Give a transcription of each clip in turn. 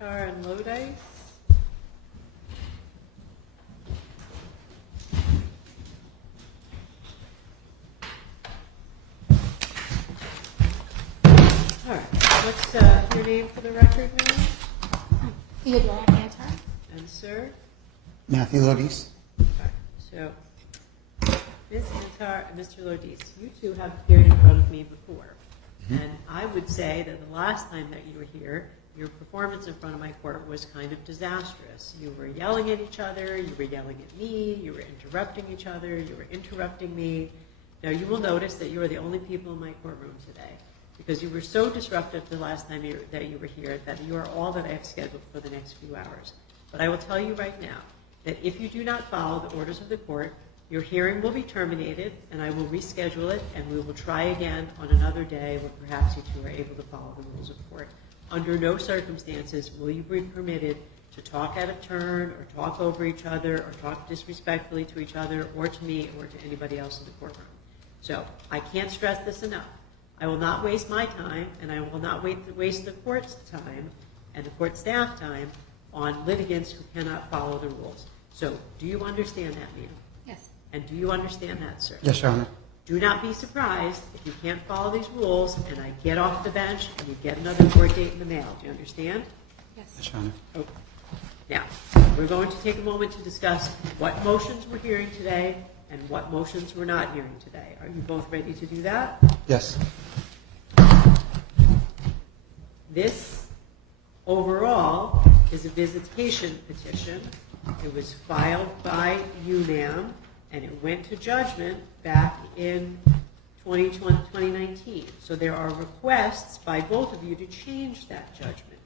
Antar and Lodice. All right, what's your name for the record now? Theodora Antar. And sir? Matthew Lodice. All right, so Ms. Antar and Mr. Lodice, you two have appeared in front of me before. And I would say that the last time that you were here, your performance in front of my court was kind of disastrous. You were yelling at each other, you were yelling at me, you were interrupting each other, you were interrupting me. Now you will notice that you are the only people in my courtroom today because you were so disruptive the last time that you were here that you are all that I have scheduled for the next few hours. But I will tell you right now that if you do not follow the orders of the court, your hearing will be terminated, and I will reschedule it, and we will try again on another day when perhaps you two are able to follow the rules of court. Under no circumstances will you be permitted to talk out of turn, or talk over each other, or talk disrespectfully to each other, or to me, or to anybody else in the courtroom. So I can't stress this enough. I will not waste my time, and I will not waste the court's time and the court staff time on litigants who cannot follow the rules. So do you understand that, ma'am? Yes. And do you understand that, sir? Yes, Your Honor. Do not be surprised if you can't follow these rules and I get off the bench and you get another court date in the mail. Do you understand? Yes. Yes, Your Honor. Okay. Now, we're going to take a moment to discuss what motions we're hearing today and what motions we're not hearing today. Are you both ready to do that? Yes. This, overall, is a visitation petition. It was filed by you, ma'am, and it went to judgment back in 2019. So there are requests by both of you to change that judgment.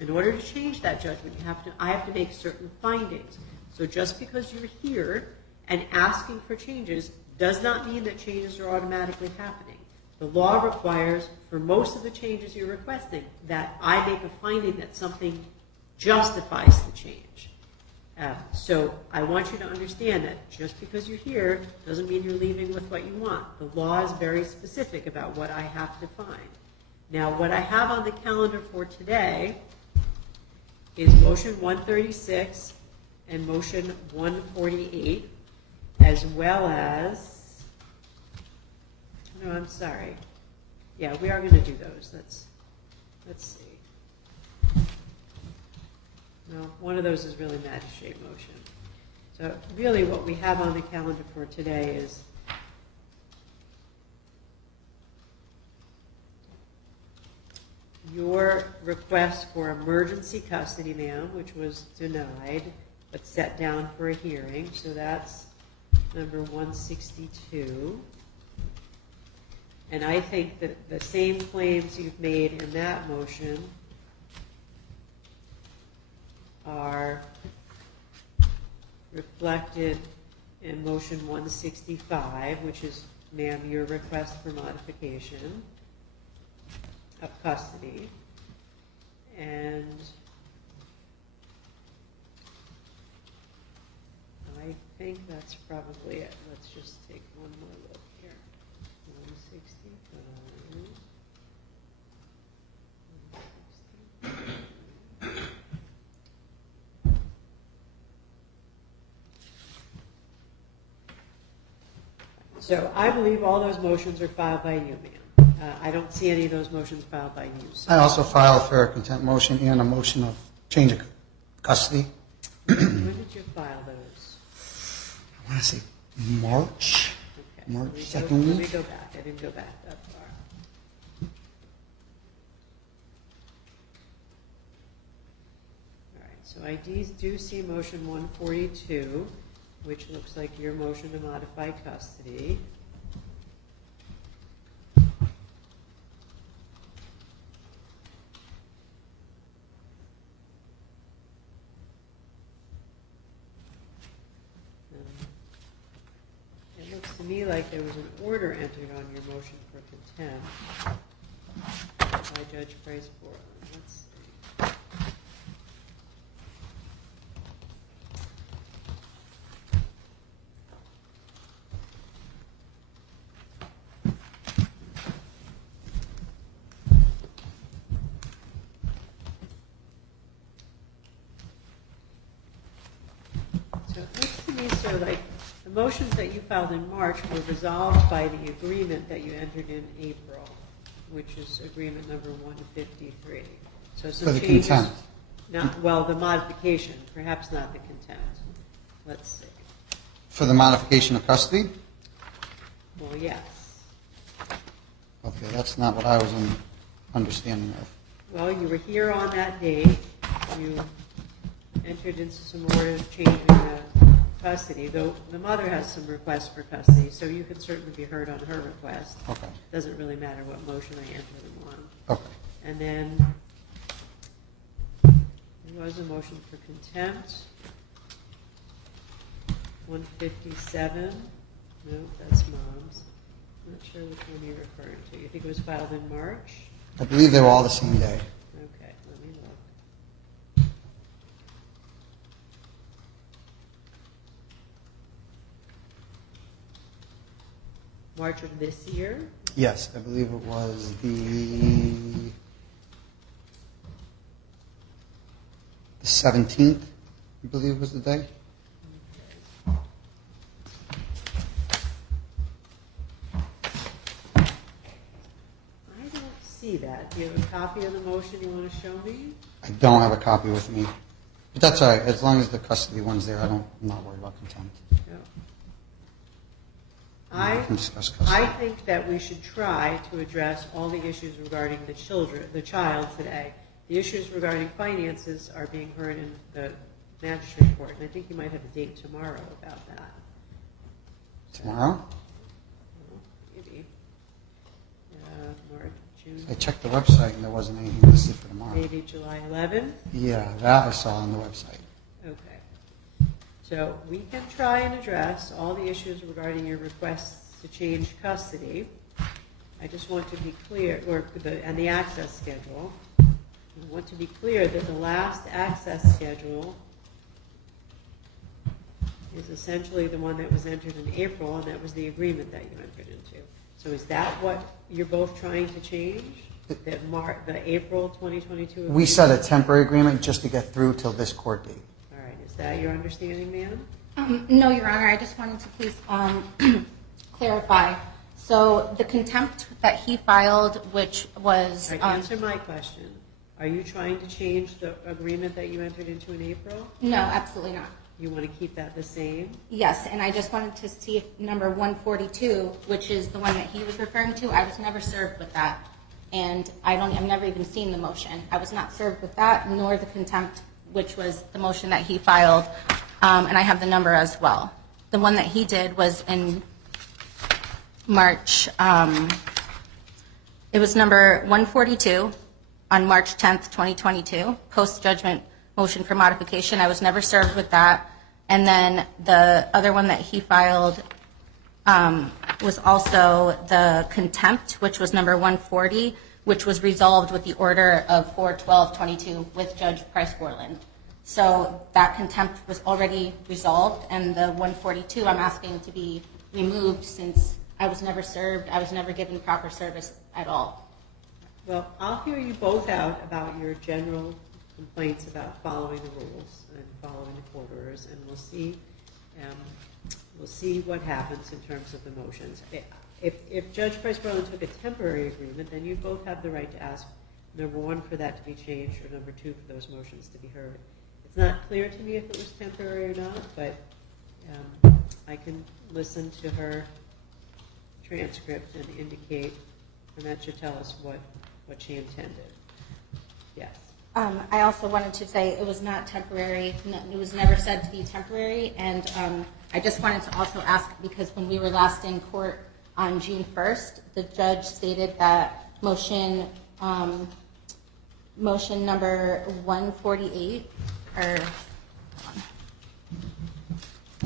In order to change that judgment, I have to make certain findings. So just because you're here and asking for changes does not mean that changes are automatically happening. The law requires, for most of the changes you're requesting, that I make a finding that something justifies the change. So I want you to understand that just because you're here doesn't mean you're leaving with what you want. The law is very specific about what I have to find. Now, what I have on the calendar for today is motion 136 and motion 148, as well as, no, I'm sorry. Yeah, we are going to do those. Let's see. No, one of those is really magistrate motion. So really what we have on the calendar for today is your request for emergency custody, ma'am, which was denied, but set down for a hearing. So that's number 162. And I think that the same claims you've made in that motion are reflected in motion 165, which is, ma'am, your request for modification of custody. And I think that's probably it. Let's just take one more look here. 165. So I believe all those motions are filed by you, ma'am. I don't see any of those motions filed by you. So. I also filed for a contempt motion and a motion of change of custody. When did you file those? I want to say March. Okay. March Let 2nd me week. go back. I didn't go back that far. All right. So I do see motion 142, which looks like your motion to modify custody. It looks to me like there was an order entered on your motion for contempt by Judge Price Borland. Let's see. so like, the motions that you filed in March were resolved by the agreement that you entered in April, which is agreement number 153. So some For the changes. contempt. Not, well, the modification, perhaps not the contempt. Let's see. For the modification of custody? Well, yes. Okay, that's not what I was understanding of. Well, you were here on that date. You entered into some orders changing the custody, though the mother has some requests for custody, so you can certainly be heard on her request. Okay. Doesn't really matter what motion I enter them on. Okay. And then there was a motion for contempt. 157. No, that's Mom's. I'm not sure which one you're referring to. You think it was filed in March? I believe they were all the same day. Okay, let me look. March of this year? Yes, I believe it was the 17th, I believe was the day. I don't see that. Do you have a copy of the motion you want to show me? I don't have a copy with me. But that's all right. As long as the custody one's there, I'm not worried about contempt. No. We can discuss custody. I think that we should try to address all the issues regarding the child today. The issues regarding finances are being heard in the magistrate court, and I think you might have a date tomorrow about that. Tomorrow? Well, maybe. March, June, I checked the website and there wasn't anything listed for tomorrow. maybe July 11th? Yeah, that I saw on the website. Okay. So we can try and address all the issues regarding your requests to change custody. I just want to be clear, and the access schedule. I want to be clear that the last access schedule is essentially the one that was entered in April, and that was the agreement that you entered into. So is that what you're both trying to change? The April 2022 agreement? We set a temporary agreement just to get through till this court date. All right. Is that your understanding, ma'am? No, Your Honor. I just wanted to please clarify. So the contempt that he filed, which was... All right, answer my question. Are you trying to change the agreement that you entered into in April? No, absolutely not. You want to keep that the same? Yes, and I just wanted to see if number 142, which is the one that he was referring to, I was never served with that. And I've never even seen the motion. I was not served with that, nor the contempt, which was the motion that he filed. And I have the number as well. The one that he did was in March. It was number 142 on March 10th, 2022, post-judgment motion for modification. I was never served with that. And then the other one that he filed was also the contempt, which was number 140, which was resolved with the order of 4/12/22 with Judge Price-Borland. So that contempt was already resolved, and the 142 I'm asking to be removed since I was never served, I was never given proper service at all. Well, I'll hear you both out about your general complaints about following the rules and following the court orders, and we'll see what happens in terms of the motions. If Judge Price-Borland took a temporary agreement, then you both have the right to ask, number one, for that to be changed, or number two, for those motions to be heard. It's not clear to me if it was temporary or not, but I can listen to her transcript and indicate, and that should tell us what she intended. Yes. I also wanted to say it was not temporary. It was never said to be temporary. And I just wanted to also ask, because when we were last in court on June 1st, the judge stated that motion number 148, or,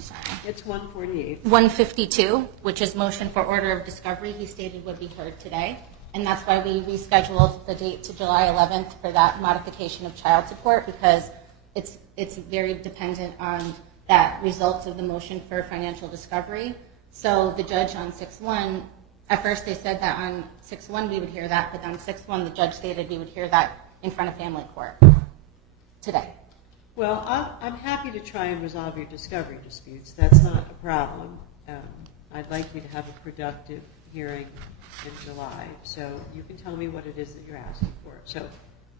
sorry. It's 148. 152, which is motion for order of discovery, he stated would be heard today. And that's why we rescheduled the date to July 11th for that modification of child support, because it's very dependent on that results of the motion for financial discovery. So the judge on 6/1, at first they said that on 6/1 we would hear that, but on 6/1 the judge stated we would hear that in front of family court today. Well, I'm happy to try and resolve your discovery disputes. That's not a problem. I'd like you to have a productive hearing in July, so you can tell me what it is that you're asking for. So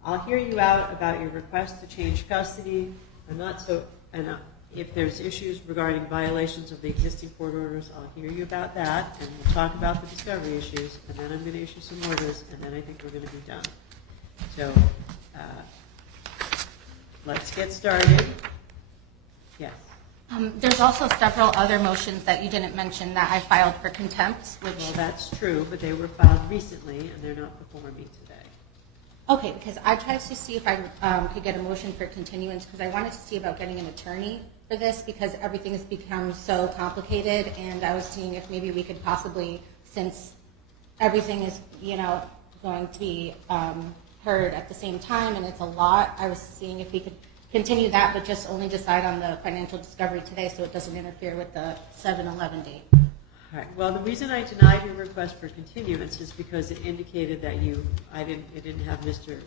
I'll hear you out about your request to change custody. If there's issues regarding violations of the existing court orders, I'll hear you about that, and we'll talk about the discovery issues, and then I'm going to issue some orders, and then I think we're going to be done. So let's get started. Yes. There's also several other motions that you didn't mention that I filed for contempt, which... Well, that's true, but they were filed recently, and they're not before me today. Okay, because I tried to see if I could get a motion for continuance, because I wanted to see about getting an attorney for this, because everything has become so complicated, and I was seeing if maybe we could possibly, since everything is, going to be heard at the same time, and it's a lot, I was seeing if we could continue that, but just only decide on the financial discovery today so it doesn't interfere with the 7/11 date. All right. Well, the reason I denied your request for continuance is because it indicated that it didn't have Mr.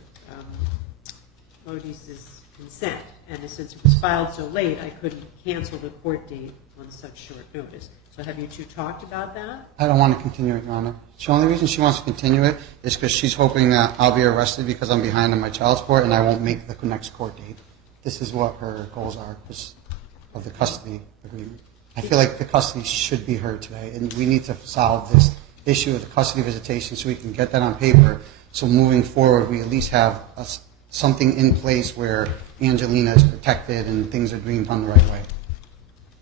Lodice's consent, and since it was filed so late, I couldn't cancel the court date on such short notice. So have you two talked about that? I don't want to continue it, Your Honor. The only reason she wants to continue it is because she's hoping that I'll be arrested because I'm behind on my child support and I won't make the next court date. This is what her goals are because of the custody agreement. I feel like the custody should be heard today, and we need to solve this issue of the custody visitation so we can get that on paper. So moving forward, we at least have something in place where Angelina is protected and things are being done the right way.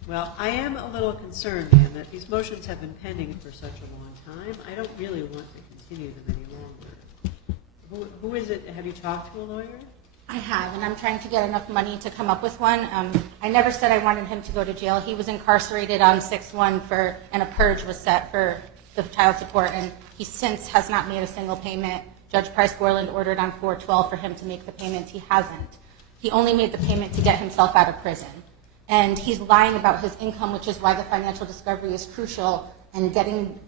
Well, I am a little concerned, ma'am, that these motions have been pending for such a long time. I don't really want to continue them any longer. Who is it? Have you talked to a lawyer? I have, and I'm trying to get enough money to come up with one. I never said I wanted him to go to jail. He was incarcerated on 6/1 and a purge was set for the child support, and he since has not made a single payment. Judge Price Borland ordered on 4/12 for him to make the payments. He hasn't. He only made the payment to get himself out of prison. And he's lying about his income, which is why the financial discovery is crucial, and getting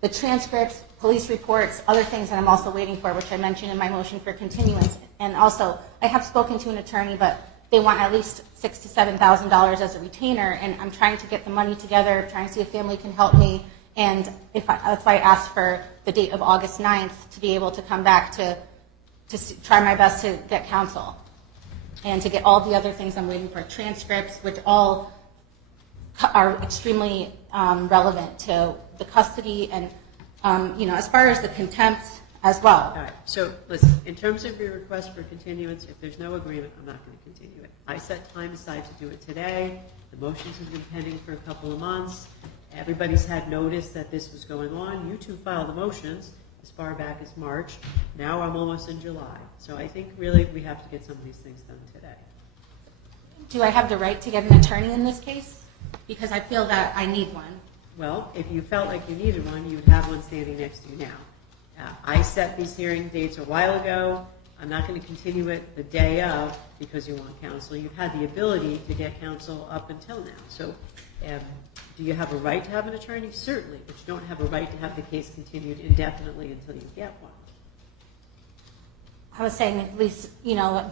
the transcripts, police reports, other things that I'm also waiting for, which I mentioned in my motion for continuance. And also, I have spoken to an attorney, but they want at least $6,000 to $7,000 as a retainer, and I'm trying to get the money together, trying to see if family can help me. And that's why I asked for the date of August 9th to be able to come back to try my best to get counsel. And to get all the other things I'm waiting for, transcripts, which all are extremely relevant to the custody and, as far as the contempt as well. All right. So, listen, in terms of your request for continuance, if there's no agreement, I'm not going to continue it. I set time aside to do it today. The motions have been pending for a couple of months. Everybody's had notice that this was going on. You two filed the motions as far back as March. Now I'm almost in July. So I think really we have to get some of these things done today. Do I have the right to get an attorney in this case? Because I feel that I need one. Well, if you felt like you needed one, you'd have one standing next to you now. I set these hearing dates a while ago. I'm not going to continue it the day of because you want counsel. You've had the ability to get counsel up until now. So do you have a right to have an attorney? Certainly, but you don't have a right to have the case continued indefinitely until you get one. I was saying at least,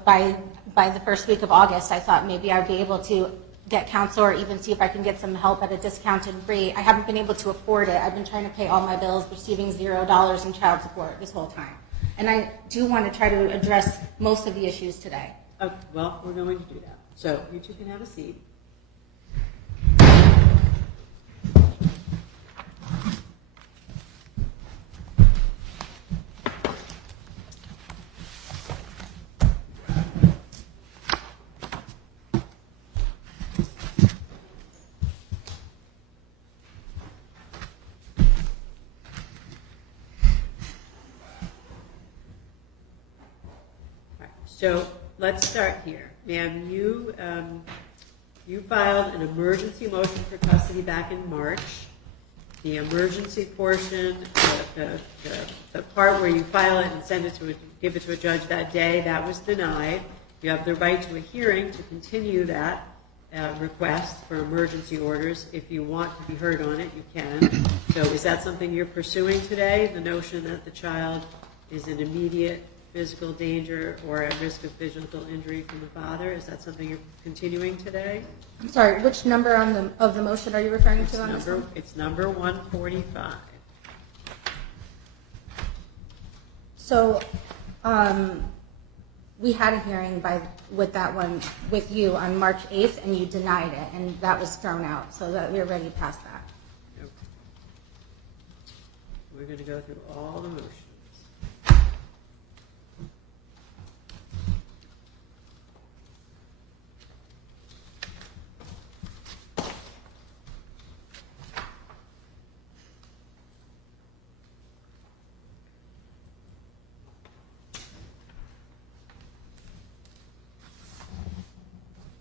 by the first week of August, I thought maybe I'd be able to get counsel or even see if I can get some help at a discounted rate. I haven't been able to afford it. I've been trying to pay all my bills, receiving $0 in child support this whole time. And I do want to try to address most of the issues today. Okay, well, we're going to do that. So you two can have a seat. So let's start here. Ma'am, you filed an emergency motion for custody back in March. The emergency portion, the part where you file it and send it give it to a judge that day, that was denied. You have the right to a hearing to continue that request for emergency orders. If you want to be heard on it, you can. So is that something you're pursuing today, the notion that the child is in immediate physical danger or at risk of physical injury from the father. Is that something you're continuing today? I'm sorry, which number of the motion are you referring to on this one? It's number 145. So, we had a hearing with that one with you on March 8th, and you denied it, and that was thrown out, so that we're ready past that. Okay. We're going to go through all the motions.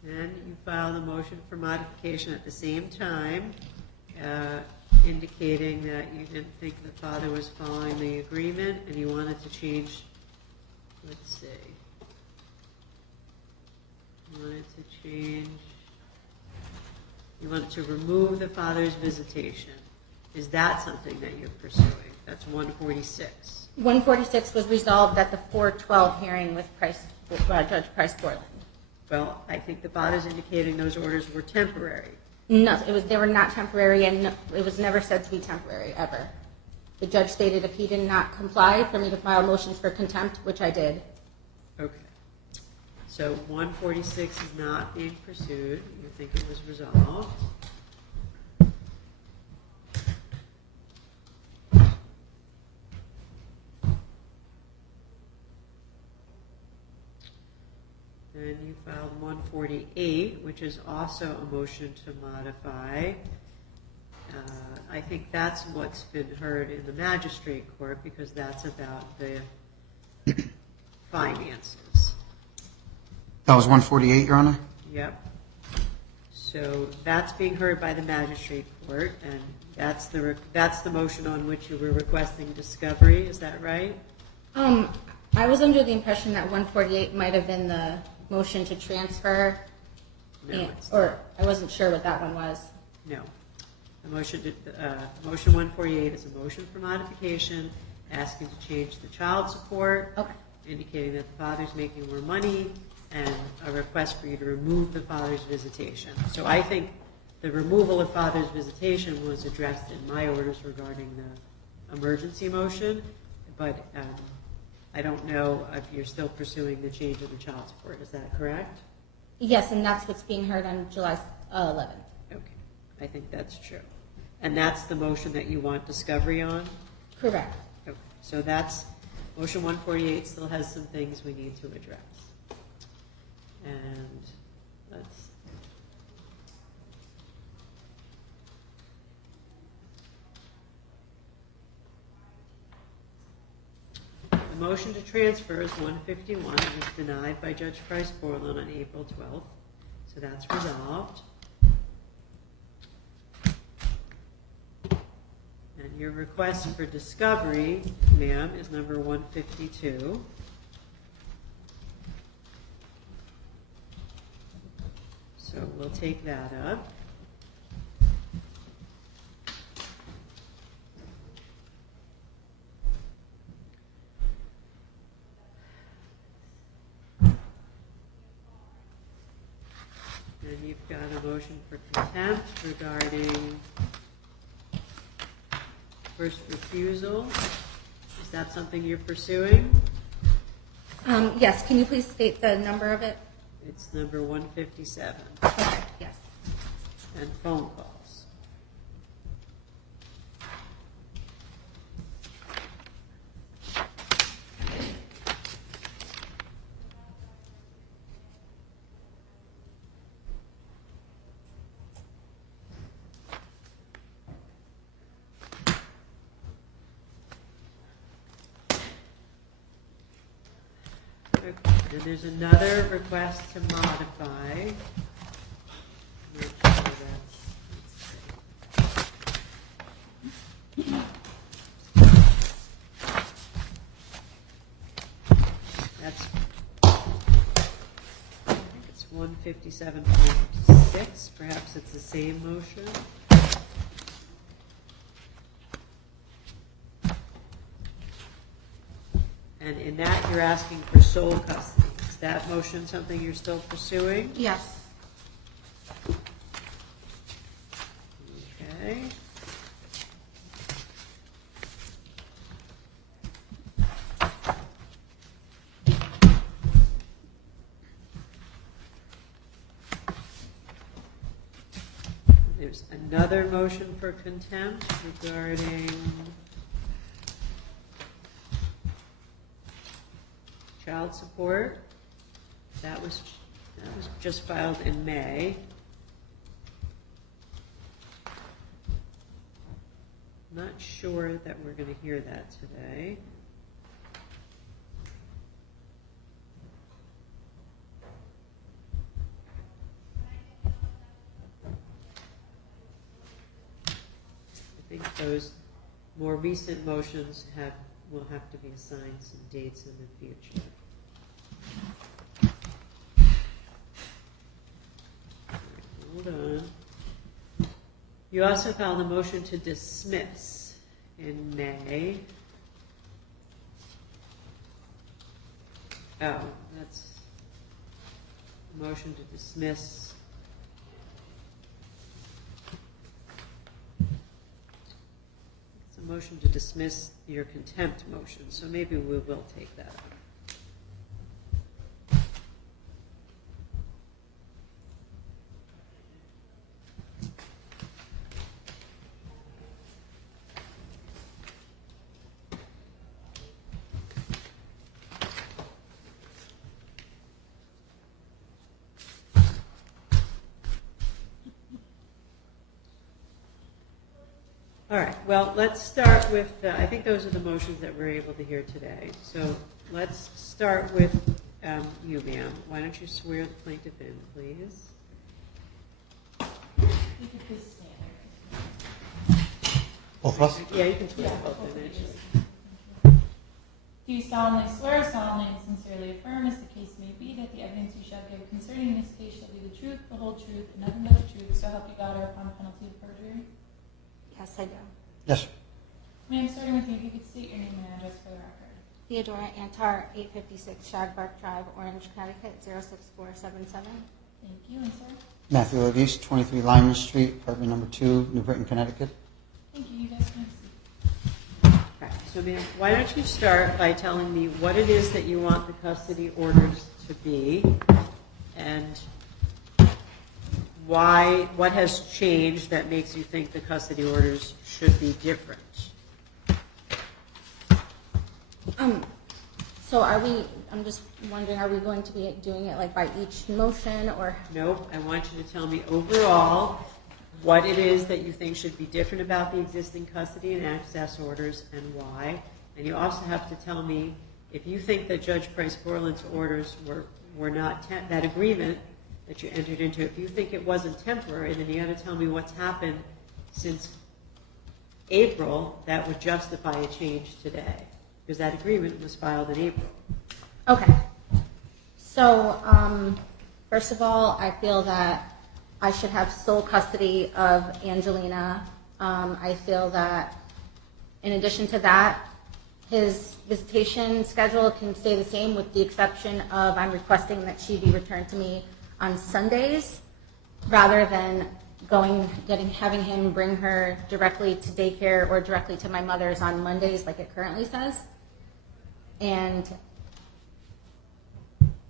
And you filed a motion for modification at the same time, indicating that you didn't think the father was following the agreement and you wanted to change, let's see, you wanted to remove the father's visitation. Is that something that you're pursuing? That's 146. 146 was resolved at the 412 hearing with Judge Price Portland. Well, I think the father's indicating those orders were temporary. No, they were not temporary, and it was never said to be temporary, ever. The judge stated if he did not comply, for me to file motions for contempt, which I did. Okay. So 146 is not being pursued. You think it was resolved. And you filed 148, which is also a motion to modify. I think that's what's been heard in the magistrate court because that's about the finances. That was 148, Your Honor? Yep. So that's being heard by the magistrate court, and that's the motion on which you were requesting discovery. Is that right? I was under the impression that 148 might have been the motion to transfer, No, or I wasn't sure what that one was. No. The motion 148 is a motion for modification, asking to change the child support, Okay. indicating that the father's making more money, and a request for you to remove the father's visitation. So I think the removal of father's visitation was addressed in my orders regarding the emergency motion, but I don't know if you're still pursuing the change of the child support. Is that correct? Yes, and that's what's being heard on July 11th. Okay. I think that's true. And that's the motion that you want discovery on? Correct. Okay. So that's, motion 148 still has some things we need to address. And let's, the motion to transfer is 151. It was denied by Judge Price Portland on April 12th. So that's resolved. And your request for discovery, ma'am, is number 152. So we'll take that up. And you've got a motion for contempt regarding first refusal. Is that something you're pursuing? Yes, can you please state the number of it? It's number 157. Okay, yes. And phone calls. Okay, and there's another request to modify. Make sure that's- That's, I think it's 157.6, perhaps it's the same motion. And in that, you're asking for sole custody. Is that motion something you're still pursuing? Yes. Okay. There's another motion for contempt regarding child support. That was just filed in May. Not sure that we're going to hear that today. I think those more recent motions will have to be assigned some dates in the future. Hold on. You also filed a motion to dismiss in May. Oh, that's a motion to dismiss. It's a motion to dismiss your contempt motion, so maybe we will take that up. All right, well, let's start with, I think those are the motions that we're able to hear today. So let's start with you, ma'am. Why don't you swear the plaintiff in, please? You could please stand. Both of us? Yeah, you can swear both in it. Do you solemnly swear, solemnly and sincerely affirm, as the case may be, that the evidence you shall give concerning this case shall be the truth, the whole truth, and nothing but the truth, so help you God, or upon penalty of perjury? Yes, I do. Yes. Ma'am, starting with you, if you could state your name and address for the record. Theodora, Antar, 856 Shagbark Drive, Orange, Connecticut, 06477. Thank you, and sir? Matthew Lodice, 23 Lyman Street, apartment number 2, New Britain, Connecticut. Thank you, you guys can see. Okay, so ma'am, why don't you start by telling me what it is that you want the custody orders to be, and what has changed that makes you think the custody orders should be different? So I'm just wondering, are we going to be doing it like by each motion, or? Nope, I want you to tell me overall what it is that you think should be different about the existing custody and access orders and why. And you also have to tell me if you think that Judge Price-Borland's orders were not, that agreement that you entered into, if you think it wasn't temporary, then you got to tell me what's happened since April that would justify a change today, because that agreement was filed in April. Okay. So, first of all, I feel that I should have sole custody of Angelina. I feel that, in addition to that, his visitation schedule can stay the same, with the exception of I'm requesting that she be returned to me on Sundays, rather than having him bring her directly to daycare or directly to my mother's on Mondays, like it currently says. And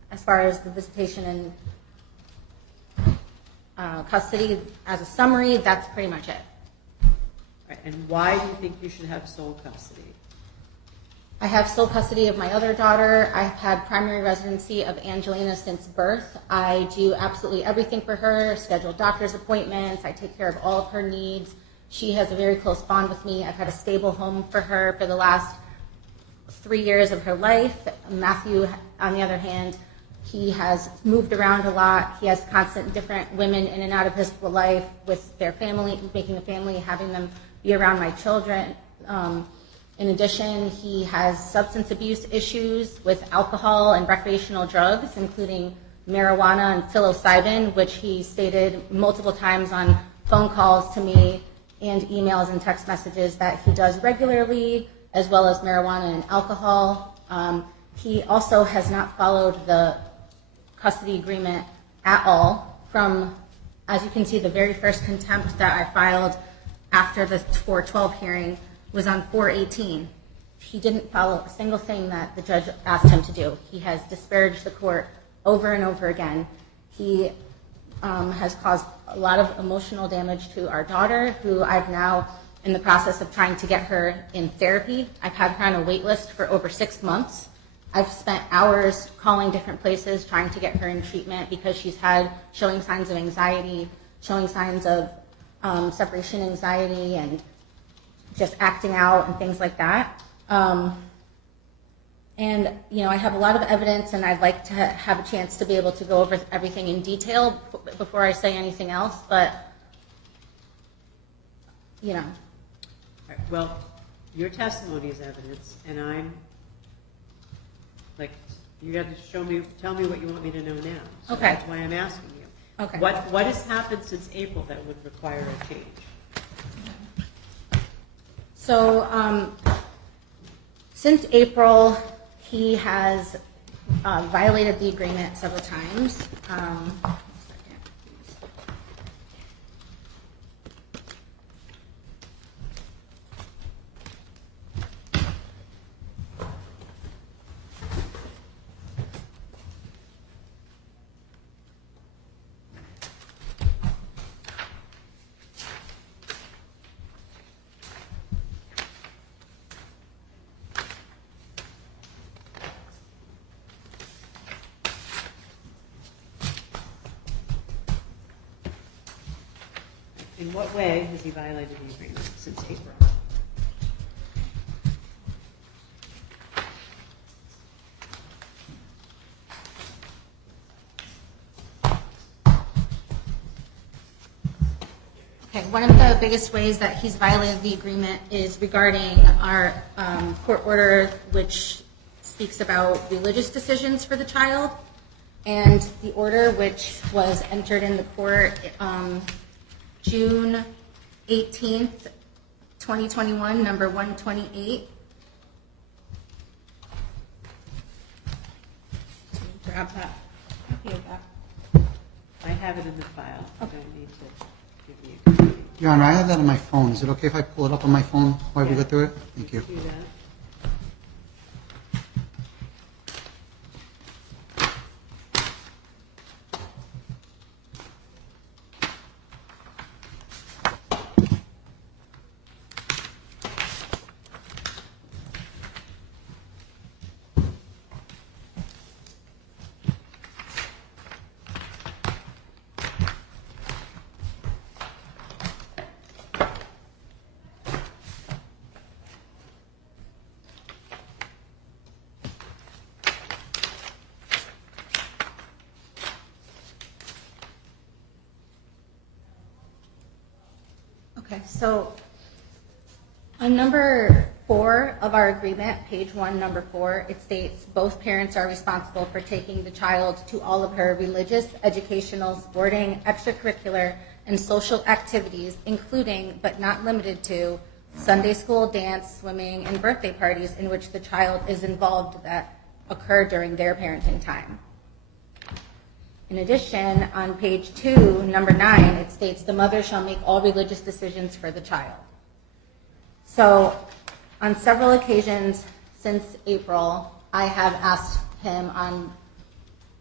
as far as the visitation and custody, as a summary, that's pretty much it. Right, and why do you think you should have sole custody? I have sole custody of my other daughter. I've had primary residency of Angelina since birth. I do absolutely everything for her, schedule doctor's appointments. I take care of all of her needs. She has a very close bond with me. I've had a stable home for her for the last 3 years of her life. Matthew, on the other hand, he has moved around a lot. He has constant different women in and out of his life with their family, making a family, having them be around my children. In addition, he has substance abuse issues with alcohol and recreational drugs, including marijuana and psilocybin, which he stated multiple times on phone calls to me and emails and text messages that he does regularly, as well as marijuana and alcohol. He also has not followed the custody agreement at all from, as you can see, the very first contempt that I filed after the 412 hearing was on 418. He didn't follow a single thing that the judge asked him to do. He has disparaged the court over and over again. He has caused a lot of emotional damage to our daughter, who I've now in the process of trying to get her in therapy. I've had her on a wait list for over 6 months. I've spent hours calling different places trying to get her in treatment because she's showing signs of anxiety, showing signs of separation anxiety, and just acting out and things like that. And, I have a lot of evidence, and I'd like to have a chance to be able to go over everything in detail before I say anything else, but, All right, well, your testimony is evidence, and you got to tell me what you want me to know now. So Okay. That's why I'm asking you. Okay. What has happened since April that would require a change? So, since April, he has violated the agreement several times. In what way has he violated the agreement since April? Okay, one of the biggest ways that he's violated the agreement is regarding our court order, which speaks about religious decisions for the child, and the order which was entered in the court June 18th, 2021, number 128. Grab that. Copy of that. I have it in the file. I don't need to give you a copy. Your Honor, I have that on my phone. Is it okay if I pull it up on my phone while we go through it? Thank you. Do that. Okay, so on number 4 of our agreement, page 1, number 4, it states both parents are responsible for taking the child to all of her religious, educational, sporting, extracurricular, and social activities, including but not limited to Sunday school, dance, swimming, and birthday parties in which the child is involved that occur during their parenting time. In addition, on page 2, number 9, it states the mother shall make all religious decisions for the child. So, on several occasions since April, I have asked him on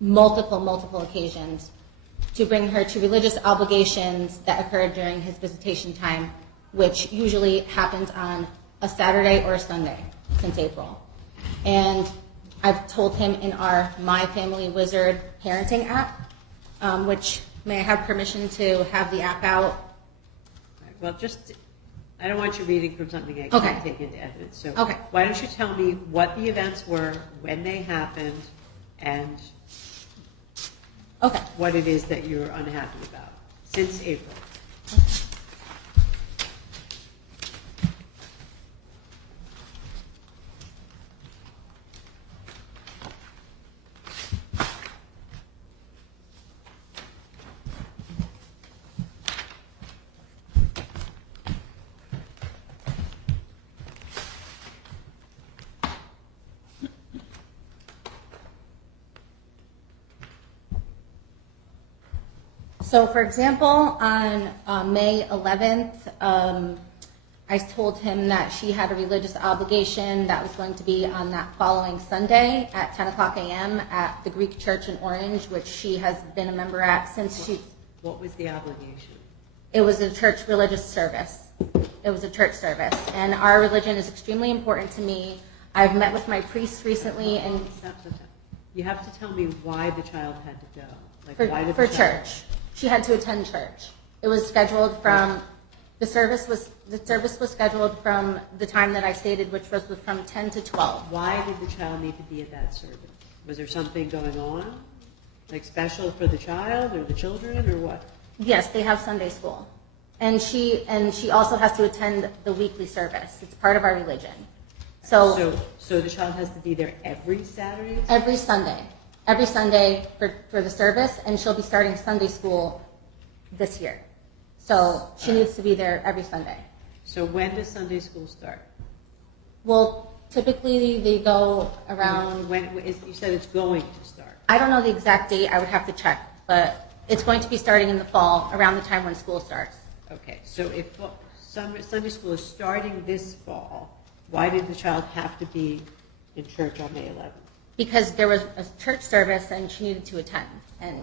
multiple occasions to bring her to religious obligations that occurred during his visitation time, which usually happens on a Saturday or a Sunday since April. And I've told him in our My Family Wizard parenting app, which may I have permission to have the app out? Right, well, I don't want you reading from something I can't take into evidence. So why don't you tell me what the events were, when they happened, and what it is that you're unhappy about since April. So, for example, on May 11th, I told him that she had a religious obligation that was going to be on that following Sunday at 10 o'clock a.m. at the Greek Church in Orange, which she has been a member at since she... What was the obligation? It was a church religious service. It was a church service. And our religion is extremely important to me. I've met with my priest recently and... Stop. You have to tell me why the child had to go. Like, why did for the child... church. She had to attend church. It was scheduled from... The service was scheduled from the time that I stated, which was from 10 to 12. Why did the child need to be at that service? Was there something going on? Like special for the child or the children or what? Yes, they have Sunday school. And she also has to attend the weekly service. It's part of our religion. So the child has to be there every Saturday? Every Sunday for the service, and she'll be starting Sunday school this year. So she needs to be there every Sunday. So when does Sunday school start? Well, typically they go around... You said it's going to start. I don't know the exact date. I would have to check. But it's going to be starting in the fall, around the time when school starts. Okay, so if Sunday school is starting this fall, why did the child have to be in church on May 11th? Because there was a church service and she needed to attend. Okay,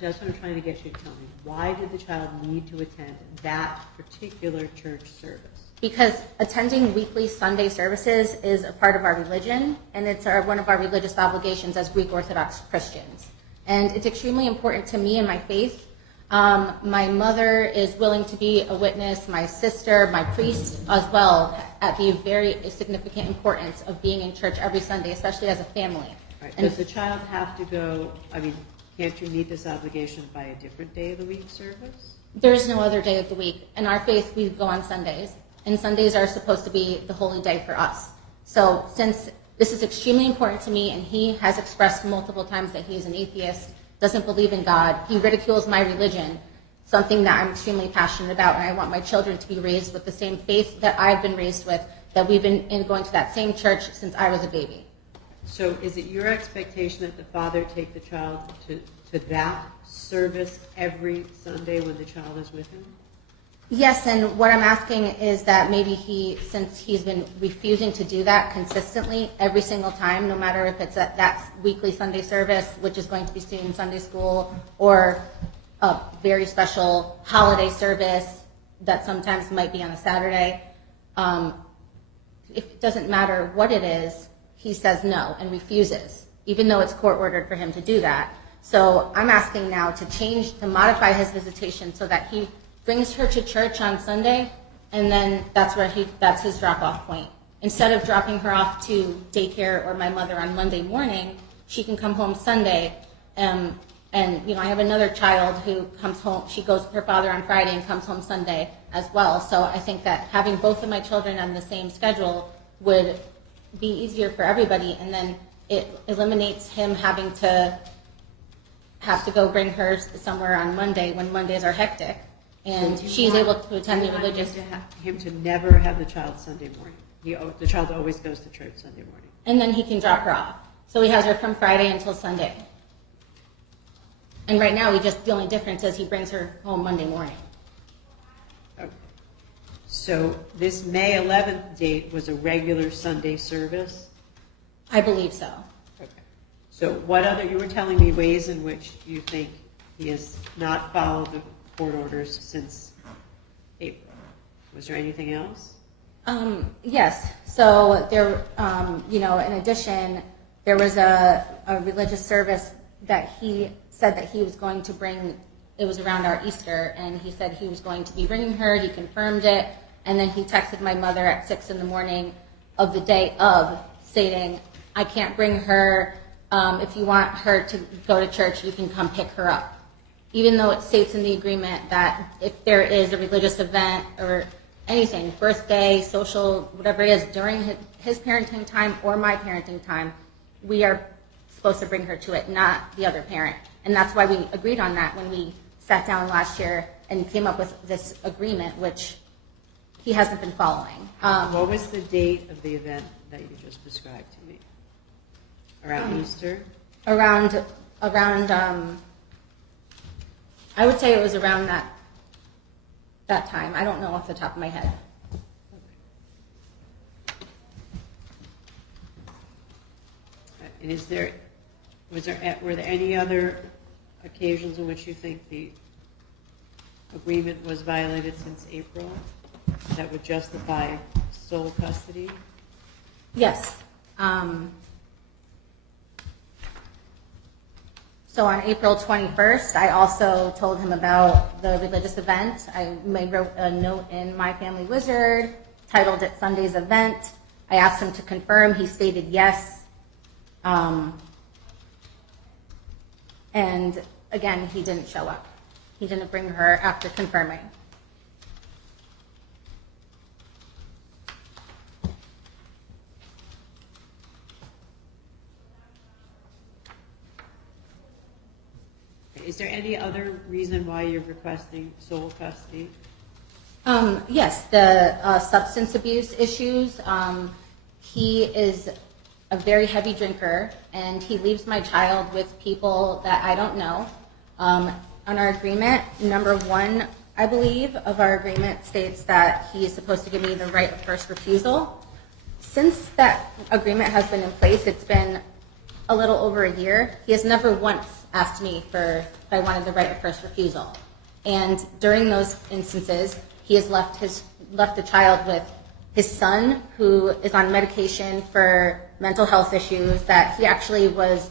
that's what I'm trying to get you to tell me. Why did the child need to attend that particular church service? Because attending weekly Sunday services is a part of our religion, and it's one of our religious obligations as Greek Orthodox Christians. And it's extremely important to me and my faith. My mother is willing to be a witness, my sister, my priest as well, at the very significant importance of being in church every Sunday, especially as a family. Right. Does the child have to go, can't you meet this obligation by a different day of the week service? There is no other day of the week. In our faith, we go on Sundays, and Sundays are supposed to be the holy day for us. So since this is extremely important to me, and he has expressed multiple times that he is an atheist, doesn't believe in God, he ridicules my religion, something that I'm extremely passionate about, and I want my children to be raised with the same faith that I've been raised with, that we've been going to that same church since I was a baby. So is it your expectation that the father take the child to that service every Sunday when the child is with him? Yes, and what I'm asking is that maybe since he's been refusing to do that consistently every single time, no matter if it's at that weekly Sunday service, which is going to be student Sunday school, or a very special holiday service that sometimes might be on a Saturday, it doesn't matter what it is, he says no and refuses, even though it's court-ordered for him to do that. So I'm asking now to modify his visitation so that he brings her to church on Sunday, and then that's his drop-off point. Instead of dropping her off to daycare or my mother on Monday morning, she can come home Sunday. And I have another child who comes home. She goes with her father on Friday and comes home Sunday as well. So I think that having both of my children on the same schedule would be easier for everybody, and then it eliminates him having to go bring her somewhere on Monday when Mondays are hectic. And so she's able to attend the religious. Him to never have the child Sunday morning. The child always goes to church Sunday morning. And then he can drop her off. So he has her from Friday until Sunday. And right now, the only difference is he brings her home Monday morning. Okay. So this May 11th date was a regular Sunday service? I believe so. Okay. So you were telling me ways in which you think he has not followed the court orders since April. Was there anything else? Yes. So there, in addition, there was a religious service that he said that he was going to bring. It was around our Easter, and he said he was going to be bringing her. He confirmed it, and then he texted my mother at 6 a.m. of the day of, stating, "I can't bring her. If you want her to go to church, you can come pick her up." Even though it states in the agreement that if there is a religious event or anything, birthday, social, whatever it is, during his parenting time or my parenting time, we are supposed to bring her to it, not the other parent. And that's why we agreed on that when we sat down last year and came up with this agreement, which he hasn't been following. What was the date of the event that you just described to me? Around Easter? Around I would say it was around that time. I don't know off the top of my head. And were there any other occasions in which you think the agreement was violated since April that would justify sole custody? Yes. So on April 21st, I also told him about the religious event. I wrote a note in My Family Wizard, titled it Sunday's Event. I asked him to confirm. He stated yes. And again, he didn't show up. He didn't bring her after confirming. Is there any other reason why you're requesting sole custody? Yes, the substance abuse issues. He is a very heavy drinker, and he leaves my child with people that I don't know. On our agreement, number 1, I believe, of our agreement states that he is supposed to give me the right of first refusal. Since that agreement has been in place, it's been a little over a year. He has never once asked me if I wanted the right of first refusal. And during those instances, he has left the child with his son, who is on medication for mental health issues that he actually was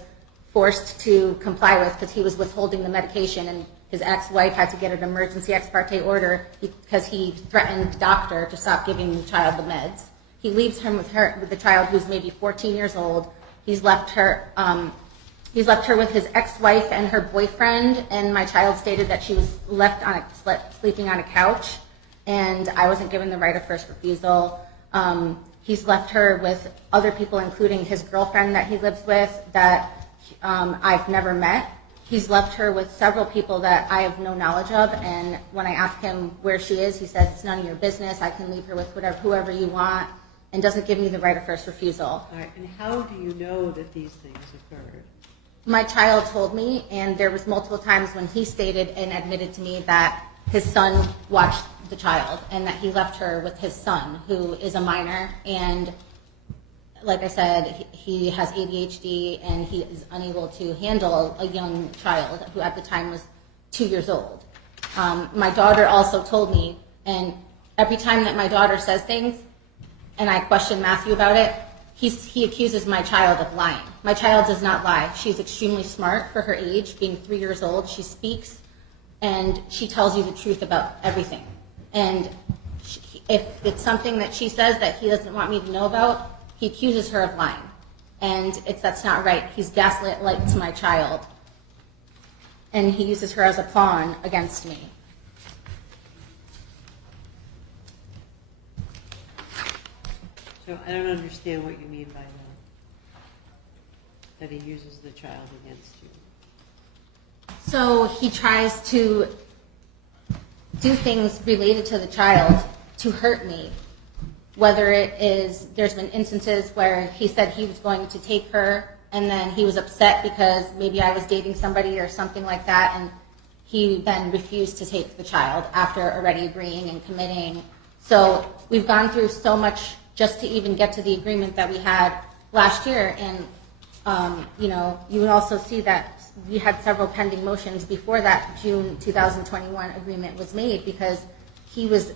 forced to comply with because he was withholding the medication, and his ex-wife had to get an emergency ex parte order because he threatened the doctor to stop giving the child the meds. He leaves him with the child, who's maybe 14 years old. He's left her with his ex-wife and her boyfriend, and my child stated that she was left sleeping on a couch, and I wasn't given the right of first refusal. He's left her with other people, including his girlfriend that he lives with that I've never met. He's left her with several people that I have no knowledge of, and when I ask him where she is, he says, it's none of your business. I can leave her with whoever you want, and doesn't give me the right of first refusal. All right, and how do you know that these things occurred? My child told me, and there was multiple times when he stated and admitted to me that his son watched the child and that he left her with his son, who is a minor, and like I said, he has ADHD and he is unable to handle a young child who at the time was 2 years old. My daughter also told me, and every time that my daughter says things and I question Matthew about it, he accuses my child of lying. My child does not lie. She's extremely smart for her age, being 3 years old. She speaks and she tells you the truth about everything. And if it's something that she says that he doesn't want me to know about, he accuses her of lying. And that's not right. He's gaslit to my child. And he uses her as a pawn against me. So I don't understand what you mean by that he uses the child against you. So he tries to do things related to the child to hurt me. Whether it is, there's been instances where he said he was going to take her, and then he was upset because maybe I was dating somebody or something like that, and he then refused to take the child after already agreeing and committing. So we've gone through so much just to even get to the agreement that we had last year. And, you would also see that we had several pending motions before that June 2021 agreement was made because he was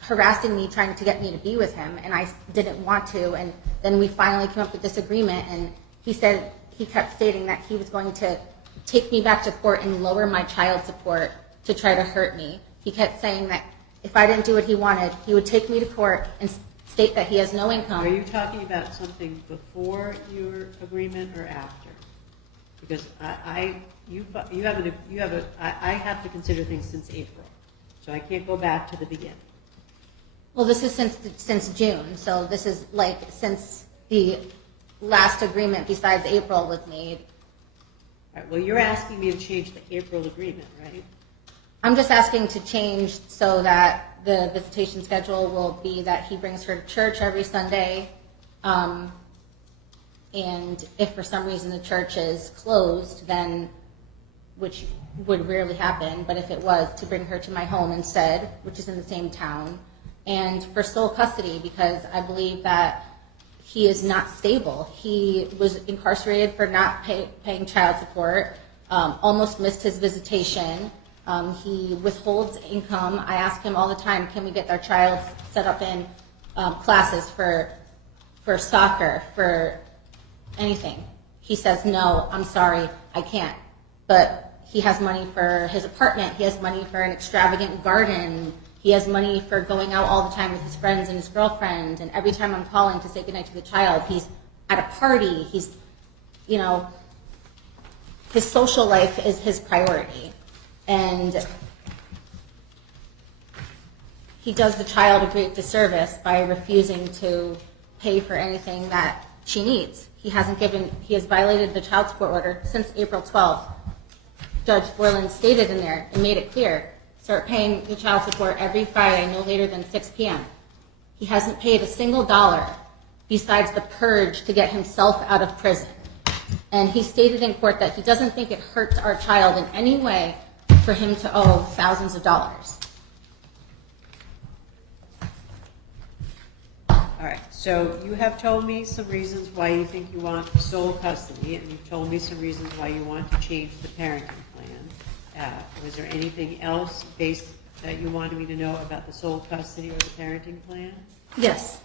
harassing me, trying to get me to be with him, and I didn't want to. And then we finally came up with this agreement, and he kept stating that he was going to take me back to court and lower my child support to try to hurt me. He kept saying that if I didn't do what he wanted, he would take me to court and state that he has no income. Are you talking about something before your agreement or after? Because I have to consider things since April, so I can't go back to the beginning. Well, this is since June, so this is since the last agreement besides April was made. All right, well, you're asking me to change the April agreement, right? I'm just asking to change so that the visitation schedule will be that he brings her to church every Sunday, and if for some reason the church is closed, then which would rarely happen, but if it was, to bring her to my home instead, which is in the same town, and for sole custody, because I believe that he is not stable. He was incarcerated for not paying child support, almost missed his visitation. He withholds income. I ask him all the time, can we get our child set up in classes for soccer, for anything? He says, no, I'm sorry, I can't. But he has money for his apartment. He has money for an extravagant garden. He has money for going out all the time with his friends and his girlfriend. And every time I'm calling to say goodnight to the child, he's at a party. He's, you know, his social life is his priority. And he does the child a great disservice by refusing to pay for anything that she needs. He has violated the child support order since April 12th. Judge Borland stated in there and made it clear, start paying the child support every Friday, no later than 6 p.m. He hasn't paid a single dollar besides the purge to get himself out of prison. And he stated in court that he doesn't think it hurts our child in any way for him to owe thousands of dollars. All right, so you have told me some reasons why you think you want sole custody, and you've told me some reasons why you want to change the parenting plan. Was there anything else that you wanted me to know about the sole custody or the parenting plan? Yes.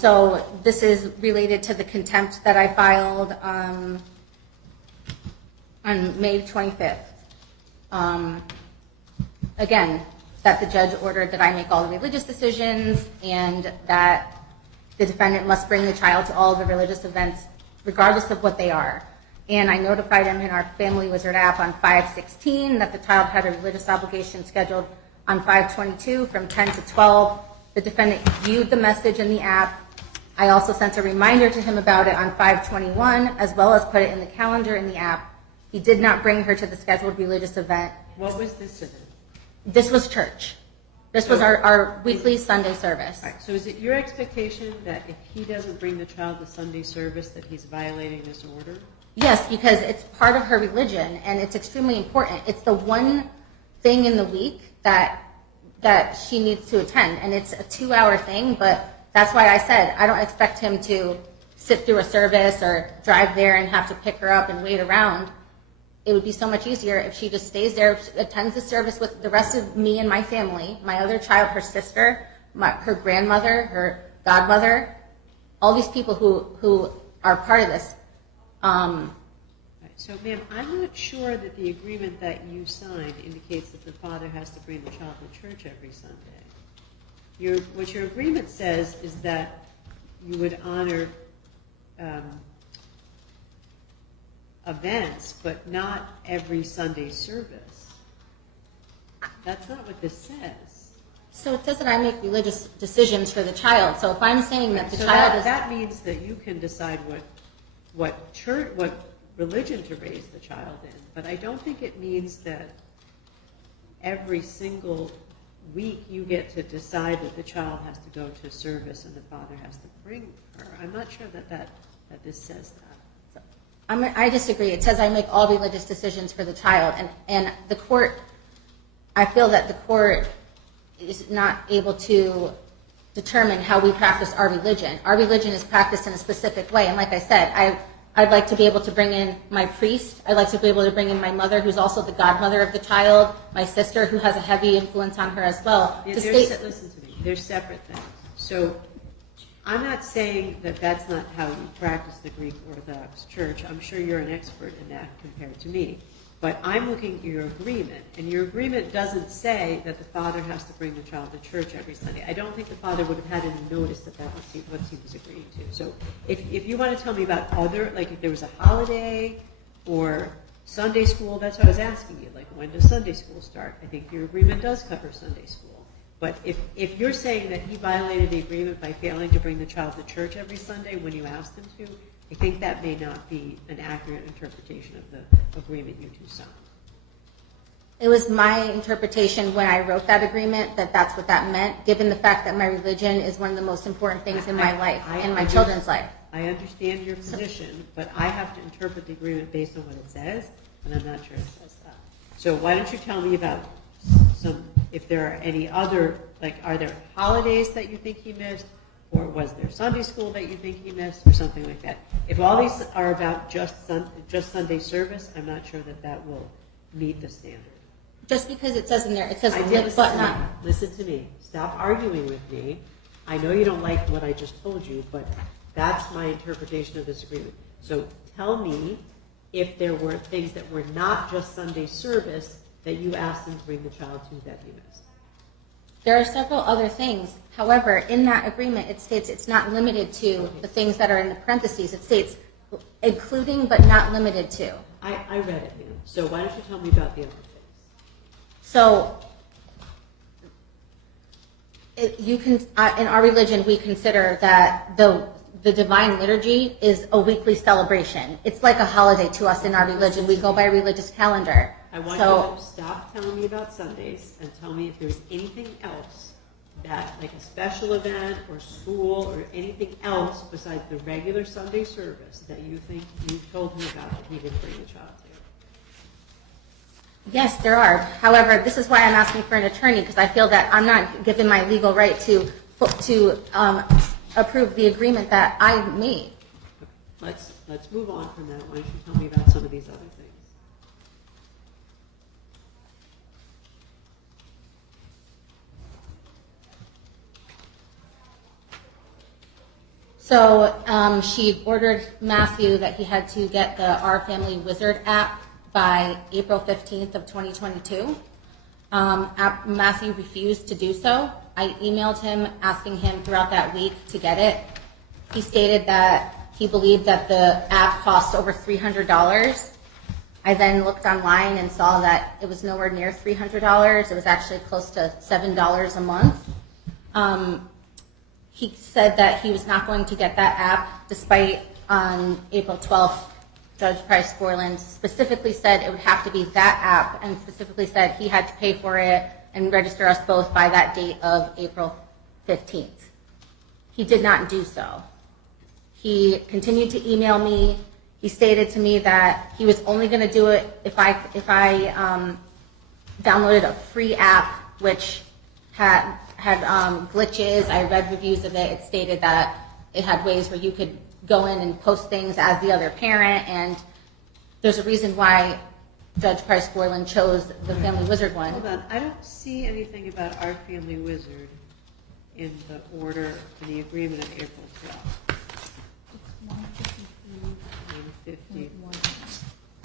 So this is related to the contempt that I filed on May 25th. Again, that the judge ordered that I make all the religious decisions and that the defendant must bring the child to all the religious events regardless of what they are. And I notified him in our Family Wizard app on 5/16 that the child had a religious obligation scheduled on 5/22 from 10 to 12. The defendant viewed the message in the app. I also sent a reminder to him about it on 5/21, as well as put it in the calendar in the app. He did not bring her to the scheduled religious event. What was this event? This was church. This was our weekly Sunday service. All right, so is it your expectation that if he doesn't bring the child to Sunday service that he's violating this order? Yes, because it's part of her religion and it's extremely important. It's the one thing in the week that she needs to attend, and it's a 2-hour thing, but that's why I said I don't expect him to sit through a service or drive there and have to pick her up and wait around. It would be so much easier if she just stays there, attends the service with the rest of me and my family, my other child, her sister, her grandmother, her godmother, all these people who are part of this. So, ma'am, I'm not sure that the agreement that you signed indicates that the father has to bring the child to church every Sunday. What your agreement says is that you would honor events, but not every Sunday service. That's not what this says. So it says that I make religious decisions for the child. So if I'm saying that the child is... that means that you can decide what religion to raise the child in, but I don't think it means that every single week you get to decide that the child has to go to service and the father has to bring her. I'm not sure that this says that. I disagree. It says I make all religious decisions for the child, and the court, I feel that the court is not able to determine how we practice our religion. Our religion is practiced in a specific way, and like I said, I'd like to be able to bring in my priest. I'd like to be able to bring in my mother, who's also the godmother of the child, my sister, who has a heavy influence on her as well. Listen to me. They're separate things. So I'm not saying that that's not how you practice the Greek Orthodox Church. I'm sure you're an expert in that compared to me. But I'm looking at your agreement, and your agreement doesn't say that the father has to bring the child to church every Sunday. I don't think the father would have had any notice that was what he was agreeing to. So if you want to tell me about other, like if there was a holiday or Sunday school, that's what I was asking you. Like, when does Sunday school start? I think your agreement does cover Sunday school. But if you're saying that he violated the agreement by failing to bring the child to church every Sunday when you asked him to, I think that may not be an accurate interpretation of the agreement you two signed. It was my interpretation when I wrote that agreement that that's what that meant, given the fact that my religion is one of the most important things in my life and my children's life. I understand your position, but I have to interpret the agreement based on what it says, and I'm not sure it says that. So why don't you tell me about if there are any other, like, are there holidays that you think he missed, or was there Sunday school that you think he missed, or something like that? If all these are about just Sunday service, I'm not sure that will meet the standard. Just because it says in there, it says but not. Listen to me. Stop arguing with me. I know you don't like what I just told you, but that's my interpretation of this agreement. So tell me if there were things that were not just Sunday service that you asked him to bring the child to that he missed. There are several other things. However, in that agreement, it states it's not limited to the things that are in the parentheses. It states including but not limited to. I read it, ma'am. So why don't you tell me about the other things? So, in our religion, we consider that the Divine Liturgy is a weekly celebration. It's like a holiday to us in our religion. We go by a religious calendar. I want you to stop telling me about Sundays and tell me if there's anything else that, like a special event or school or anything else besides the regular Sunday service that you think you told him about that he didn't bring the child to. Yes, there are. However, this is why I'm asking for an attorney, because I feel that I'm not given my legal right to approve the agreement that I made. Okay. Let's move on from that. Why don't you tell me about some of these other things? So she ordered Matthew that he had to get the Our Family Wizard app by April 15th of 2022. Matthew refused to do so. I emailed him asking him throughout that week to get it. He stated that he believed that the app cost over $300. I then looked online and saw that it was nowhere near $300. It was actually close to $7 a month. He said that he was not going to get that app, despite on April 12th, Judge Price Borland specifically said it would have to be that app, and specifically said he had to pay for it and register us both by that date of April 15th. He did not do so. He continued to email me. He stated to me that he was only going to do it if I downloaded a free app, which had glitches. I read reviews of it. It stated that it had ways where you could go in and post things as the other parent, and there's a reason why Judge Price Borland chose the Family Wizard one. Hold on. I don't see anything about Our Family Wizard in the order, in the agreement of April 12th. 150.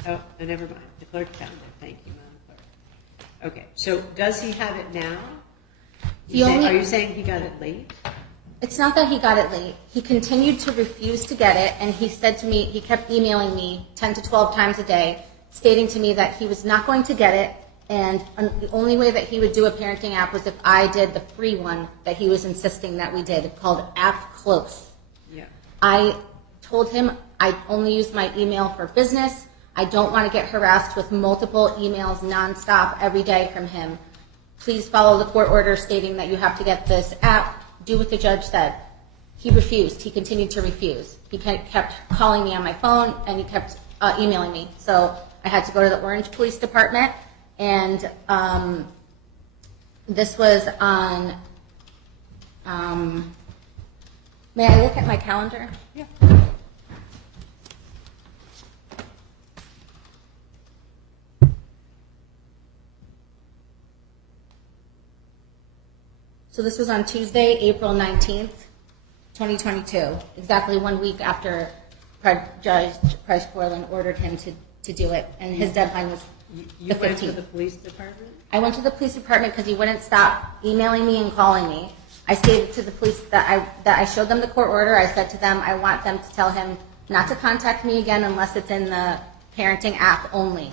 Oh, never mind. The clerk found it. Thank you, Madam Clerk. Okay, so does he have it now? Are you saying he got it late? It's not that he got it late. He continued to refuse to get it, and he said to me, he kept emailing me 10 to 12 times a day, stating to me that he was not going to get it, and the only way that he would do a parenting app was if I did the free one that he was insisting that we did, called App Close. Yeah. I told him I only use my email for business. I don't want to get harassed with multiple emails nonstop every day from him. Please follow the court order stating that you have to get this app. Do what the judge said. He refused. He continued to refuse. He kept calling me on my phone, and he kept emailing me. So I had to go to the Orange Police Department, and this was on, may I look at my calendar? Yeah. So this was on Tuesday, April 19th, 2022, exactly 1 week after Judge Price Borland ordered him to do it, and his deadline was the 15th. You went to the police department? I went to the police department because he wouldn't stop emailing me and calling me. I stated to the police that I showed them the court order. I said to them, I want them to tell him not to contact me again unless it's in the parenting app only,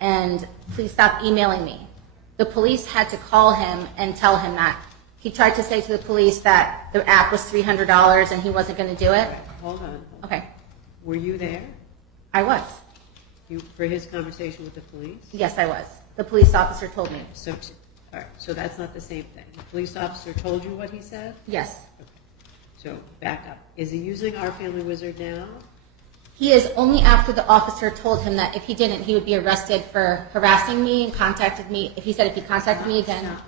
and please stop emailing me. The police had to call him and tell him that. He tried to say to the police that the app was $300 and he wasn't going to do it. Right. Hold on. Okay. Were you there? I was. For his conversation with the police? Yes, I was. The police officer told me. So, all right. So that's not the same thing. The police officer told you what he said? Yes. Okay. So back up. Is he using Our Family Wizard now? He is only after the officer told him that if he didn't, he would be arrested for harassing me and contacted me. If he said if he contacted me again. Stop.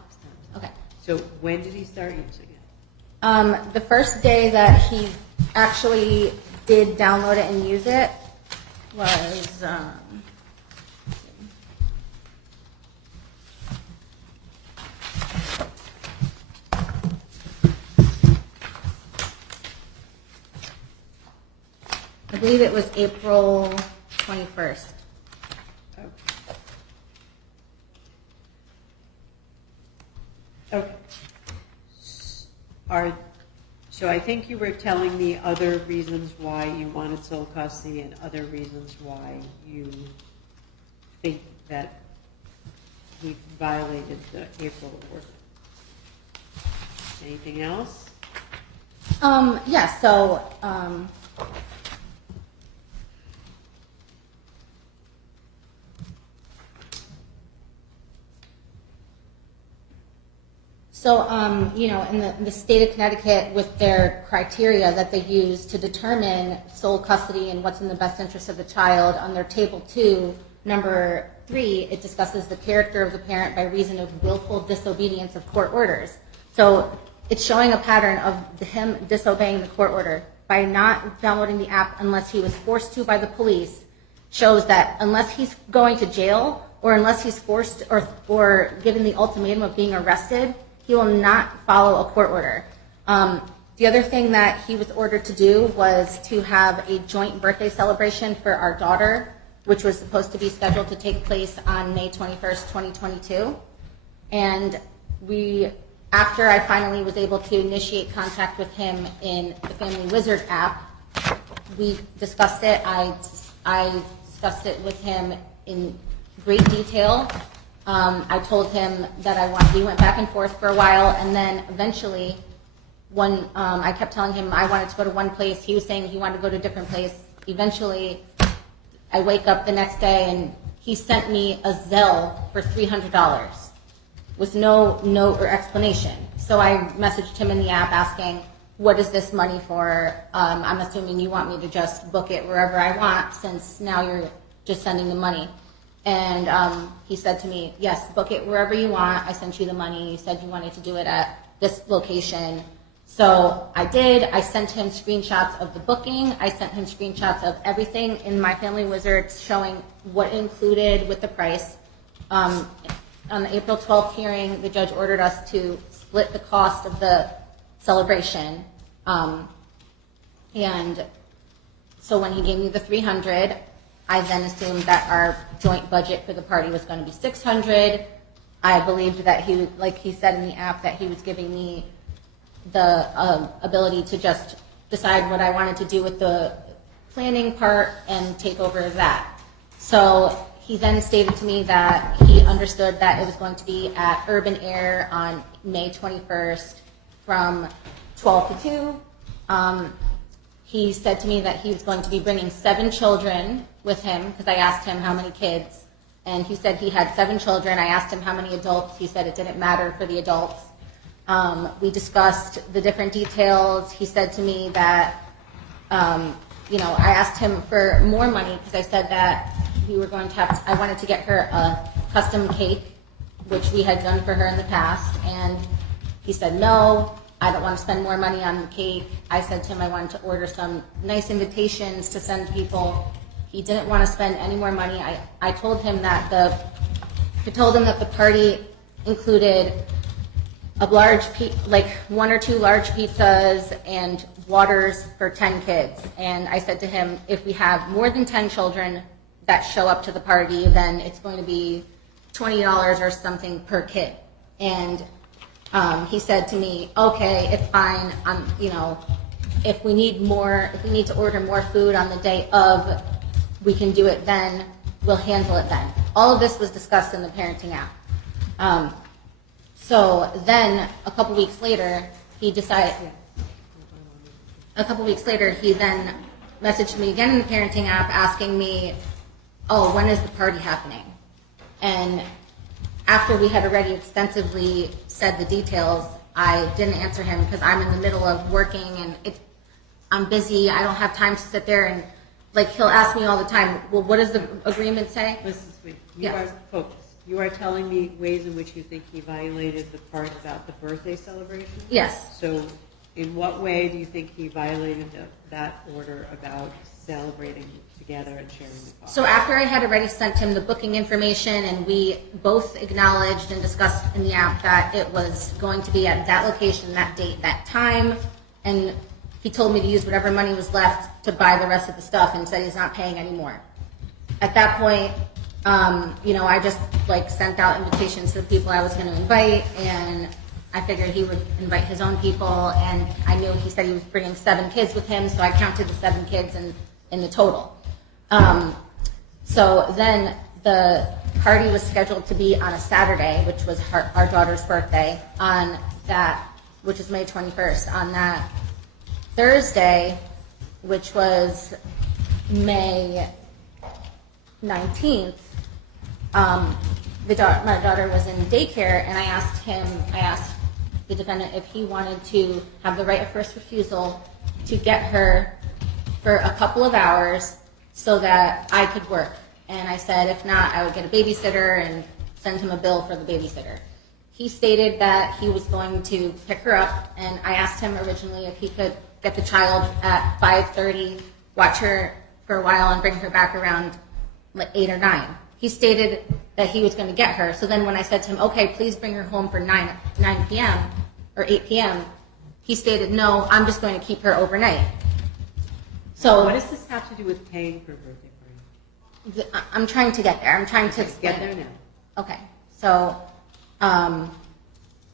Okay. So when did he start using it? The first day that he actually did download it and use it was I believe it was April 21st. Okay. So I think you were telling me other reasons why you wanted sole custody and other reasons why you think that he violated the April order. Anything else? Yeah, so in the state of Connecticut, with their criteria that they use to determine sole custody and what's in the best interest of the child, on their table 2, number 3, it discusses the character of the parent by reason of willful disobedience of court orders. So it's showing a pattern of him disobeying the court order by not downloading the app unless he was forced to by the police. Shows that unless he's going to jail or unless he's forced or given the ultimatum of being arrested, he will not follow a court order. The other thing that he was ordered to do was to have a joint birthday celebration for our daughter, which was supposed to be scheduled to take place on May 21st, 2022. And after I finally was able to initiate contact with him in the Family Wizard app, we discussed it. I discussed it with him in great detail. I told him that we went back and forth for a while, and then eventually, I kept telling him I wanted to go to one place. He was saying he wanted to go to a different place. Eventually, I wake up the next day, and he sent me a Zelle for $300 with no note or explanation. So I messaged him in the app asking, what is this money for? I'm assuming you want me to just book it wherever I want, since now you're just sending the money. And he said to me, yes, book it wherever you want. I sent you the money. You said you wanted to do it at this location. So I did. I sent him screenshots of the booking. I sent him screenshots of everything in my Family Wizard showing what included with the price. On the April 12th hearing, the judge ordered us to split the cost of the celebration. And so when he gave me the $300, I then assumed that our joint budget for the party was going to be $600. I believed that he, like he said in the app, that he was giving me the ability to just decide what I wanted to do with the planning part and take over that. So he then stated to me that he understood that it was going to be at Urban Air on May 21st from 12 to 2. He said to me that he was going to be bringing 7 children with him, because I asked him how many kids, and he said he had 7 children. I asked him how many adults. He said it didn't matter for the adults. We discussed the different details. He said to me that, I asked him for more money because I said that I wanted to get her a custom cake, which we had done for her in the past, and he said no. I don't want to spend more money on the cake. I said to him I wanted to order some nice invitations to send people. He didn't want to spend any more money. I told him that the party included a large, 1 or 2 large pizzas and waters for 10 kids. And I said to him, if we have more than 10 children that show up to the party, then it's going to be $20 or something per kid. And he said to me, okay, it's fine. If we need to order more food on the day of, we can do it then. We'll handle it then. All of this was discussed in the parenting app. So then a couple weeks later, he then messaged me again in the parenting app asking me, oh, when is the party happening? And after we had already extensively said the details, I didn't answer him because I'm in the middle of working and I'm busy. I don't have time to sit there and, like, he'll ask me all the time, well, what does the agreement say? Listen to me. You Yes. are focused. You are telling me ways in which you think he violated the part about the birthday celebration? Yes. So in what way do you think he violated that order about celebrating together and sharing the cost? So after I had already sent him the booking information and we both acknowledged and discussed in the app that it was going to be at that location, that date, that time, and he told me to use whatever money was left to buy the rest of the stuff and said he's not paying anymore. At that point, I just like sent out invitations to the people I was going to invite, and I figured he would invite his own people, and I knew he said he was bringing 7 kids with him, so I counted the 7 kids in the total. So then the party was scheduled to be on a Saturday, which was our daughter's birthday, on that, which is May 21st. On that Thursday, which was May 19th, my daughter was in daycare, and I asked the defendant if he wanted to have the right of first refusal to get her for a couple of hours so that I could work. And I said, if not, I would get a babysitter and send him a bill for the babysitter. He stated that he was going to pick her up, and I asked him originally if he could get the child at 5:30, watch her for a while, and bring her back around like 8 or 9. He stated that he was going to get her. So then when I said to him, okay, please bring her home for 9 p.m. or 8 p.m., he stated, no, I'm just going to keep her overnight. So what does this have to do with paying for a birthday party? I'm trying to get there. I'm trying to Get there now. Okay. So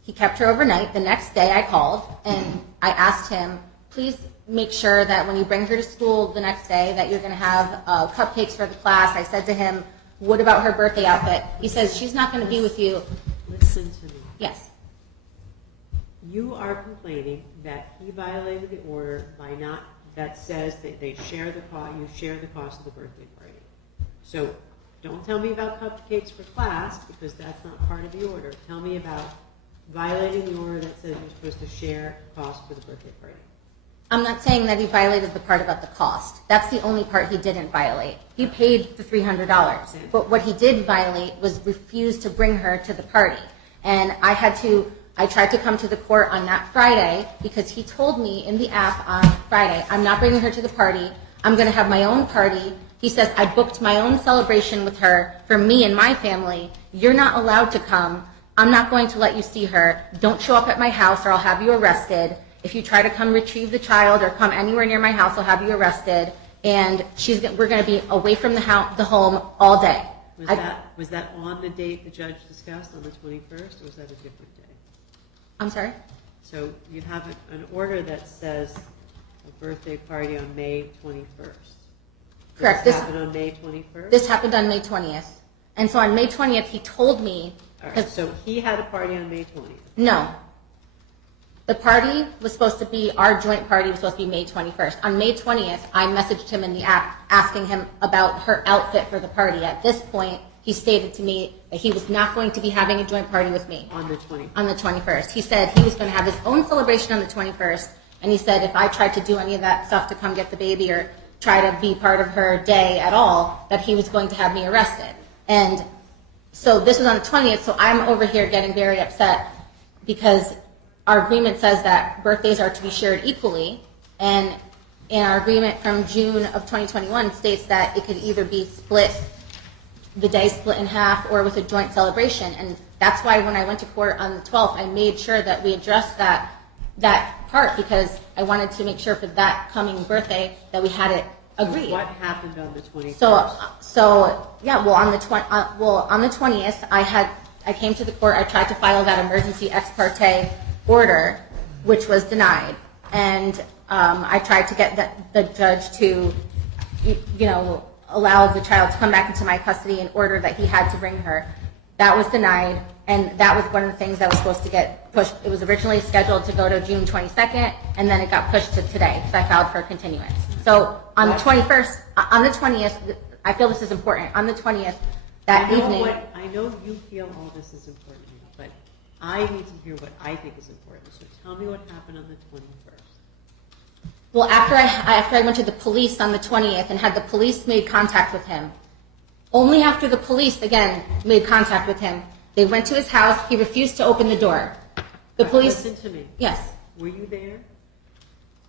he kept her overnight. The next day I called and I asked him, please make sure that when you bring her to school the next day that you're going to have cupcakes for the class. I said to him, what about her birthday outfit? He says, she's not going to be with you. Listen to me. Yes. You are complaining that he violated the order by not, that says that they share the cost, you share the cost of the birthday party. So don't tell me about cupcakes for class because that's not part of the order. Tell me about violating the order that says you're supposed to share cost for the birthday party. I'm not saying that he violated the part about the cost. That's the only part he didn't violate. He paid the $300. But what he did violate was refuse to bring her to the party. And I tried to come to the court on that Friday because he told me in the app on Friday, I'm not bringing her to the party. I'm going to have my own party. He says, I booked my own celebration with her for me and my family. You're not allowed to come. I'm not going to let you see her. Don't show up at my house or I'll have you arrested. If you try to come retrieve the child or come anywhere near my house, I'll have you arrested. And we're going to be away from the home all day. Was that on the date the judge discussed, on the 21st, or was that a different day? I'm sorry? So you have an order that says a birthday party on May 21st. Correct. This happened on May 21st? This happened on May 20th. And so on May 20th, he told me... All right, so he had a party on May 20th. No. The party was supposed to be, our joint party was supposed to be May 21st. On May 20th, I messaged him in the app asking him about her outfit for the party. At this point, he stated to me that he was not going to be having a joint party with me. On the 21st. On the 21st. He said he was going to have his own celebration on the 21st, and he said if I tried to do any of that stuff to come get the baby or try to be part of her day at all, that he was going to have me arrested. And so this was on the 20th, so I'm over here getting very upset because our agreement says that birthdays are to be shared equally, and in our agreement from June of 2021 states that it could either be split, the day split in half, or with a joint celebration. And that's why when I went to court on the 12th, I made sure that we addressed that part because I wanted to make sure for that coming birthday that we had it agreed. What happened on the 21st? On the 20th, I came to the court. I tried to file that emergency ex parte order, which was denied, and I tried to get the judge to, allow the child to come back into my custody in order that he had to bring her. That was denied, and that was one of the things that was supposed to get pushed. It was originally scheduled to go to June 22nd, and then it got pushed to today because I filed for continuance. So on the 21st, on the 20th, I feel this is important. On the 20th, that evening. I know you feel all this is important, but I need to hear what I think is important. So tell me what happened on the 21st. Well, after I went to the police on the 20th and had the police made contact with him, only after the police, again, made contact with him, they went to his house. He refused to open the door. The police... Listen to me. Yes. Were you there?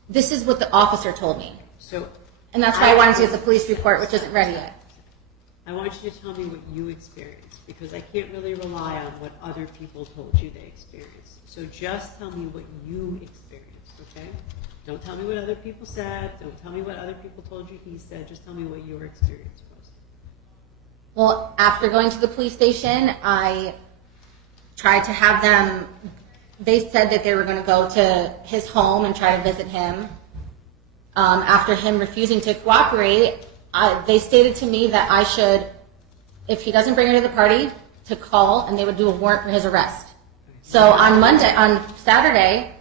This is what the officer told me. So, And that's why I wanted to get the police report, which isn't ready yet. I want you to tell me what you experienced, because I can't really rely on what other people told you they experienced. So just tell me what you experienced, okay? Don't tell me what other people said. Don't tell me what other people told you he said. Just tell me what your experience was. Well, after going to the police station, I tried to have them... They said that they were going to go to his home and try to visit him. After him refusing to cooperate, they stated to me that I should, if he doesn't bring her to the party, to call and they would do a warrant for his arrest. So on Saturday,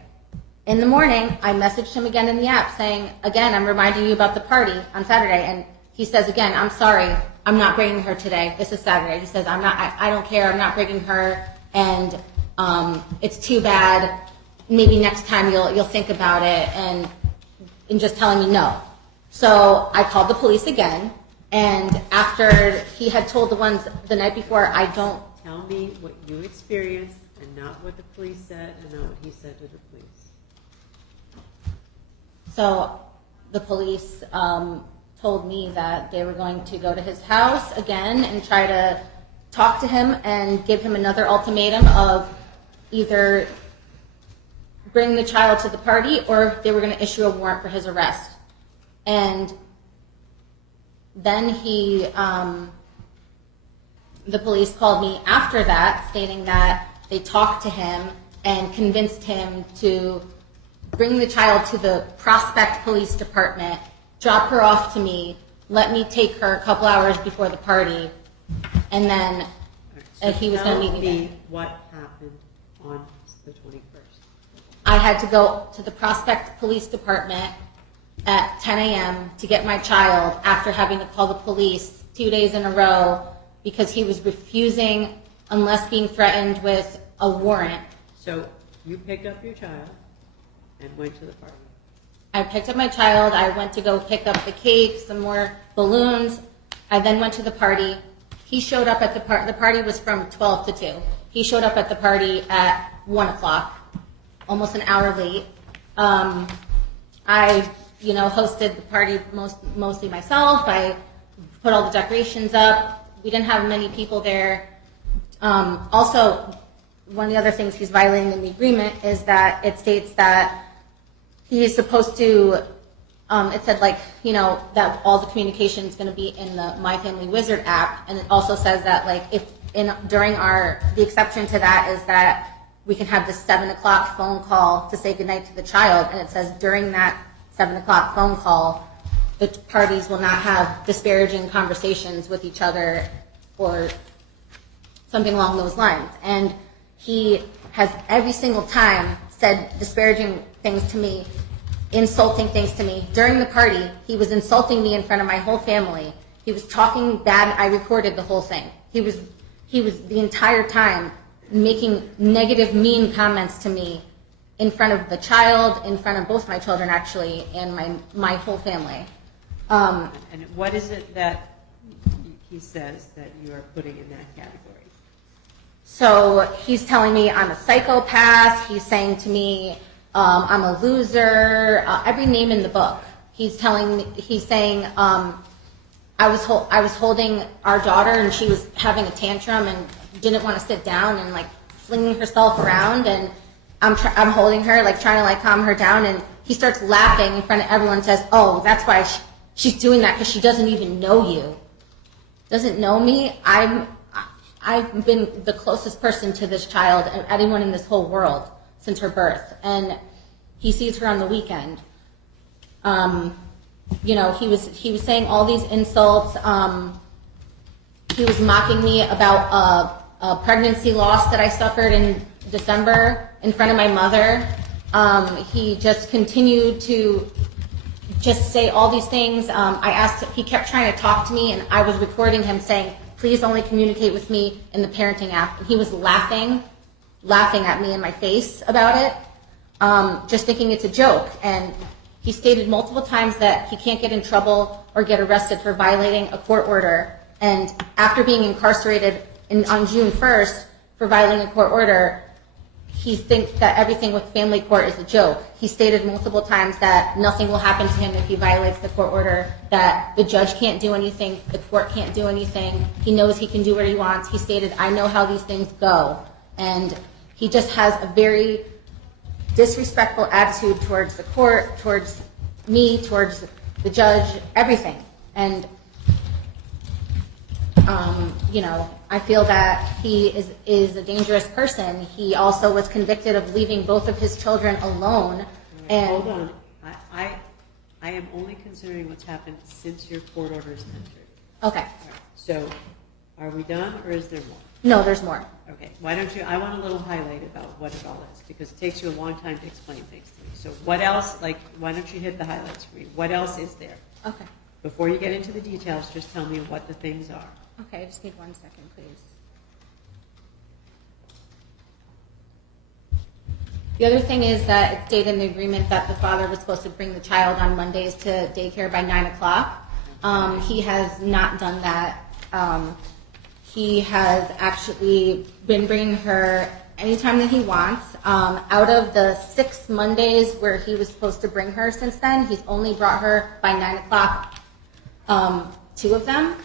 in the morning, I messaged him again in the app saying, again, I'm reminding you about the party on Saturday. And he says again, I'm sorry, I'm not bringing her today. This is Saturday. He says, I don't care, I'm not bringing her. And it's too bad. Maybe next time you'll think about it, and just telling me no. So I called the police again, and after he had told the ones the night before, I don't... Tell me what you experienced and not what the police said and not what he said to the police. So the police told me that they were going to go to his house again and try to talk to him and give him another ultimatum of either bring the child to the party or they were going to issue a warrant for his arrest. And then the police called me after that, stating that they talked to him and convinced him to bring the child to the Prospect Police Department, drop her off to me, let me take her a couple hours before the party, and then he was going to meet me there. What happened on the 21st? I had to go to the Prospect Police Department at 10 a.m. to get my child after having to call the police 2 days in a row because he was refusing unless being threatened with a warrant. So you picked up your child and went to the party. I picked up my child. I went to go pick up the cake, some more balloons. I then went to the party. He showed up at the party. The party was from 12 to 2. He showed up at the party at 1 o'clock, almost an hour late. I hosted the party mostly myself. I put all the decorations up. We didn't have many people there. Also, one of the other things he's violating in the agreement is that it states that he is supposed to, it said that all the communication is going to be in the My Family Wizard app, and it also says that the exception to that is that we can have the 7 o'clock phone call to say goodnight to the child, and it says during that 7 o'clock phone call, the parties will not have disparaging conversations with each other or something along those lines. And he has every single time said disparaging things to me, insulting things to me. During the party, he was insulting me in front of my whole family. He was talking bad. I recorded the whole thing. He was the entire time making negative, mean comments to me in front of the child, in front of both my children actually, and my whole family. And what is it that he says that you are putting in that category? So he's telling me I'm a psychopath. He's saying to me I'm a loser. Every name in the book. He's saying I was holding our daughter and she was having a tantrum and didn't want to sit down and flinging herself around, and I'm holding her trying to calm her down, and he starts laughing in front of everyone and says, "Oh, that's why she's doing that, because she doesn't even know you." Doesn't know me. I've been the closest person to this child and anyone in this whole world since her birth, and he sees her on the weekend. He was saying all these insults. He was mocking me about a pregnancy loss that I suffered in December in front of my mother. He just continued to just say all these things. He kept trying to talk to me, and I was recording him saying, "Please only communicate with me in the parenting app." And he was laughing laughing at me in my face about it, just thinking it's a joke. And he stated multiple times that he can't get in trouble or get arrested for violating a court order. And after being incarcerated on June 1st for violating a court order, he thinks that everything with family court is a joke. He stated multiple times that nothing will happen to him if he violates the court order, that the judge can't do anything, the court can't do anything. He knows he can do what he wants. He stated, I know how these things go. And he just has a very disrespectful attitude towards the court, towards me, towards the judge, everything. And I feel that he is a dangerous person. He also was convicted of leaving both of his children alone. And hold on. I am only considering what's happened since your court order is entered. Okay. All right. So, are we done, or is there more? No, there's more. Okay. Why don't you? I want a little highlight about what it all is, because it takes you a long time to explain things to me. So, what else? Like, why don't you hit the highlights for me? What else is there? Okay. Before you get into the details, just tell me what the things are. Okay, I just need 1 second, please. The other thing is that it stated in the agreement that the father was supposed to bring the child on Mondays to daycare by 9 o'clock. He has not done that. He has actually been bringing her anytime that he wants. Out of the 6 Mondays where he was supposed to bring her since then, he's only brought her by 9 o'clock, 2 of them.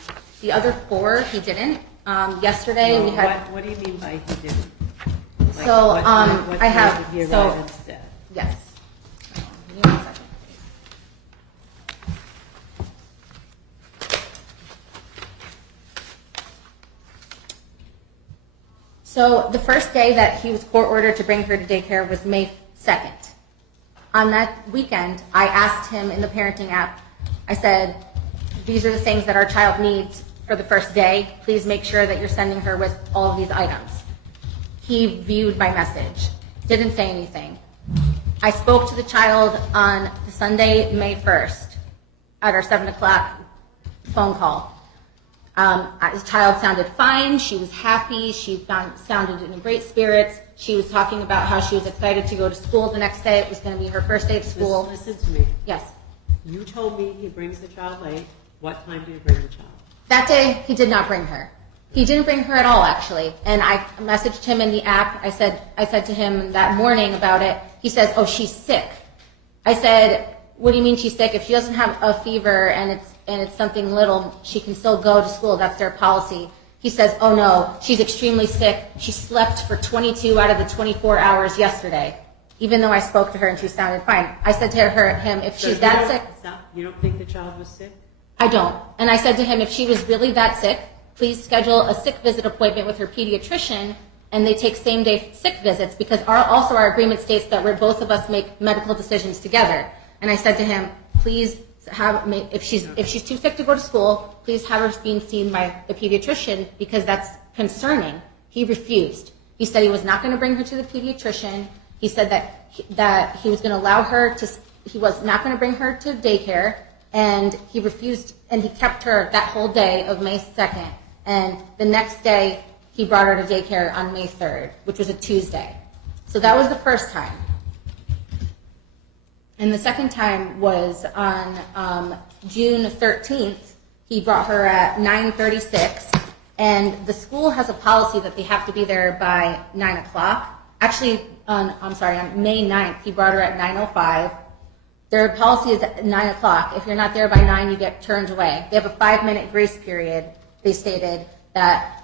The other 4, he didn't. Yesterday we had... What do you mean by he didn't? Like, So, what I have... did he So, arrive instead? yes. Give me 1 second, please. So the first day that he was court ordered to bring her to daycare was May 2nd. On that weekend, I asked him in the parenting app, I said, these are the things that our child needs for the first day. Please make sure that you're sending her with all of these items. He viewed my message, didn't say anything. I spoke to the child on the Sunday, May 1st, at our 7 o'clock phone call. The child sounded fine. She was happy. She sounded in great spirits. She was talking about how she was excited to go to school the next day. It was going to be her first day of school. Listen to me. Yes. You told me he brings the child late. What time do you bring the child? That day, he did not bring her. He didn't bring her at all, actually. And I messaged him in the app. I said to him that morning about it. He says, oh, she's sick. I said, what do you mean she's sick? If she doesn't have a fever and it's something little, she can still go to school. That's their policy. He says, oh, no, she's extremely sick. She slept for 22 out of the 24 hours yesterday, even though I spoke to her and she sounded fine. I said to him, if she's that sick. You don't think the child was sick? I don't. And I said to him, if she was really that sick, please schedule a sick visit appointment with her pediatrician, and they take same-day sick visits, because our agreement states that both of us make medical decisions together. And I said to him, please if she's too sick to go to school, please have her being seen by the pediatrician, because that's concerning. He refused. He said he was not going to bring her to the pediatrician. He said that he was going to allow her to. He was not going to bring her to daycare, and he refused. And he kept her that whole day of May 2nd. And the next day, he brought her to daycare on May 3rd, which was a Tuesday. So that was the first time. And the second time was on June 13th. He brought her at 9:36. And the school has a policy that they have to be there by 9 o'clock. Actually, on May 9th, he brought her at 9:05. Their policy is at 9 o'clock. If you're not there by 9, you get turned away. They have a 5-minute grace period. They stated that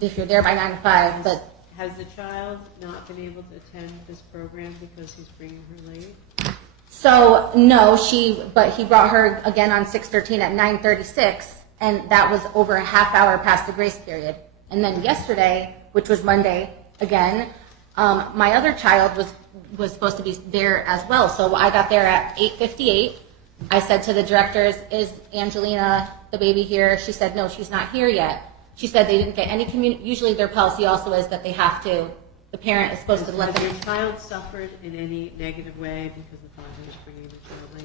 if you're there by 9:05, but has the child not been able to attend this program because he's bringing her late? So no, but he brought her again on 6/13 at 9:36, and that was over a half hour past the grace period. And then yesterday, which was Monday, again, my other child was supposed to be there as well. So I got there at 8:58. I said to the directors, is Angelina, the baby, here? She said, no, she's not here yet. She said they didn't get any usually their policy also is that they have to, the parent is supposed to let them. Has your child suffered in any negative way because the father was bringing the child late?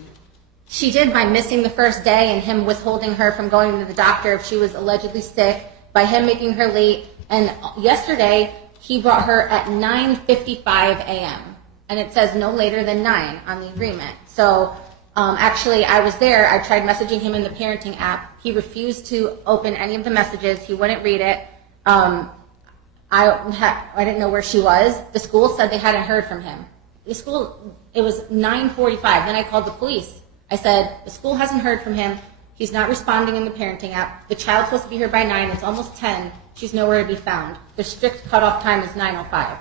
She did, by missing the first day and him withholding her from going to the doctor if she was allegedly sick, by him making her late. And yesterday, he brought her at 9:55 a.m. and it says no later than 9 on the agreement. So actually, I was there. I tried messaging him in the parenting app. He refused to open any of the messages. He wouldn't read it. I didn't know where she was. The school said they hadn't heard from him. It was 9:45. Then I called the police. I said, the school hasn't heard from him. He's not responding in the parenting app. The child's supposed to be here by 9. It's almost 10. She's nowhere to be found. The strict cutoff time is 9:05.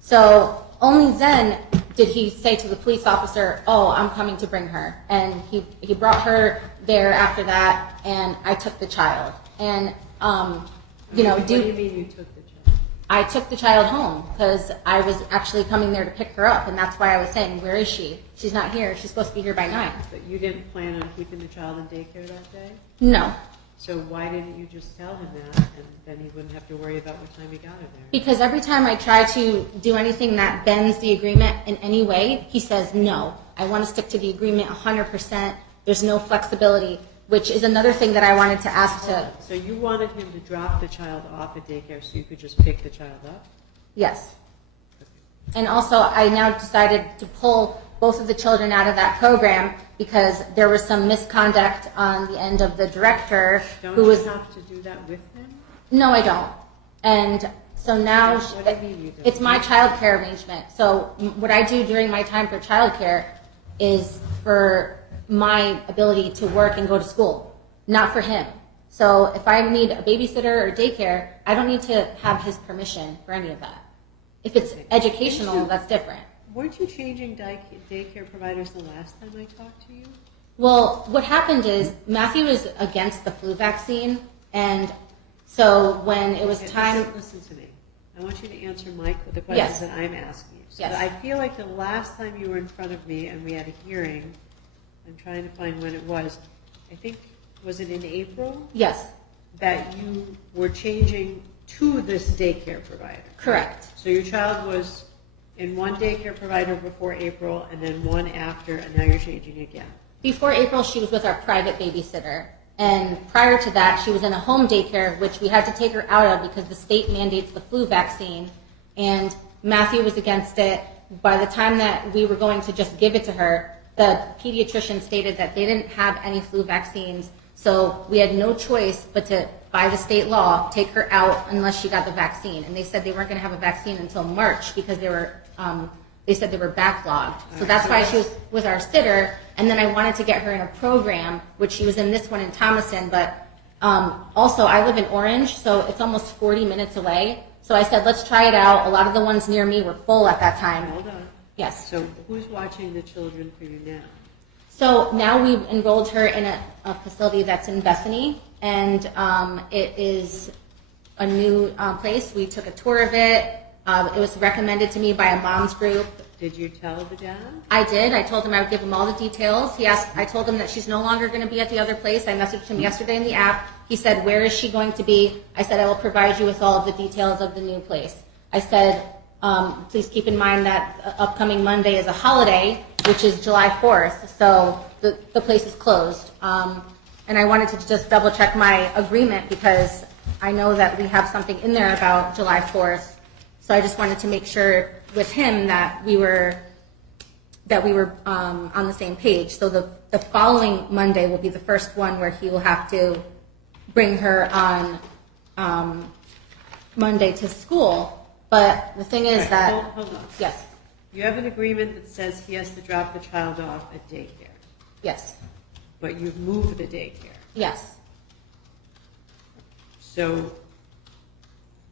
So only then did he say to the police officer, oh, I'm coming to bring her. And he brought her there after that, and I took the child. And, What do you mean you took the child? I took the child home because I was actually coming there to pick her up, and that's why I was saying, where is she? She's not here. She's supposed to be here by 9. But you didn't plan on keeping the child in daycare that day? No. So why didn't you just tell him that, and then he wouldn't have to worry about what time he got her there? Because every time I try to do anything that bends the agreement in any way, he says no. I want to stick to the agreement 100%. There's no flexibility, which is another thing that I wanted to ask to... So you wanted him to drop the child off at daycare so you could just pick the child up? Yes. And also, I now decided to pull both of the children out of that program because there was some misconduct on the end of the director who was... Don't you have to do that with him? No, I don't. And so now What do you mean you don't? it's my child care arrangement. So what I do during my time for child care is for my ability to work and go to school, not for him. So if I need a babysitter or daycare, I don't need to have his permission for any of that. If it's educational, that's different. Weren't you changing daycare providers the last time I talked to you? Well, what happened is Matthew was against the flu vaccine, and so when it was time... Listen to me. I want you to answer the questions Yes. that I'm asking you. So Yes. I feel like the last time you were in front of me and we had a hearing, I'm trying to find when it was, I think, was it in April? Yes, That you were changing to this daycare provider. correct. So your child was in one daycare provider before April and then one after, and now you're changing again. Before April, she was with our private babysitter. And prior to that, she was in a home daycare, which we had to take her out of because the state mandates the flu vaccine. And Matthew was against it. By the time that we were going to just give it to her, the pediatrician stated that they didn't have any flu vaccines. So we had no choice but to, by the state law, take her out unless she got the vaccine. And they said they weren't going to have a vaccine until March because they said they were backlogged. So that's why she was with our sitter. And then I wanted to get her in a program, which she was in this one in Thomason. But also, I live in Orange, so it's almost 40 minutes away. So I said, let's try it out. A lot of the ones near me were full at that time. Hold on. Yes. So who's watching the children for you now? So now we've enrolled her in a facility that's in Bethany, and it is a new place. We took a tour of it. It was recommended to me by a mom's group. Did you tell the dad? I did. I told him I would give him all the details. I told him that she's no longer going to be at the other place. I messaged him yesterday in the app. He said, where is she going to be? I said, I will provide you with all of the details of the new place. I said, please keep in mind that upcoming Monday is a holiday, which is July 4th, so the place is closed. And I wanted to just double check my agreement because I know that we have something in there about July 4th. So I just wanted to make sure with him that we were on the same page. So the following Monday will be the first one where he will have to bring her on Monday to school. But the thing is that... Hold on. Yes. You have an agreement that says he has to drop the child off at daycare, Yes. but you've moved the daycare. Yes. So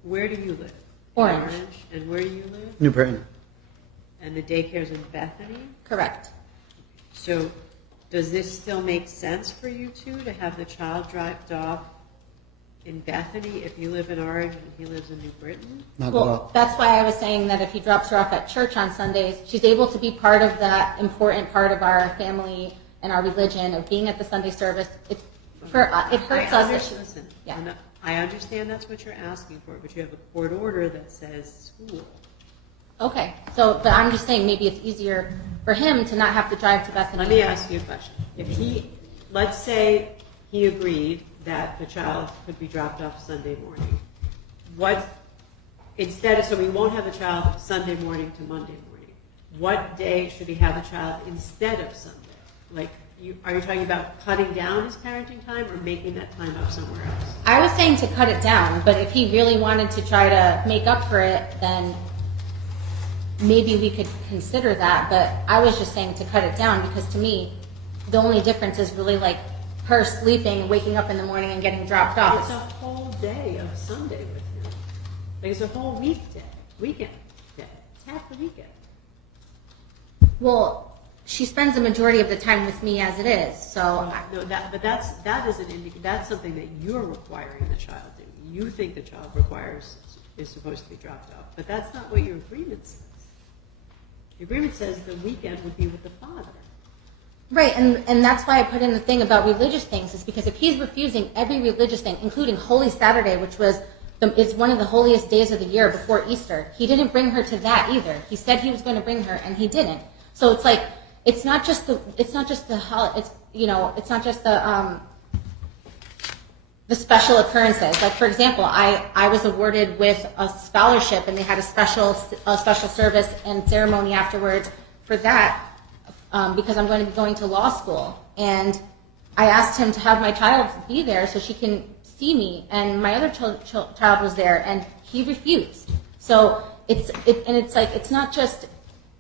where do you live? Orange. And where do you live? New Britain. And the daycare's in Bethany? Correct. So does this still make sense for you two to have the child dropped off in Bethany if you live in Orange and he lives in New Britain? Not at all. Well, that's why I was saying that if he drops her off at church on Sundays, she's able to be part of that important part of our family and our religion of being at the Sunday service. It hurts us. Listen, Yeah. I understand that's what you're asking for, but you have a court order that says school. Okay, but I'm just saying maybe it's easier for him to not have to drive to Bethany. Let me ask you a question. Let's say he agreed that the child could be dropped off Sunday morning. so we won't have a child Sunday morning to Monday morning. What day should he have a child instead of Sunday? Like, are you talking about cutting down his parenting time or making that time up somewhere else? I was saying to cut it down, but if he really wanted to try to make up for it, then maybe we could consider that. But I was just saying to cut it down because to me, the only difference is really like her sleeping, waking up in the morning and getting dropped off. It's a whole day of Sunday with him. Like it's a whole weekend day. It's half the weekend. Well, she spends the majority of the time with me as it is, so. No, that's something that you're requiring the child to. You think the child is supposed to be dropped off, but that's not what your agreement says. The agreement says the weekend would be with the father. Right, and that's why I put in the thing about religious things, is because if he's refusing every religious thing, including Holy Saturday, which it's one of the holiest days of the year before Easter, he didn't bring her to that either. He said he was going to bring her, and he didn't. So it's like, it's not just the special occurrences. Like for example, I was awarded with a scholarship, and they had a special service and ceremony afterwards for that because I'm going to be going to law school, and I asked him to have my child be there so she can see me, and my other child was there, and he refused. So it's not just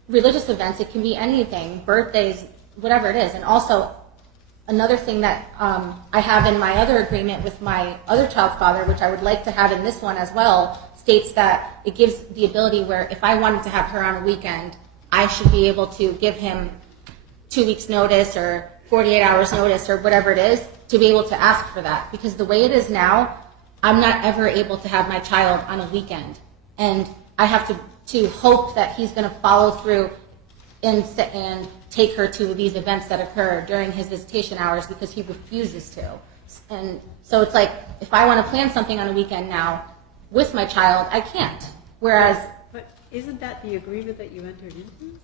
religious events, it can be anything, birthdays, whatever it is. And also, another thing that I have in my other agreement with my other child's father, which I would like to have in this one as well, states that it gives the ability where if I wanted to have her on a weekend, I should be able to give him 2 weeks notice or 48 hours notice or whatever it is to be able to ask for that. Because the way it is now, I'm not ever able to have my child on a weekend. And I have to hope that he's going to follow through and take her to these events that occur during his visitation hours because he refuses to. And so it's like, if I want to plan something on a weekend now with my child, I can't. Whereas... But isn't that the agreement that you entered into?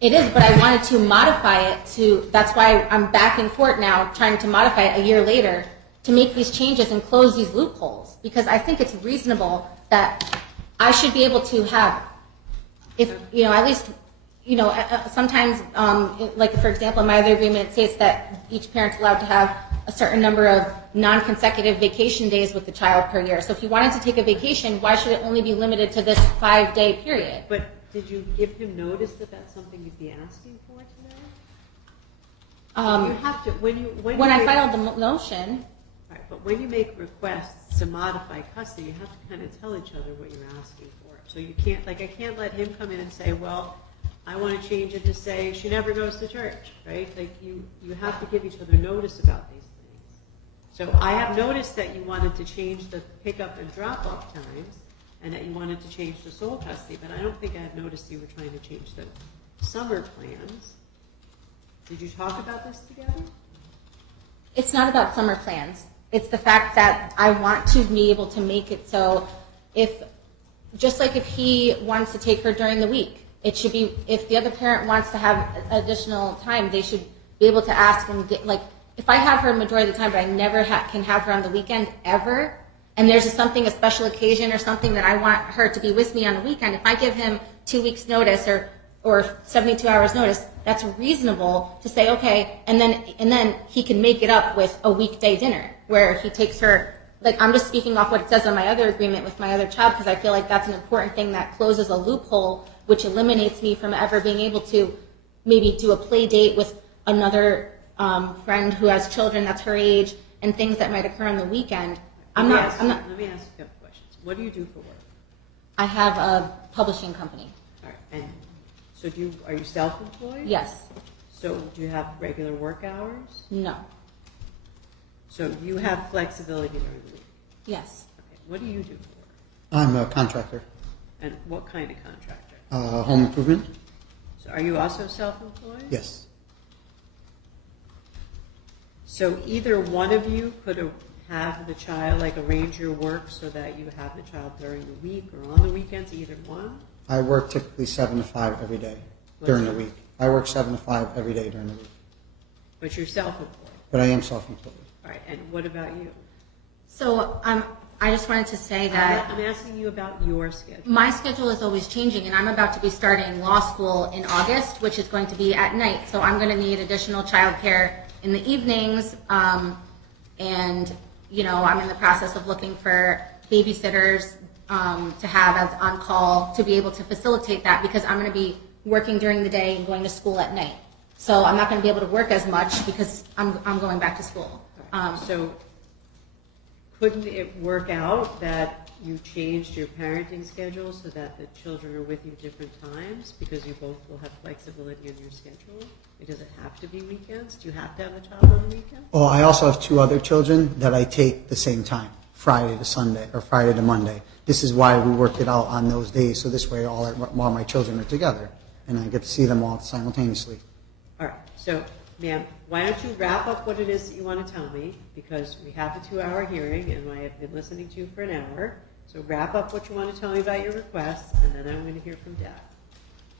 It is, but I wanted to modify it to... That's why I'm back in court now trying to modify it a year later to make these changes and close these loopholes. Because I think it's reasonable that I should be able to have... at least, sometimes, like for example, in my other agreement, it states that each parent's allowed to have a certain number of non-consecutive vacation days with the child per year. So if you wanted to take a vacation, why should it only be limited to this 5-day period? But did you give him notice that that's something you'd be asking for today? You have to, when I filed the motion. Right, but when you make requests to modify custody, you have to kind of tell each other what you're asking for. So you can't, I can't let him come in and say, well, I want to change it to say she never goes to church, right? Like you have to give each other notice about these things. So I have noticed that you wanted to change the pickup and drop-off times, and that you wanted to change the sole custody, but I don't think I had noticed you were trying to change the summer plans. Did you talk about this together? It's not about summer plans. It's the fact that I want to be able to make it so just like if he wants to take her during the week, it should be, if the other parent wants to have additional time, they should be able to ask and get, like, if I have her majority of the time, but I never can have her on the weekend ever, and there's a special occasion or something that I want her to be with me on the weekend, if I give him 2 weeks notice or 72 hours notice, that's reasonable to say, okay, and then he can make it up with a weekday dinner where he takes her, like I'm just speaking off what it says on my other agreement with my other child because I feel like that's an important thing that closes a loophole which eliminates me from ever being able to maybe do a play date with another friend who has children that's her age and things that might occur on the weekend. Let me ask you a couple questions. What do you do for work? I have a publishing company. All right, and so are you self-employed? Yes. So do you have regular work hours? No. So you have flexibility during the week? Yes. Okay. What do you do for work? I'm a contractor. And what kind of contractor? Home improvement? So are you also self-employed? Yes. So either one of you could have the child, like arrange your work so that you have the child during the week or on the weekends, either one? I work typically 7 to 5 every day during the week. I work 7 to 5 every day during the week. But you're self-employed? But I am self-employed. All right, and what about you? So I just wanted to say that I'm asking you about your schedule. my schedule is always changing, and I'm about to be starting law school in August, which is going to be at night. So I'm going to need additional childcare in the evenings, and I'm in the process of looking for babysitters to have as on call to be able to facilitate that, because I'm going to be working during the day and going to school at night. So I'm not going to be able to work as much because I'm going back to school. So couldn't it work out that you changed your parenting schedule so that the children are with you different times, because you both will have flexibility in your schedule? It doesn't have to be weekends. Do you have to have the child on the weekend? Oh, I also have 2 other children that I take the same time, Friday to Sunday or Friday to Monday. This is why we worked it out on those days, so this way all my children are together, and I get to see them all simultaneously. All right. So, ma'am, why don't you wrap up what it is that you want to tell me, because we have a 2-hour hearing, and I have been listening to you for an hour. So wrap up what you want to tell me about your request, and then I'm going to hear from Deb.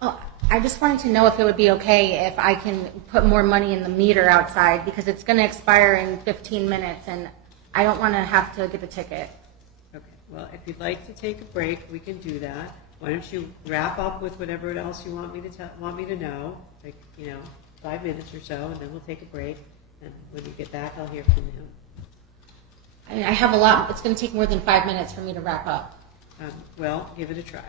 Oh, I just wanted to know if it would be okay if I can put more money in the meter outside, because it's going to expire in 15 minutes, and I don't want to have to get a ticket. Okay. Well, if you'd like to take a break, we can do that. Why don't you wrap up with whatever else you want me to know, like 5 minutes or so, and then we'll take a break. And when you get back, I'll hear from him. I have a lot. It's going to take more than 5 minutes for me to wrap up. Well, give it a try.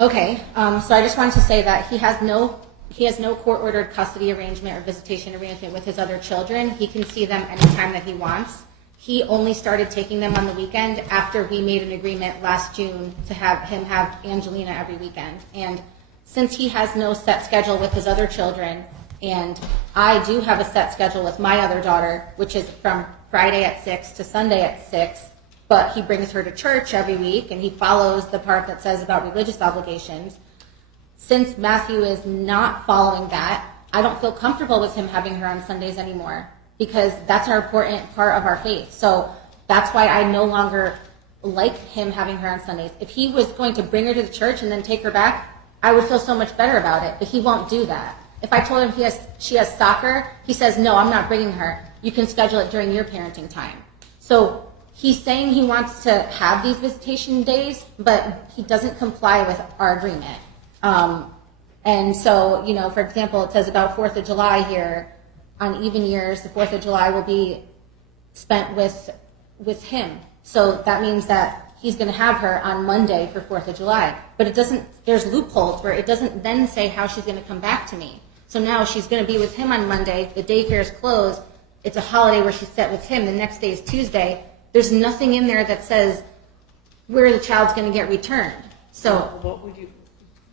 Okay. So I just wanted to say that he has no court-ordered custody arrangement or visitation arrangement with his other children. He can see them anytime that he wants. He only started taking them on the weekend after we made an agreement last June to have him have Angelina every weekend. And since he has no set schedule with his other children, and I do have a set schedule with my other daughter, which is from Friday at 6 to Sunday at 6, but he brings her to church every week, and he follows the part that says about religious obligations. Since Matthew is not following that, I don't feel comfortable with him having her on Sundays anymore, because that's an important part of our faith. So that's why I no longer like him having her on Sundays. If he was going to bring her to the church and then take her back, I would feel so much better about it, but he won't do that. If I told him she has soccer, he says, no, I'm not bringing her. You can schedule it during your parenting time. So he's saying he wants to have these visitation days, but he doesn't comply with our agreement. And so, for example, it says about 4th of July here, on even years, the 4th of July will be spent with him. So that means that he's going to have her on Monday for 4th of July. But there's loopholes where it doesn't then say how she's going to come back to me. So now she's going to be with him on Monday. The daycare is closed. It's a holiday where she's set with him. The next day is Tuesday. There's nothing in there that says where the child's going to get returned. So what would you?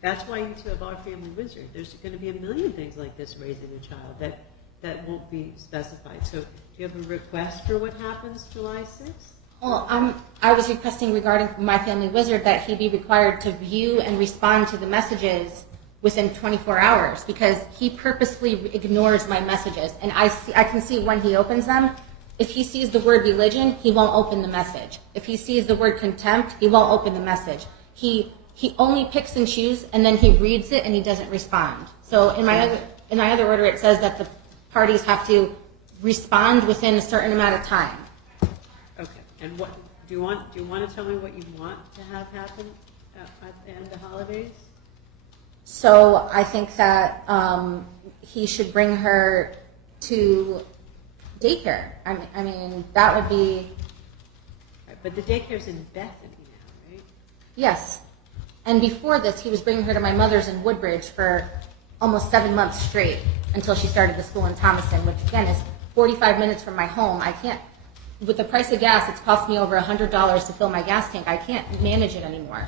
That's why you two have our family wizard. There's going to be a million things like this raising a child that won't be specified. So do you have a request for what happens July 6th? Well, I was requesting regarding my family wizard that he be required to view and respond to the messages within 24 hours, because he purposely ignores my messages, and I can see when he opens them. If he sees the word religion, he won't open the message. If he sees the word contempt, he won't open the message. He only picks and chooses, and then he reads it and he doesn't respond. So in my other order, it says that the parties have to respond within a certain amount of time. Okay. And what do you want to tell me what you want to have happen at the end of the holidays? So I think that he should bring her to daycare. I mean, that would be... Right, but the daycare's in Bethany now, right? Yes. And before this, he was bringing her to my mother's in Woodbridge for almost 7 months straight until she started the school in Thomaston, which again is 45 minutes from my home. I can't, with the price of gas, it's cost me over $100 to fill my gas tank. I can't manage it anymore.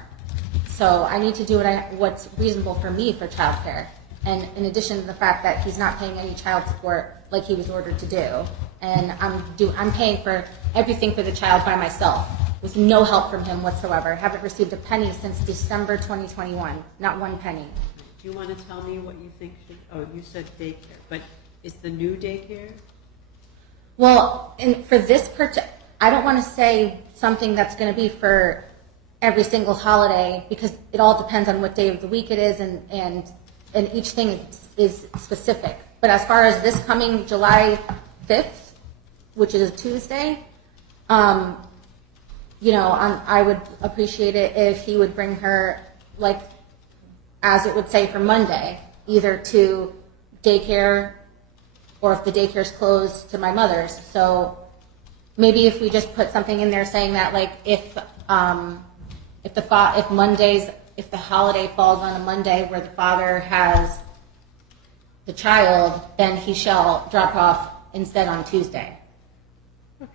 So I need to do what's reasonable for me for childcare. And in addition to the fact that he's not paying any child support like he was ordered to do, and I'm paying for everything for the child by myself with no help from him whatsoever. I haven't received a penny since December 2021, not one penny. Do you want to tell me what you think should... Oh, you said daycare, but is the new daycare? Well, and for this I don't want to say something that's going to be for every single holiday, because it all depends on what day of the week it is, and each thing is specific. But as far as this coming July 5th, which is a Tuesday, you know, I would appreciate it if he would bring her, like, as it would say for Monday, either to daycare or if the daycare's closed to my mother's. So maybe if we just put something in there saying that, like, if the holiday falls on a Monday where the father has the child, then he shall drop off instead on Tuesday. Okay.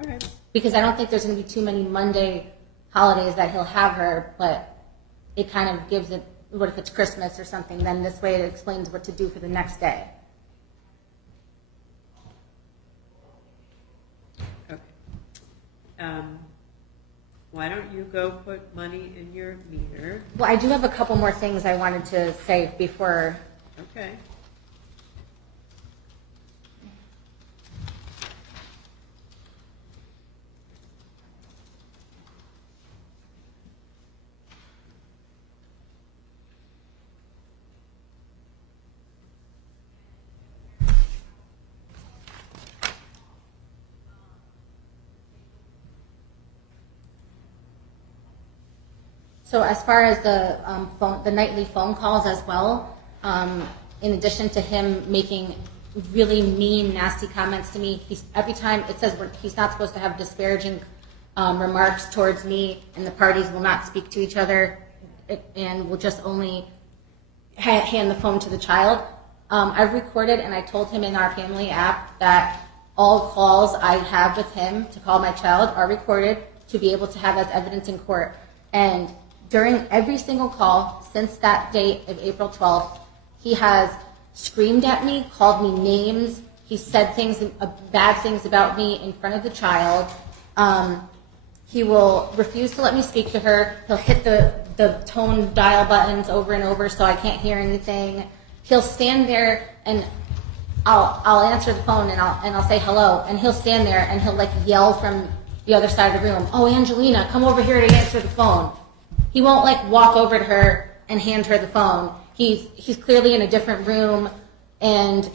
All right. Because I don't think there's going to be too many Monday holidays that he'll have her, but it kind of gives it, what if it's Christmas or something, then this way it explains what to do for the next day. Okay. Why don't you go put money in your meter? Well, I do have a couple more things I wanted to say before. Okay. So as far as the nightly phone calls as well, in addition to him making really mean, nasty comments to me, every time it says he's not supposed to have disparaging remarks towards me, and the parties will not speak to each other, and will just only hand the phone to the child. I've recorded, and I told him in our family app that all calls I have with him to call my child are recorded to be able to have as evidence in court. And during every single call since that date of April 12th, he has screamed at me, called me names. He said things, bad things about me in front of the child. He will refuse to let me speak to her. He'll hit the tone dial buttons over and over so I can't hear anything. He'll stand there and I'll answer the phone and I'll say hello, and he'll stand there and he'll like yell from the other side of the room, "Oh, Angelina, come over here to answer the phone." He won't like walk over to her and hand her the phone. He's clearly in a different room, and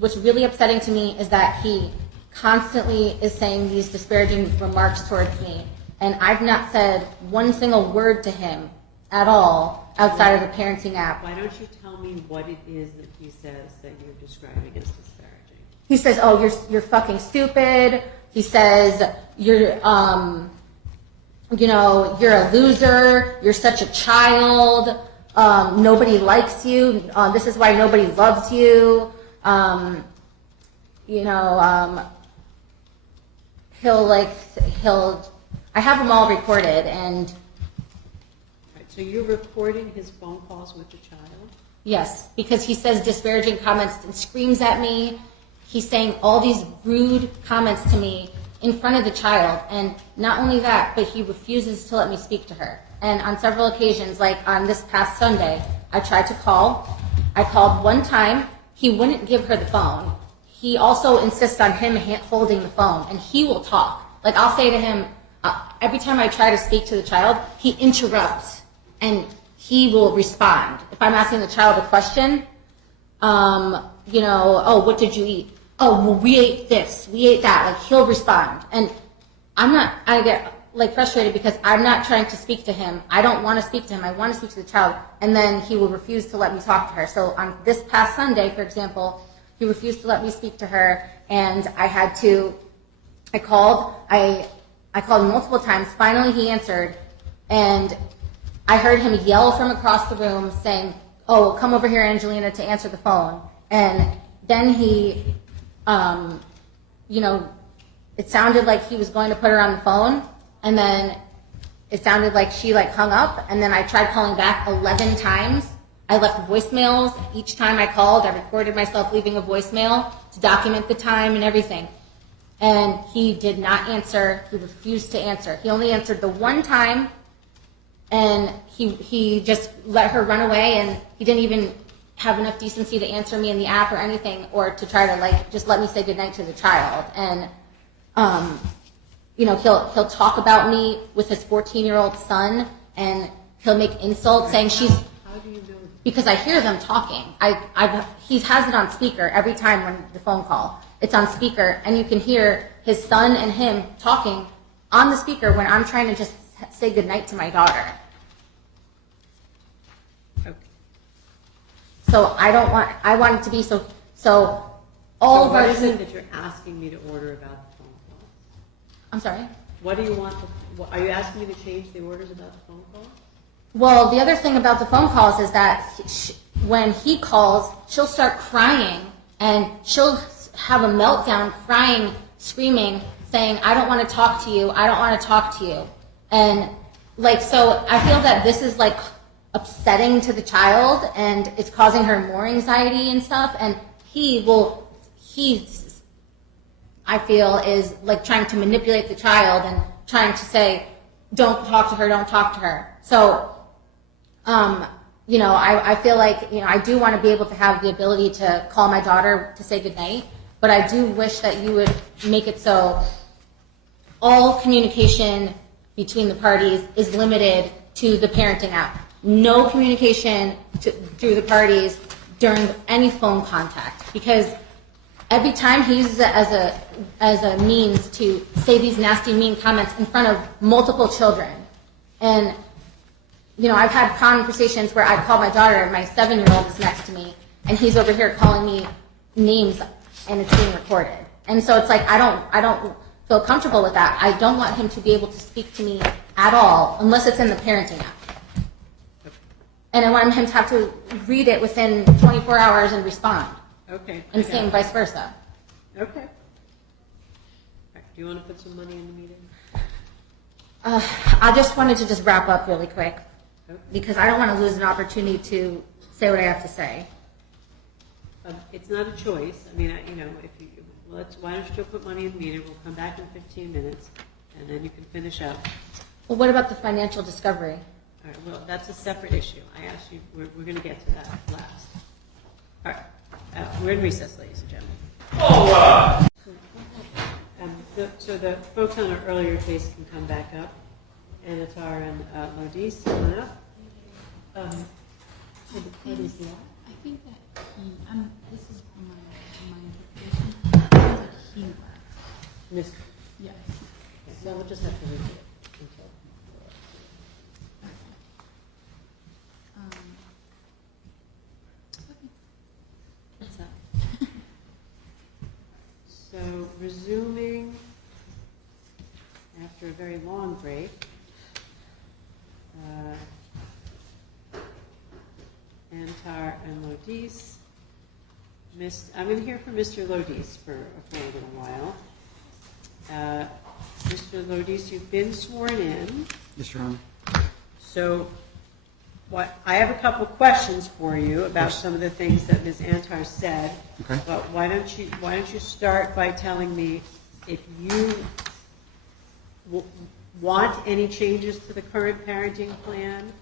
what's really upsetting to me is that he constantly is saying these disparaging remarks towards me, and I've not said one single word to him at all outside of the parenting app. Why don't you tell me what it is that he says that you're describing as disparaging? He says, "Oh, you're fucking stupid." He says, "You're you're a loser. You're such a child. Nobody likes you. This is why nobody loves you." I have them all recorded, and Right, so you're recording his phone calls with the child? yes, because he says disparaging comments and screams at me. He's saying all these rude comments to me in front of the child, and not only that, but he refuses to let me speak to her. And on several occasions, like on this past Sunday, I tried to call. I called one time. He wouldn't give her the phone. He also insists on him holding the phone, and he will talk. Like, I'll say to him, every time I try to speak to the child, he interrupts, and he will respond. If I'm asking the child a question, "Oh, what did you eat?" "Oh, well, we ate this, we ate that." Like, he'll respond. And I get like frustrated because I'm not trying to speak to him. I don't want to speak to him. I want to speak to the child. And then he will refuse to let me talk to her. So on this past Sunday, for example, he refused to let me speak to her, and I called multiple times. Finally, he answered, and I heard him yell from across the room saying, "Oh, come over here, Angelina, to answer the phone." And then he, it sounded like he was going to put her on the phone, and then it sounded like she hung up, and then I tried calling back 11 times. I left voicemails. Each time I called, I recorded myself leaving a voicemail to document the time and everything. And he did not answer. He refused to answer. He only answered the one time, and he just let her run away, and he didn't even have enough decency to answer me in the app or anything, or to try to just let me say goodnight to the child. And he'll talk about me with his 14-year-old son, and he'll make insults saying she's. How do you know that? Because I hear them talking. He has it on speaker every time when the phone call. it's on speaker, and you can hear his son and him talking on the speaker when I'm trying to just say goodnight to my daughter. Okay. So I want it to be so all of what our... is it that you're asking me to order about the phone calls? I'm sorry? What do you want, are you asking me to change the orders about the phone calls? Well, the other thing about the phone calls is that when he calls, she'll start crying, and she'll have a meltdown, crying, screaming, saying, I don't want to talk to you, I don't want to talk to you. And, like, so I feel that this is, like, upsetting to the child, and it's causing her more anxiety and stuff, and I feel, is, like, trying to manipulate the child and trying to say, don't talk to her, don't talk to her. So, you know, I feel like, you know, I do want to be able to have the ability to call my daughter to say goodnight, but I do wish that you would make it so all communication between the parties is limited to the parenting app. No communication through the parties during any phone contact, because every time he uses it as a means to say these nasty, mean comments in front of multiple children. And, you know, I've had conversations where I call my daughter, and my 7-year-old is next to me, and he's over here calling me names, and it's being recorded. And so it's like, I don't feel comfortable with that. I don't want him to be able to speak to me at all, unless it's in the parenting app. And I want him to have to read it within 24 hours and respond. Okay. And same vice versa. Okay. All right, do you want to put some money in the meeting? I just wanted to just wrap up really quick, Okay. because I don't want to lose an opportunity to say what I have to say. It's not a choice. I mean, you know, if you why don't you still put money in the meeting? We'll come back in 15 minutes, and then you can finish up. Well, what about the financial discovery? All right. Well, that's a separate issue. I asked you. We're going to get to that last. All right. We're in recess, ladies and gentlemen. So the folks on our earlier case can come back up. Antar and Lodice, come on up. So the parties left. I think that this is my interpretation. I think that he left. Miss. Yes. Okay, so we'll just have to read it until. What's that? So resuming after a very long break. Antar and Lodice. I'm going to hear from Mr. Lodice for a little while. Mr. Lodice, you've been sworn in. Yes, Your Honor. So I have a couple questions for you about some of the things that Ms. Antar said. Okay. But why don't you start by telling me if you want any changes to the current parenting plan,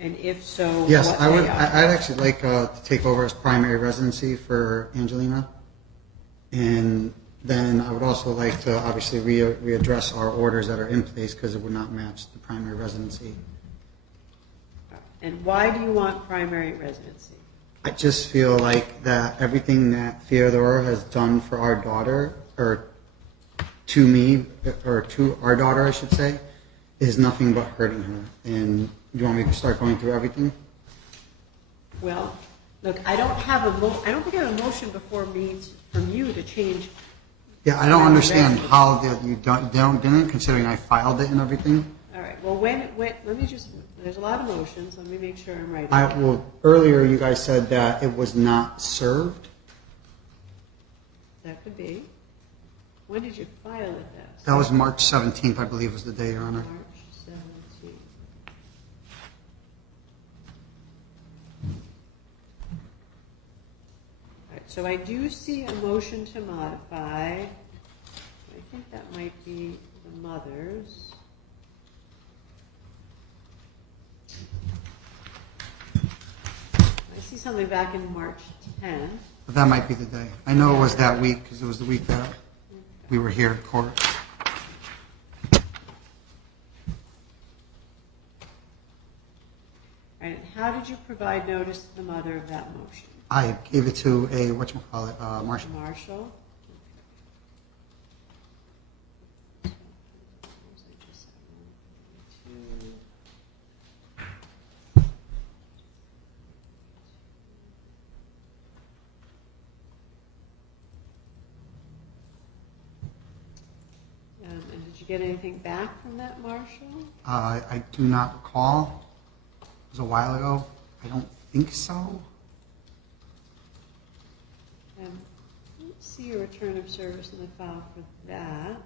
and if so, Yes, what I would. they are. I'd actually like to take over as primary residency for Angelina, and then I would also like to obviously readdress our orders that are in place because it would not match the primary residency. And why do you want primary residency? I just feel like that everything that Theodora has done for our daughter, or to me, or to our daughter, I should say, is nothing but hurting her. And you want me to start going through everything? Well, look, I don't think I have a motion before me from you to change. Yeah, I don't understand how you didn't, considering I filed it and everything. All right. Well, let me just. There's a lot of motions. Let me make sure I'm right. Earlier you guys said that it was not served. That could be. When did you file it? That was March 17th, I believe, was the day, Your Honor. March 17th. All right. So I do see a motion to modify. I think that might be the mother's. I see something back in March 10th. But that might be the day. I know it was that week because it was the week that we were here at court. And how did you provide notice to the mother of that motion? I gave it to a, Marshall. Marshall. you get anything back from that, Marshall? I do not recall. It was a while ago. I don't think so. I don't see a return of service in the file for that.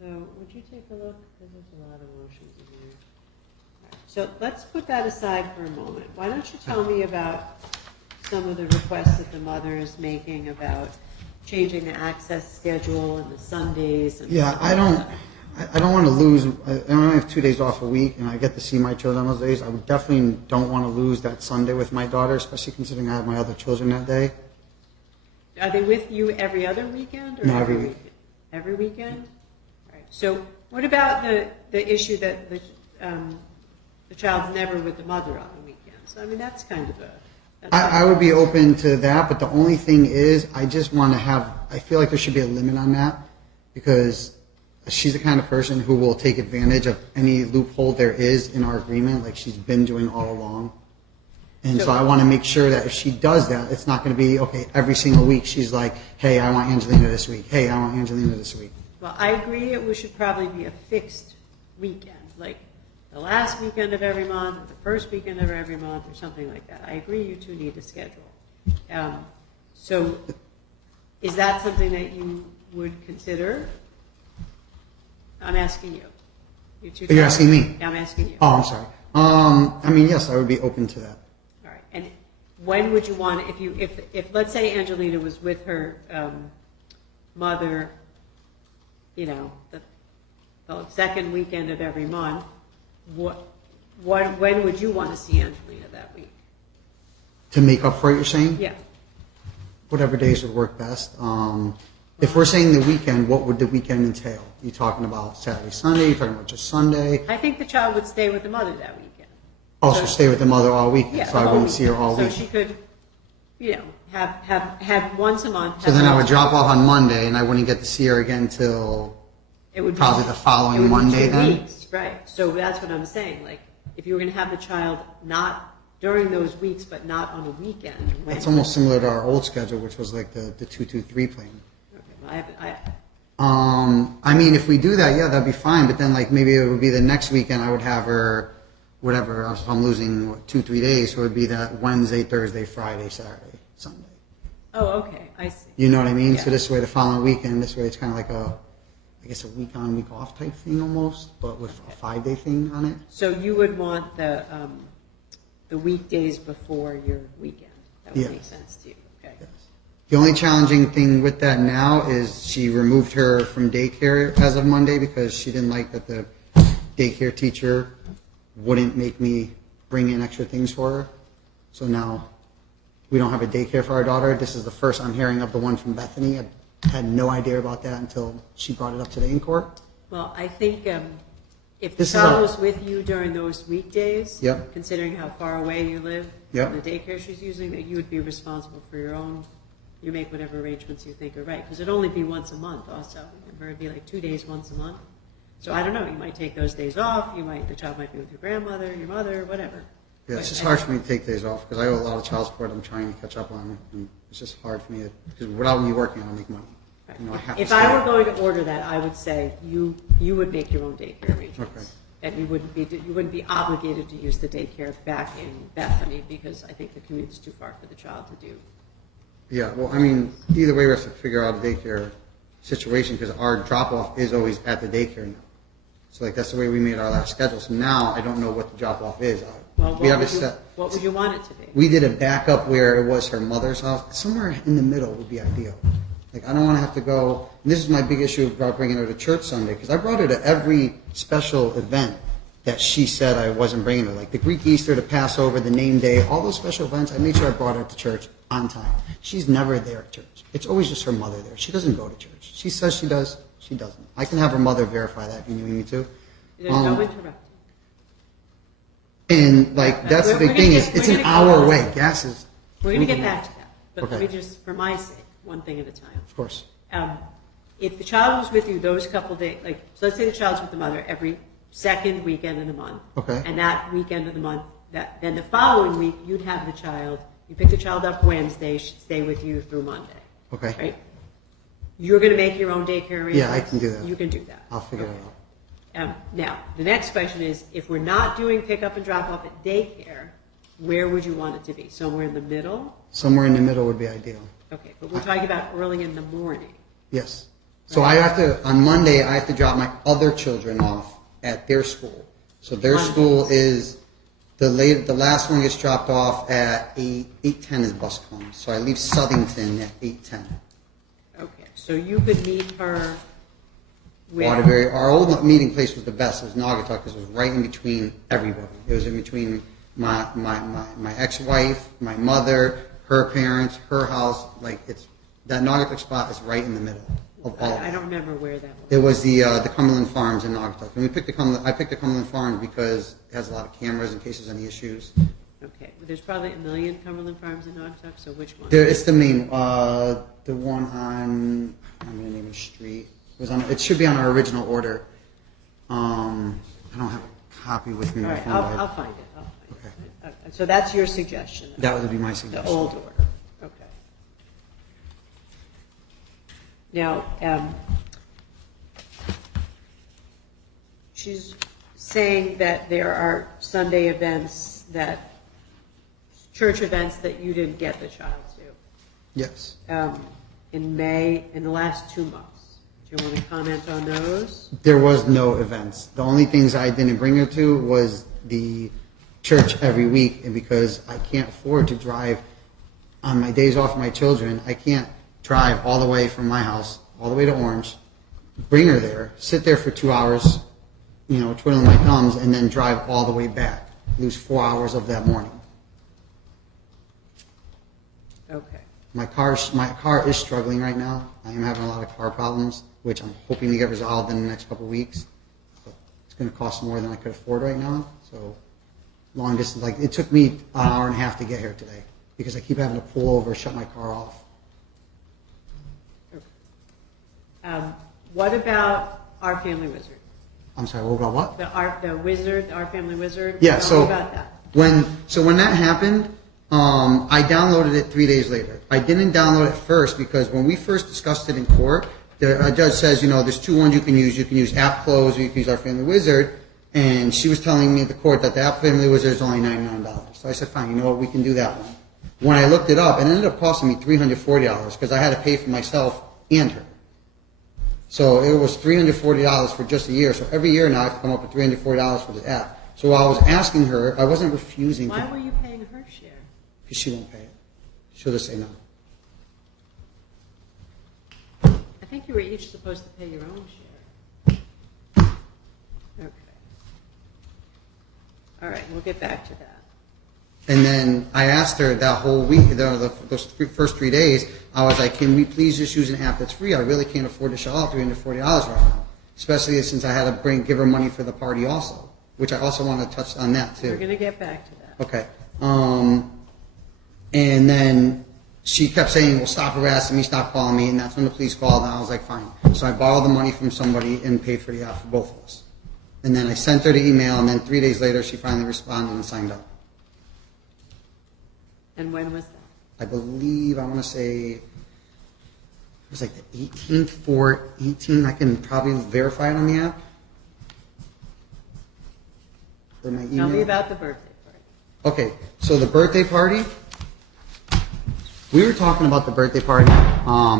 So would you take a look? Because there's a lot of motions in here. All right, so let's put that aside for a moment. Why don't you tell me about some of the requests that the mother is making about changing the access schedule and the Sundays? And Yeah, I don't want to lose. I only have 2 days off a week, and I get to see my children those days. I would definitely don't want to lose that Sunday with my daughter, especially considering I have my other children that day. Are they with you every other weekend? Or No, every week. Every weekend? All right. So what about the issue that the child's never with the mother on the weekends? I mean, that's kind of a... I would be open to that, but the only thing is, I just want to have, I feel like there should be a limit on that, because she's the kind of person who will take advantage of any loophole there is in our agreement, like she's been doing all along. And so I want to make sure that if she does that, it's not going to be, okay, every single week she's like, hey, I want Angelina this week. Hey, I want Angelina this week. Well, I agree it should probably be a fixed weekend, like the last weekend of every month, or the first weekend of every month, or something like that. I agree you two need a schedule. So is that something that you would consider? I'm asking you. You two You're asking me? Yeah, I'm asking you. Oh, I'm sorry. I mean, yes, I would be open to that. All right. And when would you want, if let's say Angelina was with her mother, you know, the second weekend of every month, when would you want to see Angelina that week? To make up for it, you're saying? Yeah. Whatever days would work best. If we're saying the weekend, what would the weekend entail? You talking about Saturday, Sunday? You talking about just Sunday? I think the child would stay with the mother that weekend. Also, stay with the mother all weekend, Yeah, so I wouldn't see her all so week. she could, you know, have once a month. So then I would drop off on Monday, and I wouldn't get to see her again till it would probably be, the following it would Monday be 2 then? weeks, right. So that's what I'm saying. Like, if you were going to have the child not during those weeks, but not on a weekend. When? It's almost similar to our old schedule, which was like the 2-2-3 plan. Okay, well, I mean, if we do that, yeah, that'd be fine. But then, like, maybe it would be the next weekend I would have her, whatever. If I'm losing 2-3 days, so it would be that Wednesday, Thursday, Friday, Saturday, Sunday. Oh, okay, I see. You know what I mean? Yeah. So this way, the following weekend, this way, it's kind of like I guess a week on, week off type thing almost, but with a 5-day thing on it. So you would want the weekdays before your weekend. That would Yeah. make sense to you. Okay. Yes. The only challenging thing with that now is she removed her from daycare as of Monday because she didn't like that the daycare teacher wouldn't make me bring in extra things for her. So now we don't have a daycare for our daughter. This is the first I'm hearing of the one from Bethany. I had no idea about that until she brought it up today in court. Well, I think if the This is child our- was with you during those weekdays, Yep. considering how far away you live, Yep. from the daycare she's using, that you would be responsible for your own. You make whatever arrangements you think are right, because it'd only be once a month. Also, remember, it'd be like 2 days once a month. So I don't know. You might take those days off. The child might be with your grandmother, your mother, whatever. Yeah, it's just hard for me to take days off because I owe a lot of child support I'm trying to catch up on. And it's just hard for me because without me working, I don't make money. You know, I have to If stay. I were going to order that, I would say you would make your own daycare arrangements. Okay. And you wouldn't be obligated to use the daycare back in Bethany because I think the commute's too far for the child to do. Yeah, well, I mean, either way, we have to figure out a daycare situation because our drop-off is always at the daycare now. So, like, that's the way we made our last schedule. So now I don't know what the drop-off is. Well, We have it what set. would you want it to be? We did a backup where it was her mother's house. Somewhere in the middle would be ideal. Like, I don't want to have to go. And this is my big issue about bringing her to church Sunday because I brought her to every special event that she said I wasn't bringing her. Like the Greek Easter, the Passover, the name day, all those special events. I made sure I brought her to church on time. She's never there at church. It's always just her mother there. She doesn't go to church. She says she does. She doesn't. I can have her mother verify that if you need me to. There's no interrupting. And like that's the We're big gonna thing get- is it's we're an gonna go hour on. away. Gas is. We're going to get back to that. But Okay. let me just, for my sake, one thing at a time. Of course. If the child was with you those couple days, like, so let's say the child's with the mother every second weekend of the month. Okay. And that weekend of the month, then the following week, you'd have the child, you pick the child up Wednesday, she'd stay with you through Monday. Okay. Right? You're going to make your own daycare arrangements? Yeah, I can do that. You can do that. I'll figure it out. Now, the next question is, if we're not doing pickup and drop off at daycare, where would you want it to be? Somewhere in the middle? Somewhere in the middle would be ideal. Okay, but we're talking about early in the morning. Yes. So I have to, on Monday, I have to drop my other children off at their school. So their school is, the last one gets dropped off at 8:10 is bus comes. So I leave Southington at 8:10. Okay, so you could meet her with... Waterbury. Our old meeting place was the best. It was Naugatuck because it was right in between everybody. It was in between my ex-wife, my mother, her parents, her house. Like that Naugatuck spot is right in the middle of all. I don't remember where that was. It was the Cumberland Farms in Naugatuck, and I picked the Cumberland Farms because it has a lot of cameras in case there's any issues. Okay, well, there's probably a million Cumberland Farms in Naugatuck, so which one? It's the main, the one on, I'm going to name it street. It should be on our original order. I don't have a copy with me. All right, I'll find it. Okay. So that's your suggestion? That would be my The suggestion. old order, okay. Now, she's saying that there are Sunday events church events that you didn't get the child Yes. to in May, in the last 2 months. Do you want to comment on those? There was no events. The only things I didn't bring her to was the church every week, and because I can't afford to drive on my days off with my children, I can't drive all the way from my house, all the way to Orange, bring her there, sit there for 2 hours, twiddling my thumbs, and then drive all the way back. Lose 4 hours of that morning. Okay. My car is struggling right now. I am having a lot of car problems, which I'm hoping to get resolved in the next couple of weeks. But it's going to cost more than I could afford right now. So long distance, it took me an hour and a half to get here today because I keep having to pull over, shut my car off. Okay. What about Our Family Wizard? I'm sorry, what about what? The wizard, Our Family Wizard? Yeah, Tell so me about that. when that happened, I downloaded it 3 days later. I didn't download it first because when we first discussed it in court, the judge says, there's 2 ones you can use. You can use App Close or you can use Our Family Wizard. And she was telling me at the court that the App Family Wizard is only $99. So I said, fine, you know what, we can do that one. When I looked it up, it ended up costing me $340 because I had to pay for myself and her. So it was $340 for just a year. So every year now I have to come up with $340 for the app. So I was asking her, I wasn't refusing. Why were you paying her share? Because she won't pay it. She'll just say no. I think you were each supposed to pay your own share. Okay. All right, we'll get back to that. And then I asked her that whole week, those first 3 days, I was like, can we please just use an app that's free? I really can't afford to shell out $340 right now, especially since I had to give her money for the party also, which I also want to touch on that too. We're going to get back to that. Okay. And then she kept saying, well, stop harassing me, stop calling me, and that's when the police called, and I was like, fine. So I borrowed the money from somebody and paid for the app for both of us. And then I sent her the email, and then 3 days later, she finally responded and signed up. And when was that? I believe, I want to say, it was like the 18th, 4/18. I can probably verify it on the app. For my email. Tell me about the birthday party. Okay, so the birthday party, we were talking about the birthday party.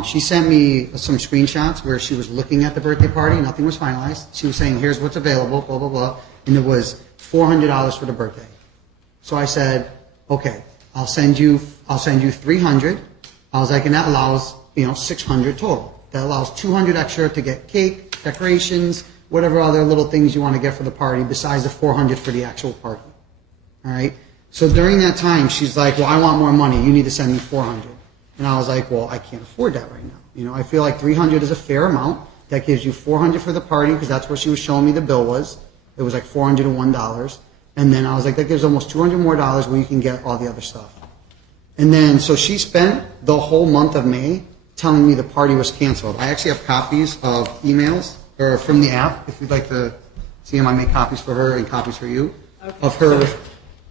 She sent me some screenshots where she was looking at the birthday party. Nothing was finalized. She was saying, here's what's available, blah, blah, blah. And it was $400 for the birthday. So I said, okay, I'll send you 300. I was like, and that allows, 600 total. That allows 200 extra to get cake, decorations, whatever other little things you want to get for the party besides the 400 for the actual party. All right? So during that time, she's like, well, I want more money. You need to send me 400. And I was like, well, I can't afford that right now. I feel like 300 is a fair amount. That gives you 400 for the party because that's what she was showing me the bill was. It was like $401. And then I was like, that gives almost $200 more where you can get all the other stuff. And then, so she spent the whole month of May telling me the party was canceled. I actually have copies of emails or from the app, if you'd like to see them. I made copies for her and copies for you. Okay.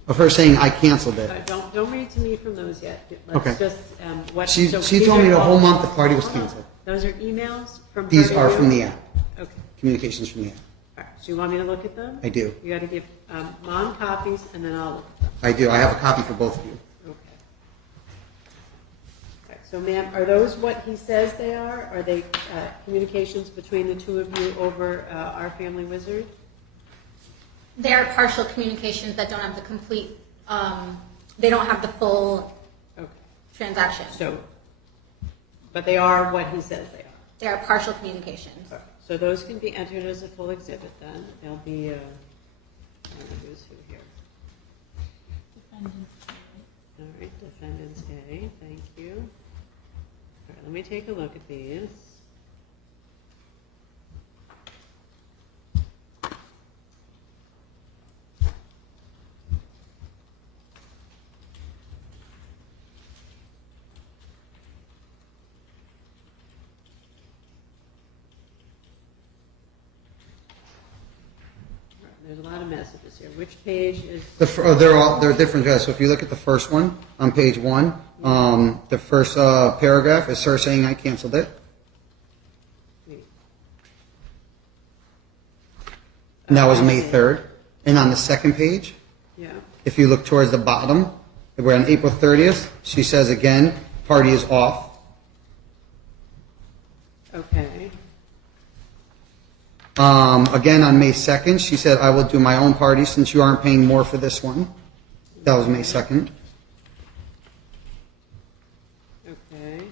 Of her saying I canceled it. Don't read to me from those yet. Let's Okay. just, She told me the whole month the party was canceled. Those are emails from her These to are you? from the app, Okay. communications from the app. All right. So you want me to look at them? I do. You got to give Mom copies, and then I'll look at them. I do. I have a copy for both of you. Okay. All right. So, ma'am, are those what he says they are? Are they communications between the two of you over our family wizard? There are partial communications that don't have the complete, they don't have the full Okay. transaction. So, but they are what he says they are. They are partial communications. All right. So those can be entered as a full exhibit then. They'll be, I don't know who's who here. Defendants. All right, defendants A, thank you. All right, let me take a look at these. There's a lot of messages here. Which page is? They're different. So if you look at the first one on page 1, the first paragraph is her saying I canceled it. And that was May 3rd. And on the second page, Yeah. if you look towards the bottom, we're on April 30th. She says again, party is off. Okay. Again on May 2nd, she said, I will do my own party since you aren't paying more for this one. That was May 2nd. Okay.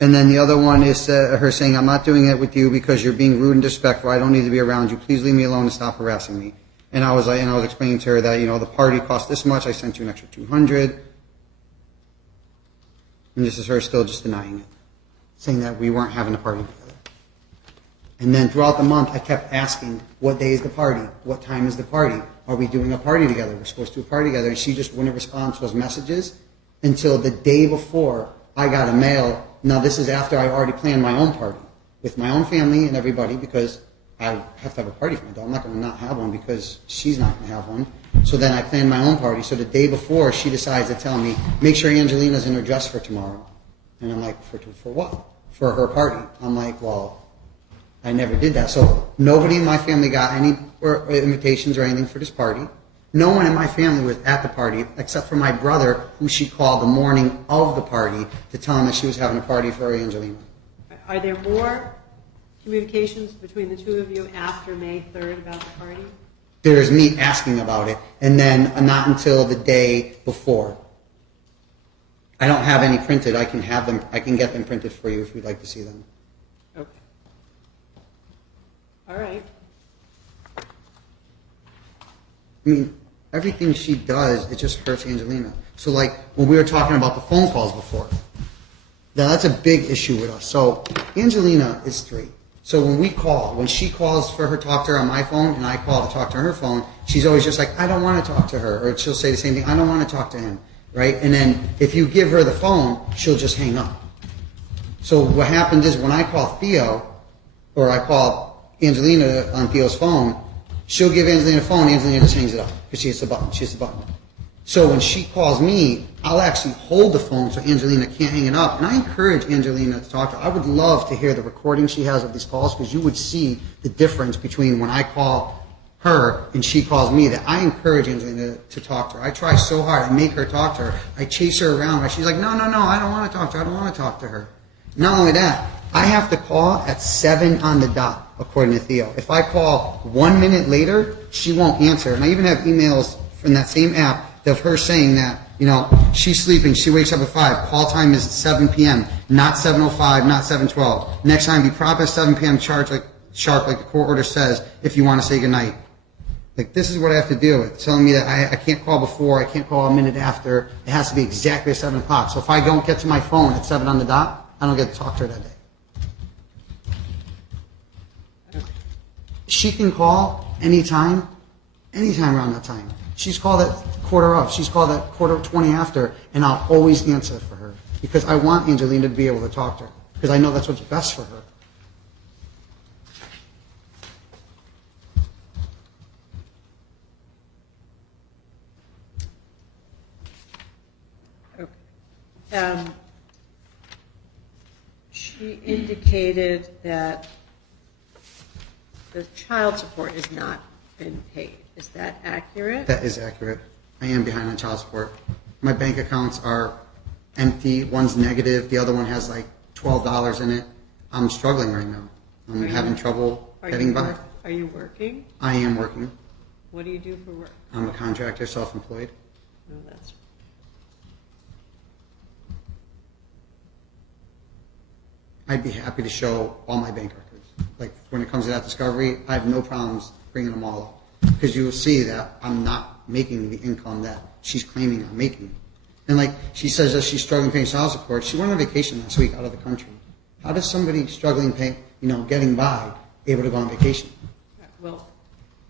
And then the other one is her saying, I'm not doing it with you because you're being rude and disrespectful. I don't need to be around you. Please leave me alone and stop harassing me. And I was explaining to her that, the party cost this much. I sent you an extra $200. And this is her still just denying it, saying that we weren't having a party together. And then throughout the month, I kept asking, what day is the party? What time is the party? Are we doing a party together? We're supposed to do a party together. And she just wouldn't respond to those messages until the day before I got a mail. Now, this is after I already planned my own party with my own family and everybody because I have to have a party for my daughter. I'm not going to not have one because she's not going to have one. So then I planned my own party. So the day before, she decides to tell me, make sure Angelina's in her dress for tomorrow. And I'm like, for what? For her party. I'm like, well, I never did that. So nobody in my family got any invitations or anything for this party. No one in my family was at the party except for my brother, who she called the morning of the party to tell him that she was having a party for Angelina. Are there more communications between the two of you after May 3rd about the party? There's me asking about it, and then not until the day before. I don't have any printed. I can have them. I can get them printed for you if you'd like to see them. Okay. All right. I mean, everything she does, it just hurts Angelina. So like when we were talking about the phone calls before, now that's a big issue with us. So Angelina is 3. So when she calls for her to talk to her on my phone and I call to talk to her phone, she's always just like, I don't want to talk to her. Or she'll say the same thing, I don't want to talk to him. Right? And then if you give her the phone, she'll just hang up. So what happens is when I call Theo, or I call Angelina on Theo's phone, she'll give Angelina the phone, Angelina just hangs it up because she hits the button. She hits the button. So when she calls me, I'll actually hold the phone so Angelina can't hang it up. And I encourage Angelina to talk to her. I would love to hear the recording she has of these calls because you would see the difference between when I call her and she calls me. That I encourage Angelina to talk to her. I try so hard. I make her talk to her. I chase her around. She's like, no, I don't want to talk to her. I don't want to talk to her. Not only that, I have to call at 7 on the dot, according to Theo. If I call 1 minute later, she won't answer. And I even have emails from that same app of her saying that, she's sleeping, she wakes up at 5, call time is 7 p.m., not 7:05, not 7:12. Next time, be proper at 7 p.m. sharp like the court order says, if you want to say goodnight. Like, this is what I have to deal with, telling me that I can't call before, I can't call a minute after, it has to be exactly at 7 o'clock. So if I don't get to my phone at 7 on the dot, I don't get to talk to her that day. She can call anytime around that time. She's called at quarter of, she's called at quarter 20 after, and I'll always answer for her because I want Angelina to be able to talk to her because I know that's what's best for her. Okay. She indicated that the child support has not been paid. Is that accurate? That is accurate. I am behind on child support. My bank accounts are empty. One's negative. The other one has like $12 in it. I'm struggling right now. I'm having trouble getting by. Are you working? I am working. What do you do for work? I'm a contractor, self-employed. Oh, that's. I'd be happy to show all my bank records. Like when it comes to that discovery, I have no problems bringing them all up because you will see that I'm not making the income that she's claiming I'm making. And like she says that she's struggling paying child support. She went on vacation last week out of the country. How does somebody struggling paying, getting by, able to go on vacation? Well,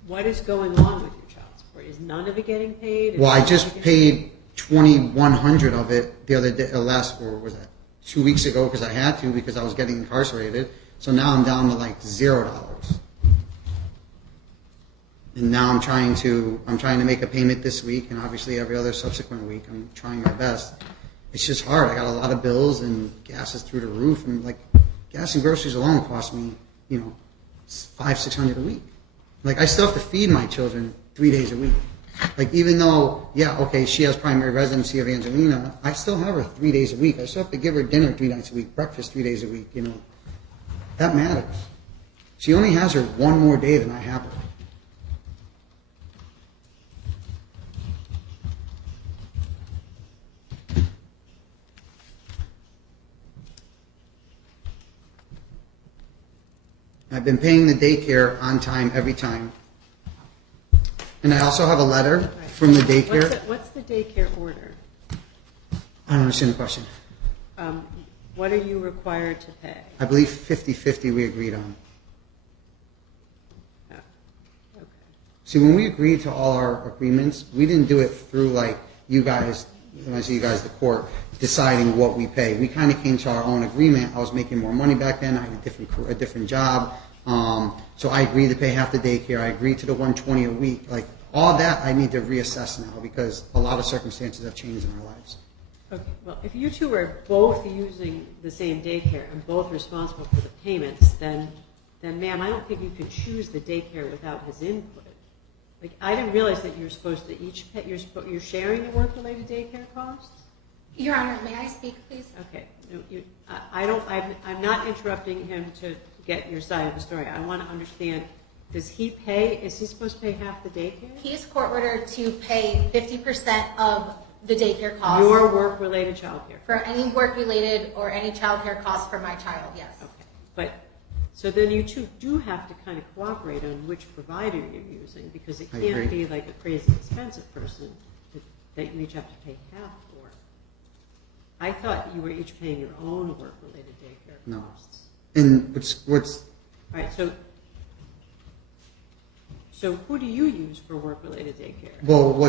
what is going on with your child support? Is none of it getting paid? Well, I just paid $2,100 of it the other day, or was that 2 weeks ago because I had to because I was getting incarcerated. So now I'm down to like $0. And now I'm trying to make a payment this week, and obviously every other subsequent week I'm trying my best. It's just hard. I got a lot of bills, and gas is through the roof, and like gas and groceries alone cost me, $500-600 a week. Like I still have to feed my children 3 days a week. Like even though, she has primary residency of Angelina, I still have her 3 days a week. I still have to give her dinner 3 nights a week, breakfast 3 days a week. That matters. She only has her one more day than I have her. I've been paying the daycare on time every time. And I also have a letter from the daycare. What's the daycare order? I don't understand the question. What are you required to pay? I believe 50-50 we agreed on. Oh, okay. See, when we agreed to all our agreements, we didn't do it through like you guys, when I say you guys, the court, deciding what we pay. We kind of came to our own agreement. I was making more money back then. I had a different job. So I agreed to pay half the daycare. I agreed to the $120 a week. Like all that I need to reassess now because a lot of circumstances have changed in our lives. Okay, well, if you two are both using the same daycare and both responsible for the payments, then ma'am, I don't think you can choose the daycare without his input. Like, I didn't realize that you're supposed to each pay, you're sharing the work-related daycare costs? Your Honor, may I speak, please? Okay, I'm not interrupting him to get your side of the story. I want to understand, is he supposed to pay half the daycare? He is court ordered to pay 50% of the daycare costs. Your work-related childcare? For any work-related or any childcare costs for my child, yes. Okay, but so then you two do have to kind of cooperate on which provider you're using because it can't be like a crazy expensive person that you each have to pay half for. I thought you were each paying your own work-related daycare costs. And what's all right, so who do you use for work-related daycare? Well,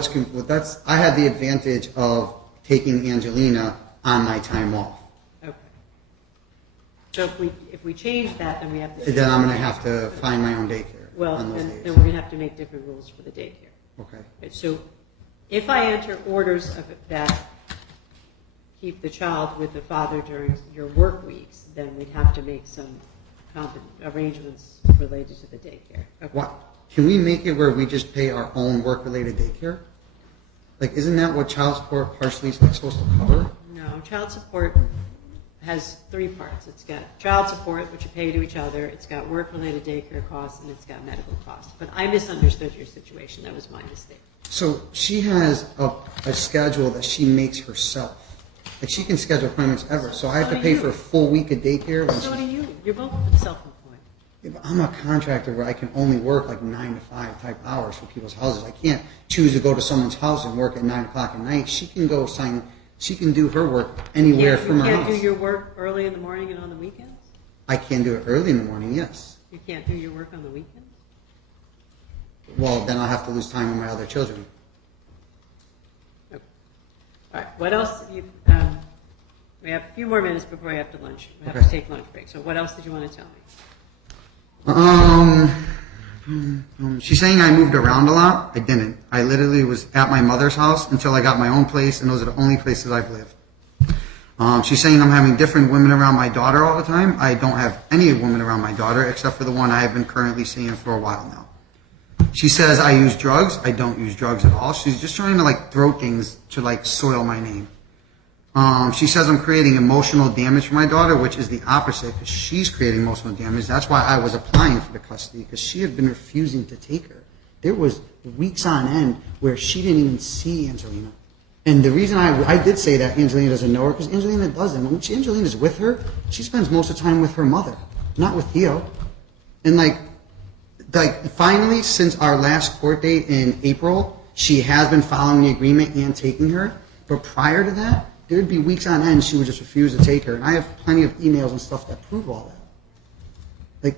I had the advantage of taking Angelina on my time off. Okay. So if we change that, then we have to. Then I'm going to have to find my own daycare. Well, on those then days. we're going to have to make different rules for the daycare. Okay. So if I enter orders of that keep the child with the father during your work weeks, then we'd have to make some arrangements related to the daycare. Okay. What? Can we make it where we just pay our own work-related daycare? Like, isn't that what child support partially is supposed to cover? No, child support has three parts. It's got child support, which you pay to each other. It's got work-related daycare costs, and it's got medical costs. But I misunderstood your situation. That was my mistake. So she has a schedule that she makes herself. Like, she can schedule appointments ever. So I have to pay for a full week of daycare. So do you. You're both self-employed. Yeah, but I'm a contractor where I can only work like 9 to 5 type hours for people's houses. I can't choose to go to someone's house and work at 9 o'clock at night. She can go she can do her work anywhere from her house. You can't do your work early in the morning and on the weekends? I can do it early in the morning, yes. You can't do your work on the weekends? Well, then I'll have to lose time with my other children. Okay. All right. What else? We have a few more minutes before we have to lunch. We have to take lunch break. So what else did you want to tell me? She's saying I moved around a lot. I didn't. I literally was at my mother's house until I got my own place, and those are the only places I've lived. She's saying I'm having different women around my daughter all the time. I don't have any women around my daughter except for the one I have been currently seeing for a while now. She says I use drugs. I don't use drugs at all. She's just trying to like throw things to like soil my name. She says I'm creating emotional damage for my daughter, which is the opposite because she's creating emotional damage. That's why I was applying for the custody because she had been refusing to take her. There was weeks on end where she didn't even see Angelina. And the reason I did say that Angelina doesn't know her because Angelina doesn't. When Angelina's with her, she spends most of the time with her mother, not with Theo. And like finally, since our last court date in April, she has been following the agreement and taking her. But prior to that, there would be weeks on end she would just refuse to take her. And I have plenty of emails and stuff that prove all that.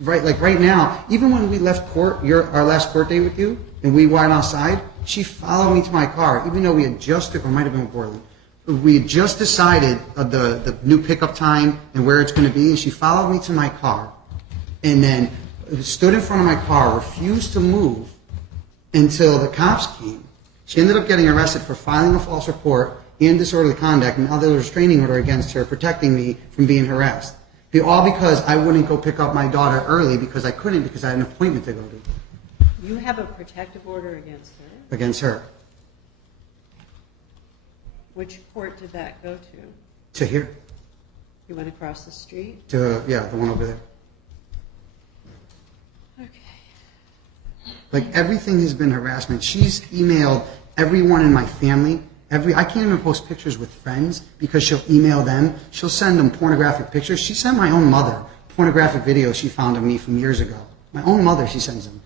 Right now, even when we left court, our last court date with you, and we went outside, she followed me to my car, even though we had just, or it might have been Borland, we had just decided the new pickup time and where it's going to be, and she followed me to my car, and then stood in front of my car, refused to move until the cops came. She ended up getting arrested for filing a false report and disorderly conduct, and now there's a restraining order against her protecting me from being harassed. All because I wouldn't go pick up my daughter early because I couldn't because I had an appointment to go to. You have a protective order against her? Against her. Which court did that go to? To here. You went across the street? The one over there. Okay. Like everything has been harassment. She's emailed everyone in my family. I can't even post pictures with friends because she'll email them. She'll send them pornographic pictures. She sent my own mother pornographic videos she found of me from years ago. My own mother, she sends them.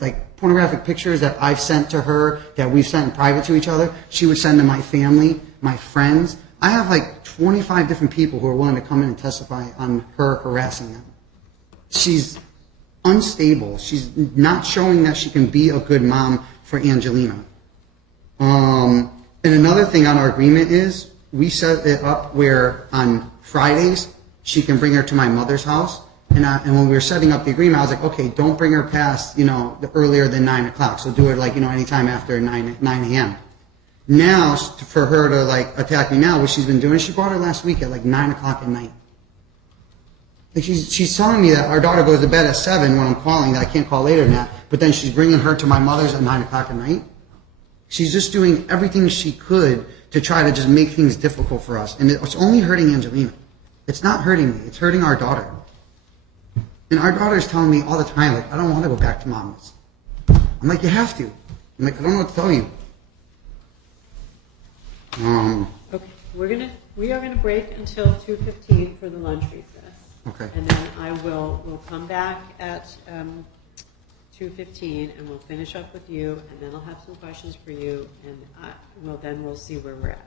Like pornographic pictures that I've sent to her, that we've sent in private to each other, she would send to my family, my friends. I have like 25 different people who are willing to come in and testify on her harassing them. She's unstable. She's not showing that she can be a good mom for Angelina. And another thing on our agreement is we set it up where on Fridays she can bring her to my mother's house. And when we were setting up the agreement, I was like, okay, don't bring her past, earlier than 9 o'clock. So do it like, anytime after 9 a.m. Now, for her to like attack me now, what she's been doing, she brought her last week at like 9 o'clock at night. Like she's telling me that our daughter goes to bed at 7 when I'm calling, that I can't call later than that. But then she's bringing her to my mother's at 9 o'clock at night. She's just doing everything she could to try to just make things difficult for us. And it's only hurting Angelina. It's not hurting me. It's hurting our daughter. And our daughter is telling me all the time, like, I don't want to go back to Mama's. I'm like, you have to. I'm like, I don't know what to tell you. Okay, we are gonna break until 2:15 for the lunch recess. Okay. And then we'll come back at 2:15 and we'll finish up with you, and then I'll have some questions for you, and we'll see where we're at.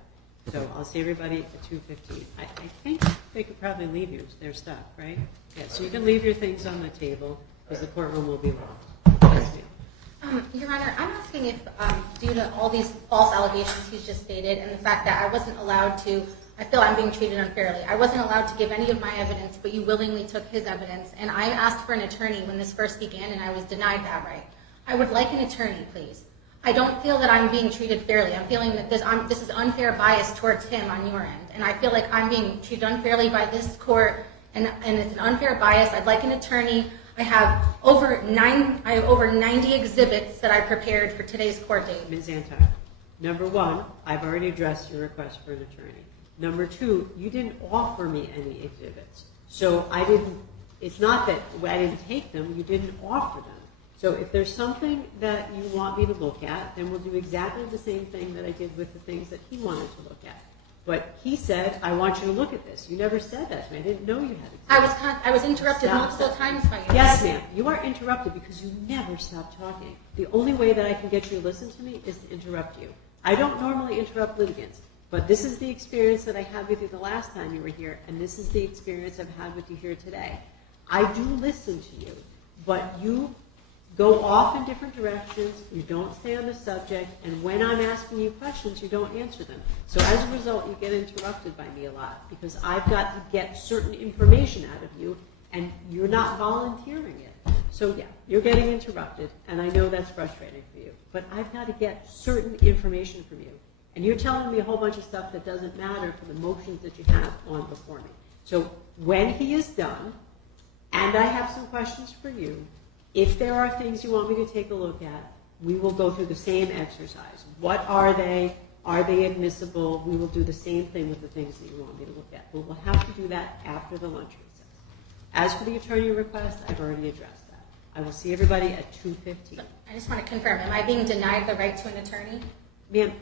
So I'll see everybody at 2:15. I think they could probably leave you their stuff, right? Yeah, so you can leave your things on the table because the courtroom will be locked. Yes, ma'am. Your Honor, I'm asking if, due to all these false allegations he's just stated and the fact that I wasn't allowed to, I feel I'm being treated unfairly. I wasn't allowed to give any of my evidence, but you willingly took his evidence, and I asked for an attorney when this first began, and I was denied that right. I would like an attorney, please. I don't feel that I'm being treated fairly. I'm feeling that this is unfair bias towards him on your end, and I feel like I'm being treated unfairly by this court, and it's an unfair bias. I'd like an attorney. I have over 90 exhibits that I prepared for today's court date. Ms. Antar, number one, I've already addressed your request for an attorney. Number two, you didn't offer me any exhibits. So it's not that I didn't take them, you didn't offer them. So if there's something that you want me to look at, then we'll do exactly the same thing that I did with the things that he wanted to look at. But he said, I want you to look at this. You never said that to me. I didn't know you had exhibits. I was interrupted multiple times by you. Yes, ma'am. You are interrupted because you never stop talking. The only way that I can get you to listen to me is to interrupt you. I don't normally interrupt litigants, but this is the experience that I had with you the last time you were here, and this is the experience I've had with you here today. I do listen to you, but you go off in different directions, you don't stay on the subject, and when I'm asking you questions, you don't answer them. So as a result, you get interrupted by me a lot, because I've got to get certain information out of you, and you're not volunteering it. So yeah, you're getting interrupted, and I know that's frustrating for you, but I've got to get certain information from you. And you're telling me a whole bunch of stuff that doesn't matter for the motions that you have on before me. So when he is done, and I have some questions for you, if there are things you want me to take a look at, we will go through the same exercise. What are they? Are they admissible? We will do the same thing with the things that you want me to look at. But we'll have to do that after the lunch recess. As for the attorney request, I've already addressed that. I will see everybody at 2:15. I just want to confirm, am I being denied the right to an attorney? Ma'am,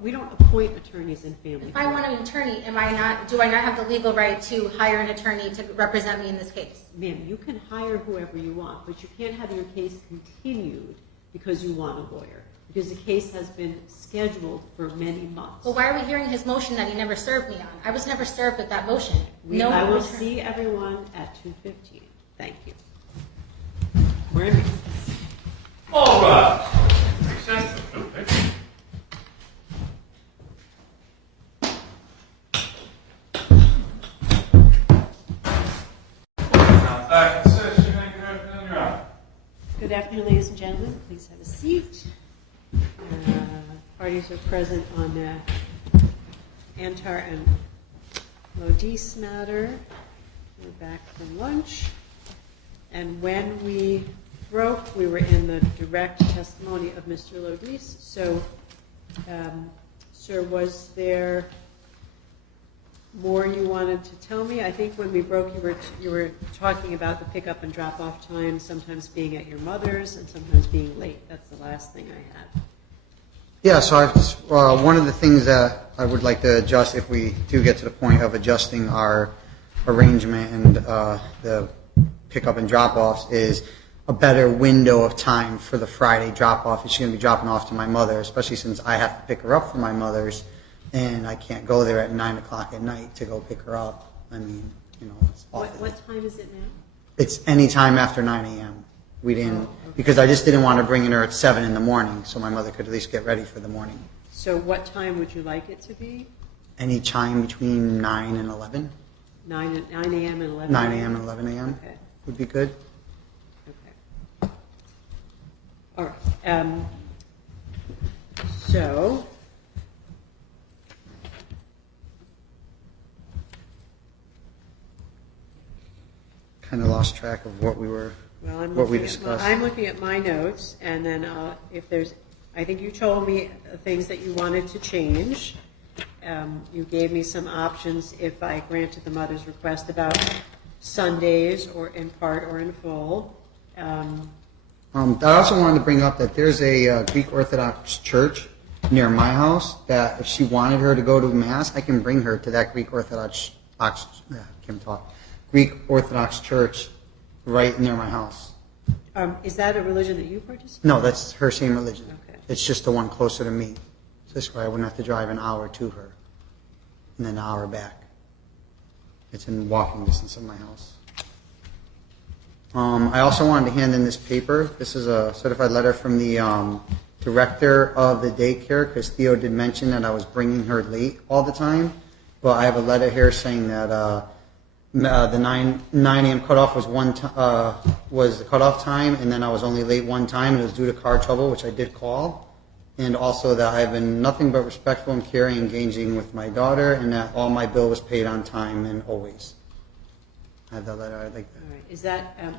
we don't appoint attorneys in family If I court. want an attorney, do I not have the legal right to hire an attorney to represent me in this case? Ma'am, you can hire whoever you want, but you can't have your case continued because you want a lawyer, because the case has been scheduled for many months. Well, why are we hearing his motion that he never served me on? I was never served with that motion. I will see everyone at 2:15. Thank you. We're in. All right. Makes sense, don't it? Now, back to session. Thank you, President. You're on. Good afternoon, ladies and gentlemen. Please have a seat. Parties are present on the Antar and Lodice matter. We're back from lunch. And when we broke, we were in the direct testimony of Mr. Lodice. So, sir, was there more you wanted to tell me? I think when we broke, you were talking about the pickup and drop-off time, sometimes being at your mother's and sometimes being late. That's the last thing I had. Yeah, so one of the things that I would like to adjust, if we do get to the point of adjusting our arrangement and the pickup and drop-offs, is a better window of time for the Friday drop-off. She's going to be dropping off to my mother, especially since I have to pick her up from my mother's, and I can't go there at 9 o'clock at night to go pick her up. I mean, it's awful. What time is it now? It's any time after 9 a.m. We didn't, because I just didn't want to bring her at 7 in the morning, so my mother could at least get ready for the morning. So what time would you like it to be? Any time between 9 and 11? 9 a.m. and 11 9 a.m. and 11 a.m. Okay. Would be good. Okay. All right. So, Kind of lost track of what we were, well, what we discussed. I'm looking at my notes, and then if there's, I think you told me things that you wanted to change. You gave me some options if I granted the mother's request about Sundays, or in part or in full. I also wanted to bring up that there's a Greek Orthodox church near my house that if she wanted her to go to Mass, I can bring her to that Greek Orthodox church right near my house. Is that a religion that you participate No, that's her same religion. Okay. It's just the one closer to me. So this way I wouldn't have to drive an hour to her and then an hour back. It's in walking distance of my house. I also wanted to hand in this paper. This is a certified letter from the director of the daycare, because Theo did mention that I was bringing her late all the time. But I have a letter here saying that the 9 a.m. cutoff was the cutoff time, and then I was only late one time, and it was due to car trouble, which I did call. And also that I have been nothing but respectful and caring, engaging with my daughter, and that all my bill was paid on time and always. I have that letter. I'd like that. All right.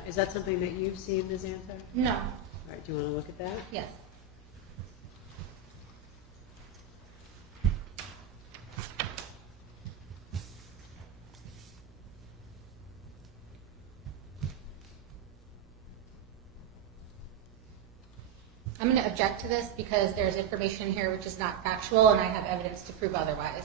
Is that something that you've seen, Ms. Antar? No. All right. Do you want to look at that? Yes. I'm going to object to this because there's information here which is not factual, and I have evidence to prove otherwise.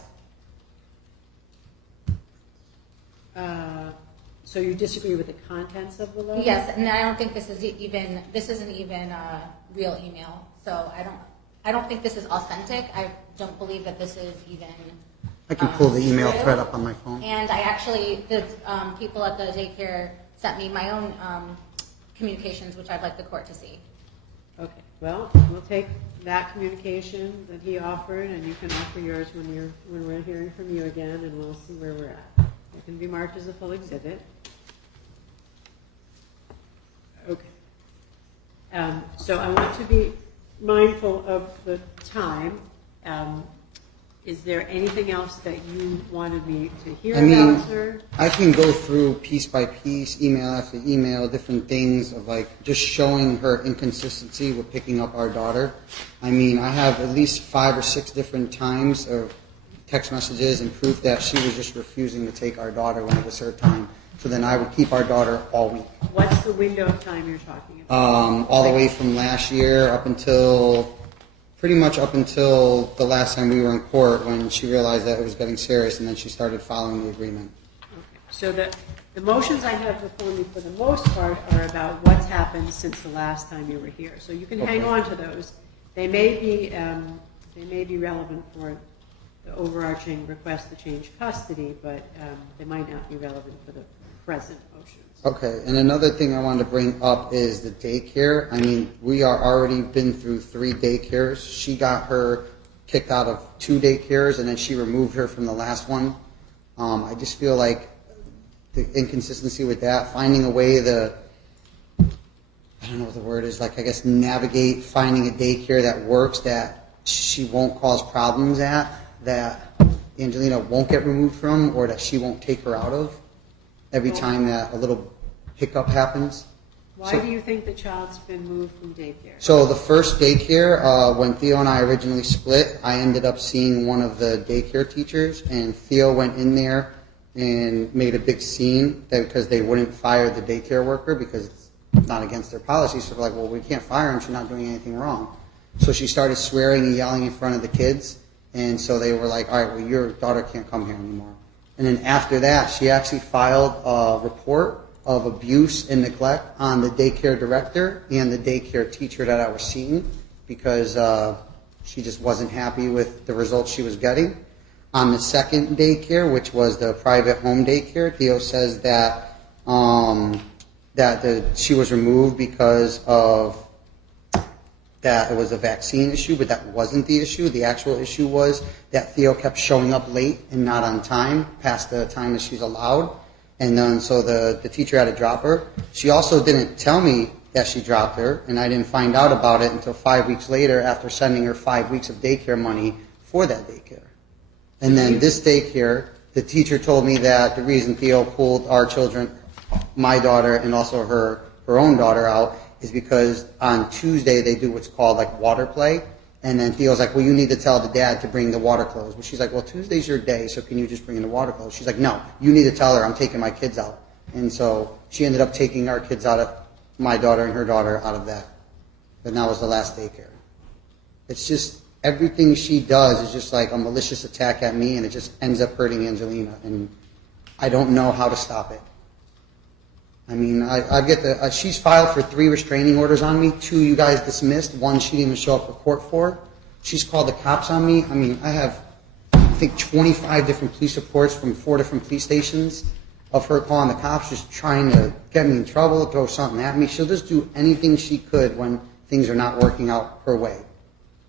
So you disagree with the contents of the letter? Yes, and I don't think this isn't even a real email. So I don't think this is authentic. I don't believe that this is even. I can pull the email true. thread up on my phone. And I actually, the people at the daycare sent me my own communications, which I'd like the court to see. Okay. Well, we'll take that communication that he offered, and you can offer yours when we're hearing from you again, and we'll see where we're at. It can be marked as a full exhibit. Okay. So I want to be mindful of the time. Is there anything else that you wanted me to hear I mean, about, sir? I can go through piece by piece, email after email, different things of like just showing her inconsistency with picking up our daughter. I mean, I have at least 5 or 6 different times of text messages and proof that she was just refusing to take our daughter when it was her time. So then I would keep our daughter all week. What's the window of time you're talking about? All the way from last year pretty much up until the last time we were in court when she realized that it was getting serious, and then she started following the agreement. Okay. So the motions I have before me for the most part are about what's happened since the last time you were here. So you can hang on to those. They may be relevant for the overarching request to change custody, but they might not be relevant for the present motions. Okay, and another thing I wanted to bring up is the daycare. I mean, we are already been through 3 daycares. She got her kicked out of 2 daycares, and then she removed her from the last one. I just feel like the inconsistency with that, finding a way to, I don't know what the word is, like I guess navigate finding a daycare that works, that she won't cause problems at, that Angelina won't get removed from, or that she won't take her out of every time that a little hiccup happens. Why do you think the child's been moved from daycare? So the first daycare, when Theo and I originally split, I ended up seeing one of the daycare teachers, and Theo went in there and made a big scene because they wouldn't fire the daycare worker because it's not against their policy. So they're like, well, we can't fire him. She's not doing anything wrong. So she started swearing and yelling in front of the kids, and so they were like, all right, well, your daughter can't come here anymore. And then after that, she actually filed a report of abuse and neglect on the daycare director and the daycare teacher that I was seeing because she just wasn't happy with the results she was getting. On the second daycare, which was the private home daycare, Theo says that she was removed because of that it was a vaccine issue, but that wasn't the issue. The actual issue was that Theo kept showing up late and not on time, past the time that she's allowed. And then so the teacher had to drop her. She also didn't tell me that she dropped her, and I didn't find out about it until 5 weeks later after sending her 5 weeks of daycare money for that daycare. And then this daycare, the teacher told me that the reason Theo pulled our children, my daughter and also her own daughter out, is because on Tuesday they do what's called like water play. And then Theo's like, well, you need to tell the dad to bring the water clothes. Well, she's like, well, Tuesday's your day, so can you just bring in the water clothes? She's like, no, you need to tell her I'm taking my kids out. And so she ended up taking our kids out of, my daughter and her daughter out of that. And that was the last daycare. It's just, everything she does is just like a malicious attack at me, and it just ends up hurting Angelina. And I don't know how to stop it. I mean, I get she's filed for 3 restraining orders on me. 2 you guys dismissed. 1 she didn't even show up for court for. She's called the cops on me. I mean, I have, I think, 25 different police reports from 4 different police stations of her calling the cops, just trying to get me in trouble, throw something at me. She'll just do anything she could when things are not working out her way.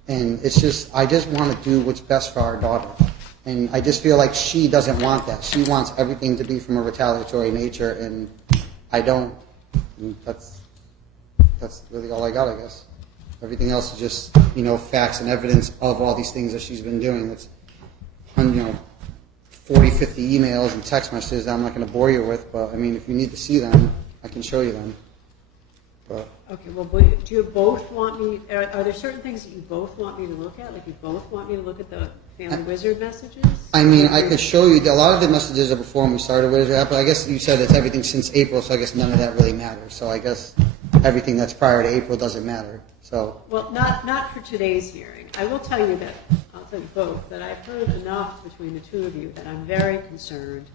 And it's just, I just want to do what's best for our daughter. And I just feel like she doesn't want that. She wants everything to be from a retaliatory nature, and I don't. That's really all I got, I guess. Everything else is just, facts and evidence of all these things that she's been doing. That's, 40, 50 emails and text messages that I'm not going to bore you with, but, I mean, if you need to see them, I can show you them. But Okay, well, do you both want me, are there certain things that you both want me to look at? Like you both want me to look at the Family Wizard messages? I mean, I could show you. A lot of the messages are before when we started Wizard, but I guess you said it's everything since April, so I guess none of that really matters. So I guess everything that's prior to April doesn't matter. So. Well, not for today's hearing. I will tell you that, I'll tell you both, that I've heard enough between the two of you that I'm very concerned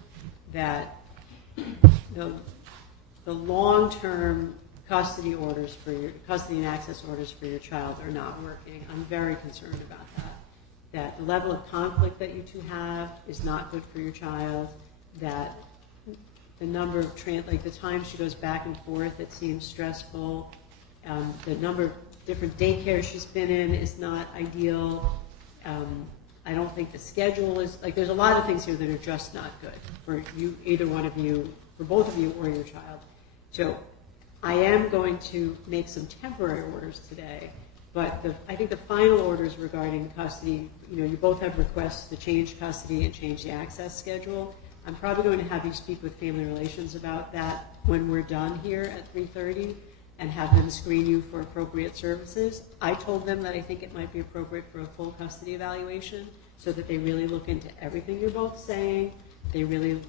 that the long-term custody and access orders for your child are not working. I'm very concerned about that. That the level of conflict that you two have is not good for your child. That the number of the time she goes back and forth, it seems stressful. The number of different daycares she's been in is not ideal. I don't think the schedule is, there's a lot of things here that are just not good for you, either one of you, for both of you or your child. So I am going to make some temporary orders today But I think the final orders regarding custody, you both have requests to change custody and change the access schedule. I'm probably going to have you speak with Family Relations about that when we're done here at 3:30 and have them screen you for appropriate services. I told them that I think it might be appropriate for a full custody evaluation so that they really look into everything you're both saying. They really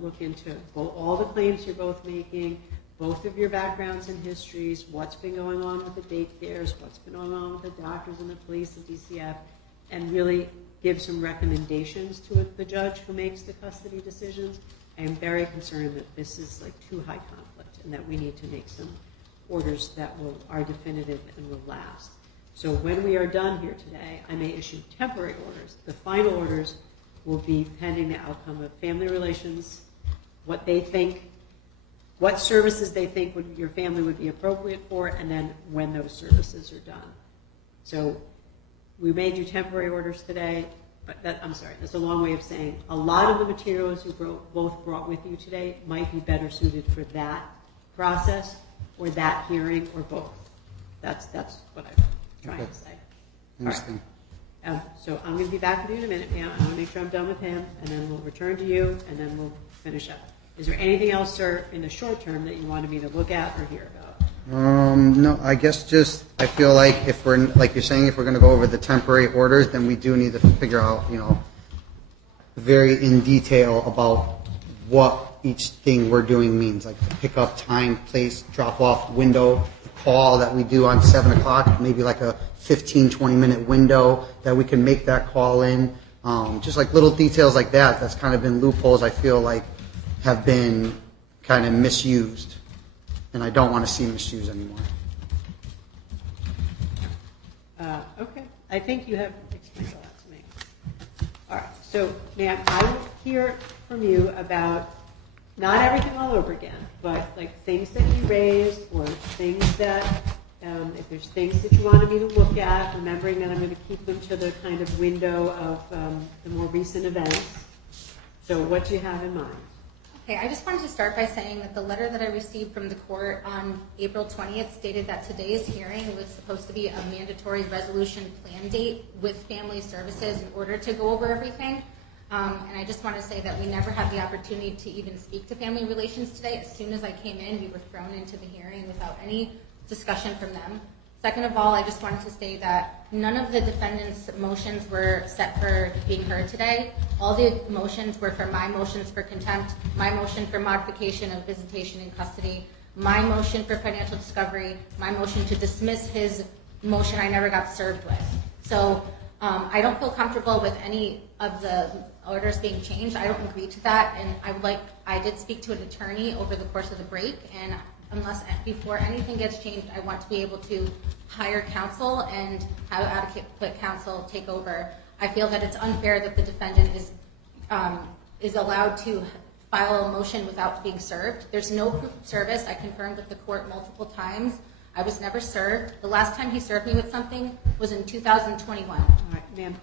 look into all the claims you're both making, both of your backgrounds and histories, what's been going on with the daycares, what's been going on with the doctors and the police and DCF, and really give some recommendations to the judge who makes the custody decisions. I am very concerned that this is like too high conflict and that we need to make some orders that are definitive and will last. So when we are done here today, I may issue temporary orders. The final orders will be pending the outcome of Family Relations, what they think, what services they think your family would be appropriate for, and then when those services are done. So we may do temporary orders today, but that's a long way of saying a lot of the materials you both brought with you today might be better suited for that process or that hearing or both. That's what I'm trying to say. Interesting. Right. So I'm going to be back with you in a minute, ma'am. I'm going to make sure I'm done with him, and then we'll return to you, and then we'll finish up. Is there anything else, sir, in the short term that you wanted me to look at or hear about? No, I guess I feel like if we're, like you're saying, if we're going to go over the temporary orders, then we do need to figure out, very in detail about what each thing we're doing means, like the pickup time, place, drop off window, the call that we do on 7 o'clock, maybe like a 15, 20-minute window that we can make that call in. Just like little details like that, that's kind of been loopholes I feel like have been kind of misused, and I don't want to see misuse anymore. Okay. I think you have explained a lot to me. All right. So, ma'am, I will hear from you about not everything all over again, but like things that you raised or things that, if there's things that you wanted me to look at, remembering that I'm going to keep them to the kind of window of the more recent events. So what do you have in mind? Okay, I just wanted to start by saying that the letter that I received from the court on April 20th stated that today's hearing was supposed to be a mandatory resolution plan date with family services in order to go over everything. And I just want to say that we never had the opportunity to even speak to Family Relations today. As soon as I came in, we were thrown into the hearing without any discussion from them. Second of all, I just wanted to say that none of the defendants' motions were set for being heard today. All the motions were for my motions for contempt, my motion for modification of visitation in custody, my motion for financial discovery, my motion to dismiss his motion I never got served with. So I don't feel comfortable with any of the orders being changed. I don't agree to that, and I did speak to an attorney over the course of the break, and before anything gets changed, I want to be able to hire counsel and have adequate counsel take over. I feel that it's unfair that the defendant is allowed to file a motion without being served. There's no proof of service. I confirmed with the court multiple times. I was never served. The last time he served me with something was in 2021. All right, ma'am,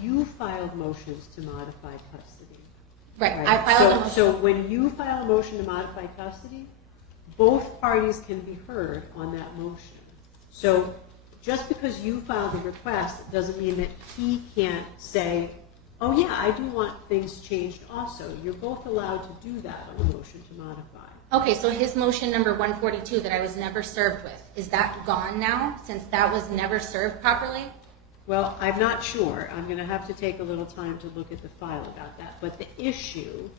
you filed motions to modify custody. Right. I filed a motion. So when you file a motion to modify custody, both parties can be heard on that motion. So just because you filed a request doesn't mean that he can't say, oh yeah, I do want things changed also. You're both allowed to do that on a motion to modify. Okay, so his motion number 142 that I was never served with, is that gone now since that was never served properly? Well, I'm not sure. I'm going to have to take a little time to look at the file about that. But the issue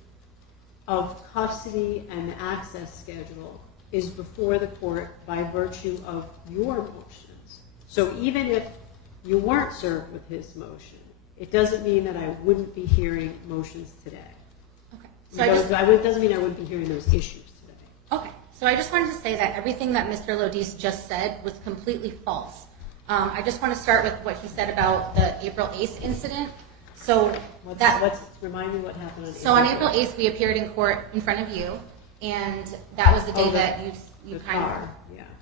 of custody and the access schedule is before the court by virtue of your motions. So even if you weren't served with his motion, it doesn't mean that I wouldn't be hearing motions today. Okay. So it doesn't mean I wouldn't be hearing those issues today. Okay. So I just wanted to say that everything that Mr. Lodice just said was completely false. I just want to start with what he said about the April 8th incident. So remind me what happened on April 8th. So on April 8th, we appeared in court in front of you, and that was the day that you kind of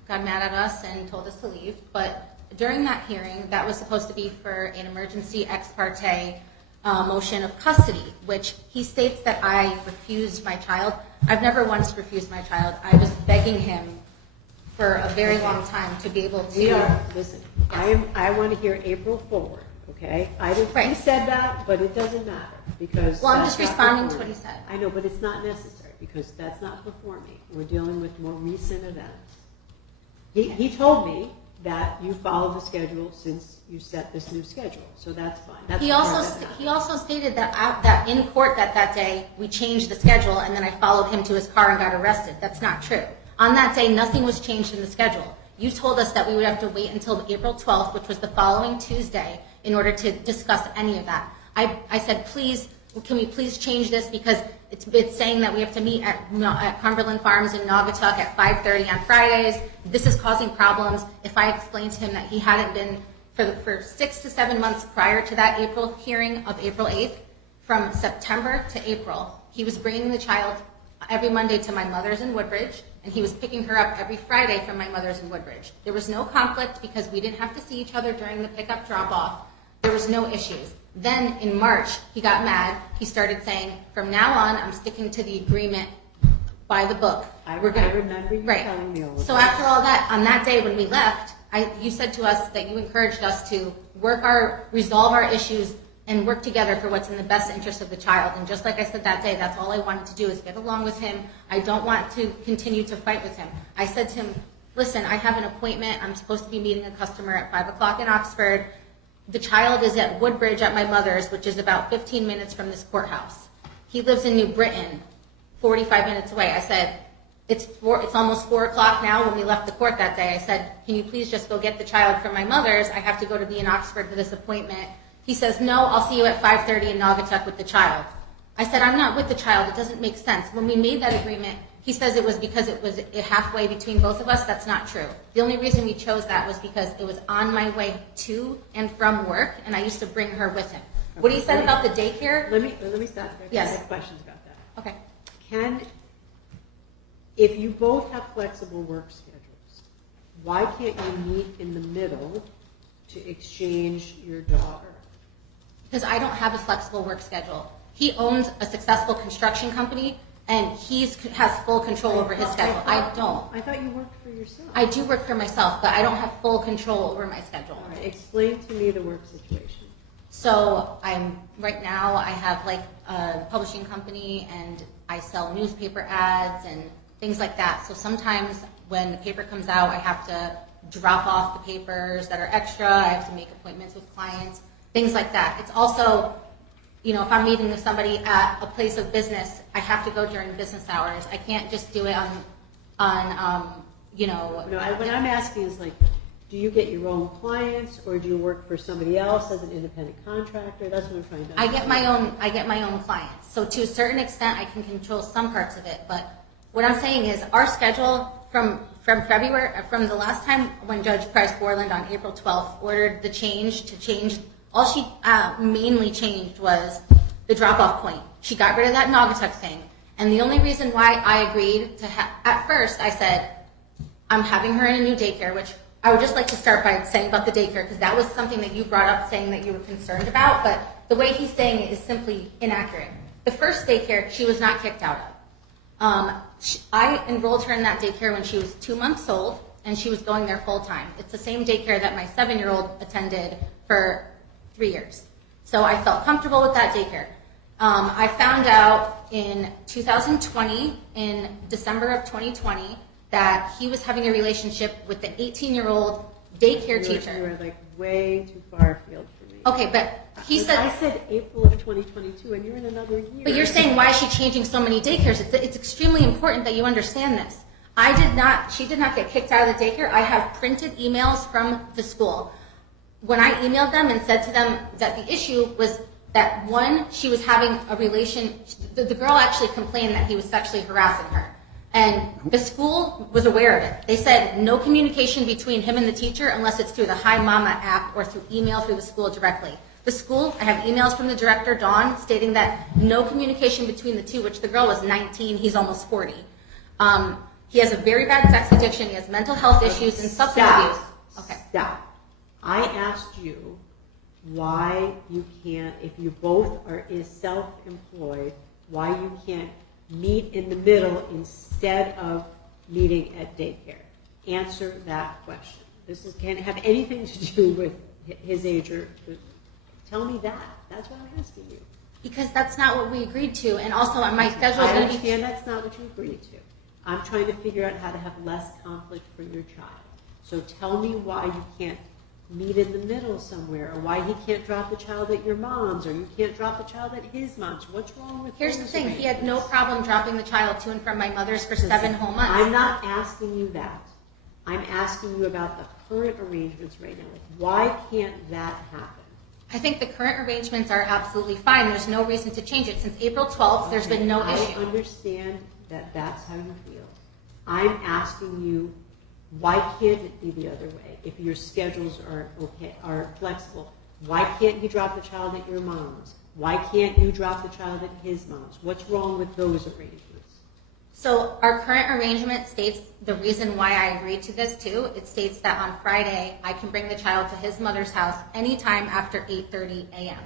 got mad at us and told us to leave. But during that hearing, that was supposed to be for an emergency ex parte motion of custody, which he states that I refused my child. I've never once refused my child. I was begging him for a very long time to be able to. We are, listen, I want to hear April forward, okay? He Right. said that, but it doesn't matter, because. Well, I'm that's just not responding to what before he said. me. I know, but it's not necessary, because that's not before me. We're dealing with more recent events. He told me that you followed the schedule since you set this new schedule, so that's fine. That's He the part also that matters. he also stated that in court that day we changed the schedule and then I followed him to his car and got arrested. That's not true. On that day, nothing was changed in the schedule. You told us that we would have to wait until April 12th, which was the following Tuesday, in order to discuss any of that. I said, please, can we please change this, because it's saying that we have to meet at Cumberland Farms in Naugatuck at 5:30 on Fridays. This is causing problems. If I explained to him that he hadn't been for 6 to 7 months prior to that April hearing of April 8th, from September to April, he was bringing the child every Monday to my mother's in Woodbridge, and he was picking her up every Friday from my mother's in Woodbridge. There was no conflict because we didn't have to see each other during the pickup drop-off. There was no issues. Then in March, he got mad. He started saying, from now on, I'm sticking to the agreement by the book. I remember you Right. telling me all of So that. after all that, on that day when we left, you said to us that you encouraged us to resolve our issues and work together for what's in the best interest of the child. And just like I said that day, that's all I wanted to do is get along with him. I don't want to continue to fight with him. I said to him, listen, I have an appointment. I'm supposed to be meeting a customer at 5 o'clock in Oxford. The child is at Woodbridge at my mother's, which is about 15 minutes from this courthouse. He lives in New Britain, 45 minutes away. I said, it's almost 4 o'clock now. When we left the court that day, I said, can you please just go get the child from my mother's? I have to go to be in Oxford for this appointment. He says, no, I'll see you at 5:30 in Naugatuck with the child. I said, I'm not with the child. It doesn't make sense. When we made that agreement, he says it was because it was halfway between both of us. That's not true. The only reason we chose that was because it was on my way to and from work, and I used to bring her with him. What he said about the daycare? Let me stop there. Yes. I have questions about that. Okay. If you both have flexible work schedules, why can't you meet in the middle to exchange your daughter? Because I don't have a flexible work schedule. He owns a successful construction company, and he has full control over his schedule. I don't. I thought you worked for yourself. I do work for myself, but I don't have full control over my schedule. All right, explain to me the work situation. So right now I have like a publishing company, and I sell newspaper ads and things like that. So sometimes when the paper comes out, I have to drop off the papers that are extra. I have to make appointments with clients, things like that. It's also, if I'm meeting with somebody at a place of business, I have to go during business hours. I can't just do it on. What I'm asking is do you get your own clients, or do you work for somebody else as an independent contractor? That's what I'm trying to understand. I get my own clients. So to a certain extent, I can control some parts of it. But what I'm saying is our schedule from February, from the last time when Judge Price Borland on April 12th ordered the change, all she mainly changed was the drop-off point. She got rid of that Naugatuck thing. And the only reason why I agreed to at first, I said, I'm having her in a new daycare, which I would just like to start by saying about the daycare, because that was something that you brought up saying that you were concerned about, but the way he's saying it is simply inaccurate. The first daycare, she was not kicked out of. I enrolled her in that daycare when she was 2 months old, and she was going there full time. It's the same daycare that my 7-year-old attended for 3 years. So I felt comfortable with that daycare. I found out in 2020, in December of 2020, that he was having a relationship with the 18-year-old daycare teacher. You were way too far afield for me. Okay, but he said... I said April of 2022, and you're in another year. But you're saying, why is she changing so many daycares? It's extremely important that you understand this. She did not get kicked out of the daycare. I have printed emails from the school. When I emailed them and said to them that the issue was that, one, she was having a relation... The girl actually complained that he was sexually harassing her. And the school was aware of it. They said no communication between him and the teacher unless it's through the Hi Mama app or through email through the school directly. The school, I have emails from the director, Dawn, stating that no communication between the two, which the girl was 19, he's almost 40. He has a very bad sex addiction, he has mental health issues and substance abuse. Okay. Stop. I asked you why you can't, if you both is self-employed, why you can't meet in the middle instead of meeting at daycare. answer that question. Can't have anything to do with his age or tell me that. That's what I'm asking you. Because that's not what we agreed to, and also on my schedule is I going to be... understand that's not what you agreed to. I'm trying to figure out how to have less conflict for your child. So tell me why you can't meet in the middle somewhere, or why he can't drop the child at your mom's, or you can't drop the child at his mom's. What's wrong with Here's the those thing, he had no arrangements? problem dropping the child to and from my mother's for 7 whole months. I'm not asking you that. I'm asking you about the current arrangements right now. Like, why can't that happen? I think the current arrangements are absolutely fine. There's no reason to change it. Since April 12th, there's been no I issue. understand that that's how you feel. I'm asking you, why can't it be the other way? If your schedules are flexible, why can't you drop the child at your mom's? Why can't you drop the child at his mom's? What's wrong with those arrangements? So our current arrangement states the reason why I agreed to this too. It states that on Friday, I can bring the child to his mother's house anytime after 8:30 a.m.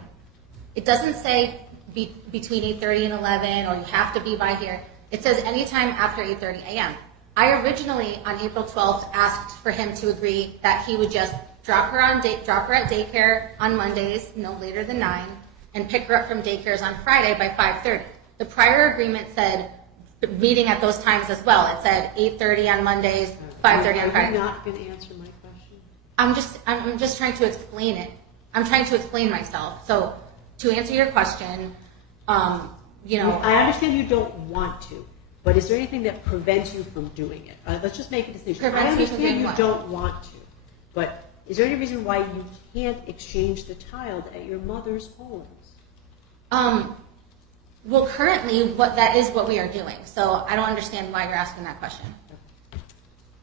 It doesn't say between 8:30 and 11, or you have to be by here. It says anytime after 8:30 a.m. I originally, on April 12th, asked for him to agree that he would just drop her at daycare on Mondays, no later than 9, and pick her up from daycares on Friday by 5:30. The prior agreement said meeting at those times as well. It said 8:30 on Mondays, 5:30 on Friday. Are you not going to answer my question? I'm just trying to explain it. I'm trying to explain myself. So to answer your question, I understand you don't want to, but is there anything that prevents you from doing it? Let's just make a decision. Prevents I me from understand doing you what? don't want to, but is there any reason why you can't exchange the child at your mother's homes? Well, currently, that is what we are doing. So I don't understand why you're asking that question.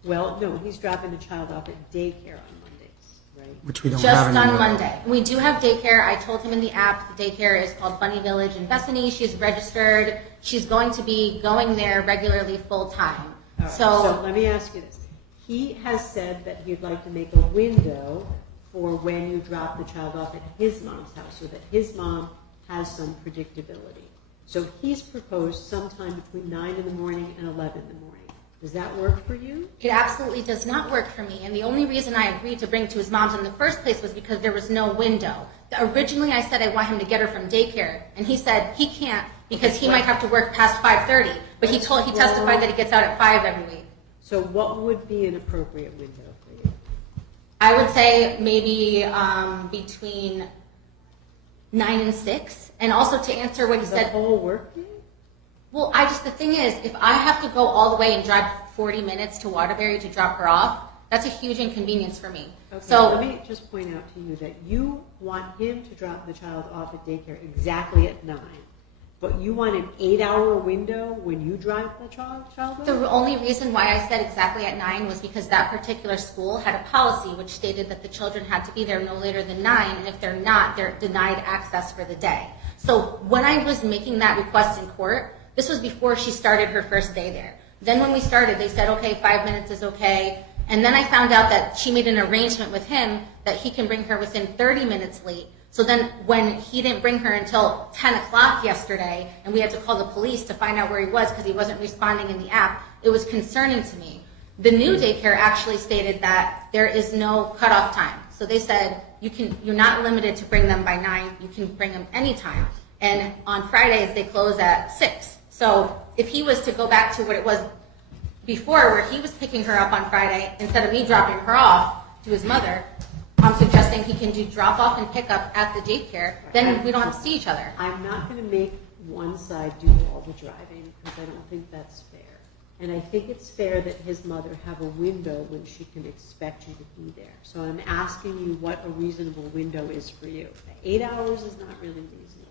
Well, no, he's dropping the child off at daycare on Mondays, right? Which we don't Just have anymore. on Monday. We do have daycare. I told him in the app the daycare is called Bunny Village in Bethany. She's registered. She's going to be going there regularly full time. All right, so let me ask you this. He has said that he'd like to make a window for when you drop the child off at his mom's house so that his mom has some predictability. So he's proposed sometime between 9 in the morning and 11 in the morning. Does that work for you? It absolutely does not work for me. And the only reason I agreed to bring to his mom's in the first place was because there was no window. Originally, I said I want him to get her from daycare. And he said he can't because he might have to work past 5:30. But he testified that he gets out at 5 every week. So what would be an appropriate window for you? I would say maybe between 9 and 6. And also to answer what he The said. whole work day? Well, the thing is, if I have to go all the way and drive 40 minutes to Waterbury to drop her off, that's a huge inconvenience for me. Okay, So let me just point out to you that you want him to drop the child off at daycare exactly at 9, but you want an 8-hour window when you drive the child off? the only reason why I said exactly at 9 was because that particular school had a policy which stated that the children had to be there no later than 9, and if they're not, they're denied access for the day. So when I was making that request in court, this was before she started her first day there. Then when we started, they said, okay, 5 minutes is okay. And then I found out that she made an arrangement with him that he can bring her within 30 minutes late. So then when he didn't bring her until 10 o'clock yesterday, and we had to call the police to find out where he was because he wasn't responding in the app, it was concerning to me. The new daycare actually stated that there is no cutoff time. So they said, you're not limited to bring them by 9, you can bring them anytime. And on Fridays, they close at 6. So if he was to go back to what it was before, where he was picking her up on Friday, instead of me dropping her off to his mother, I'm suggesting he can do drop off and pick up at the daycare, then we don't have to see each other. I'm not going to make one side do all the driving because I don't think that's fair. And I think it's fair that his mother have a window when she can expect you to be there. So I'm asking you what a reasonable window is for you. 8 hours is not really reasonable.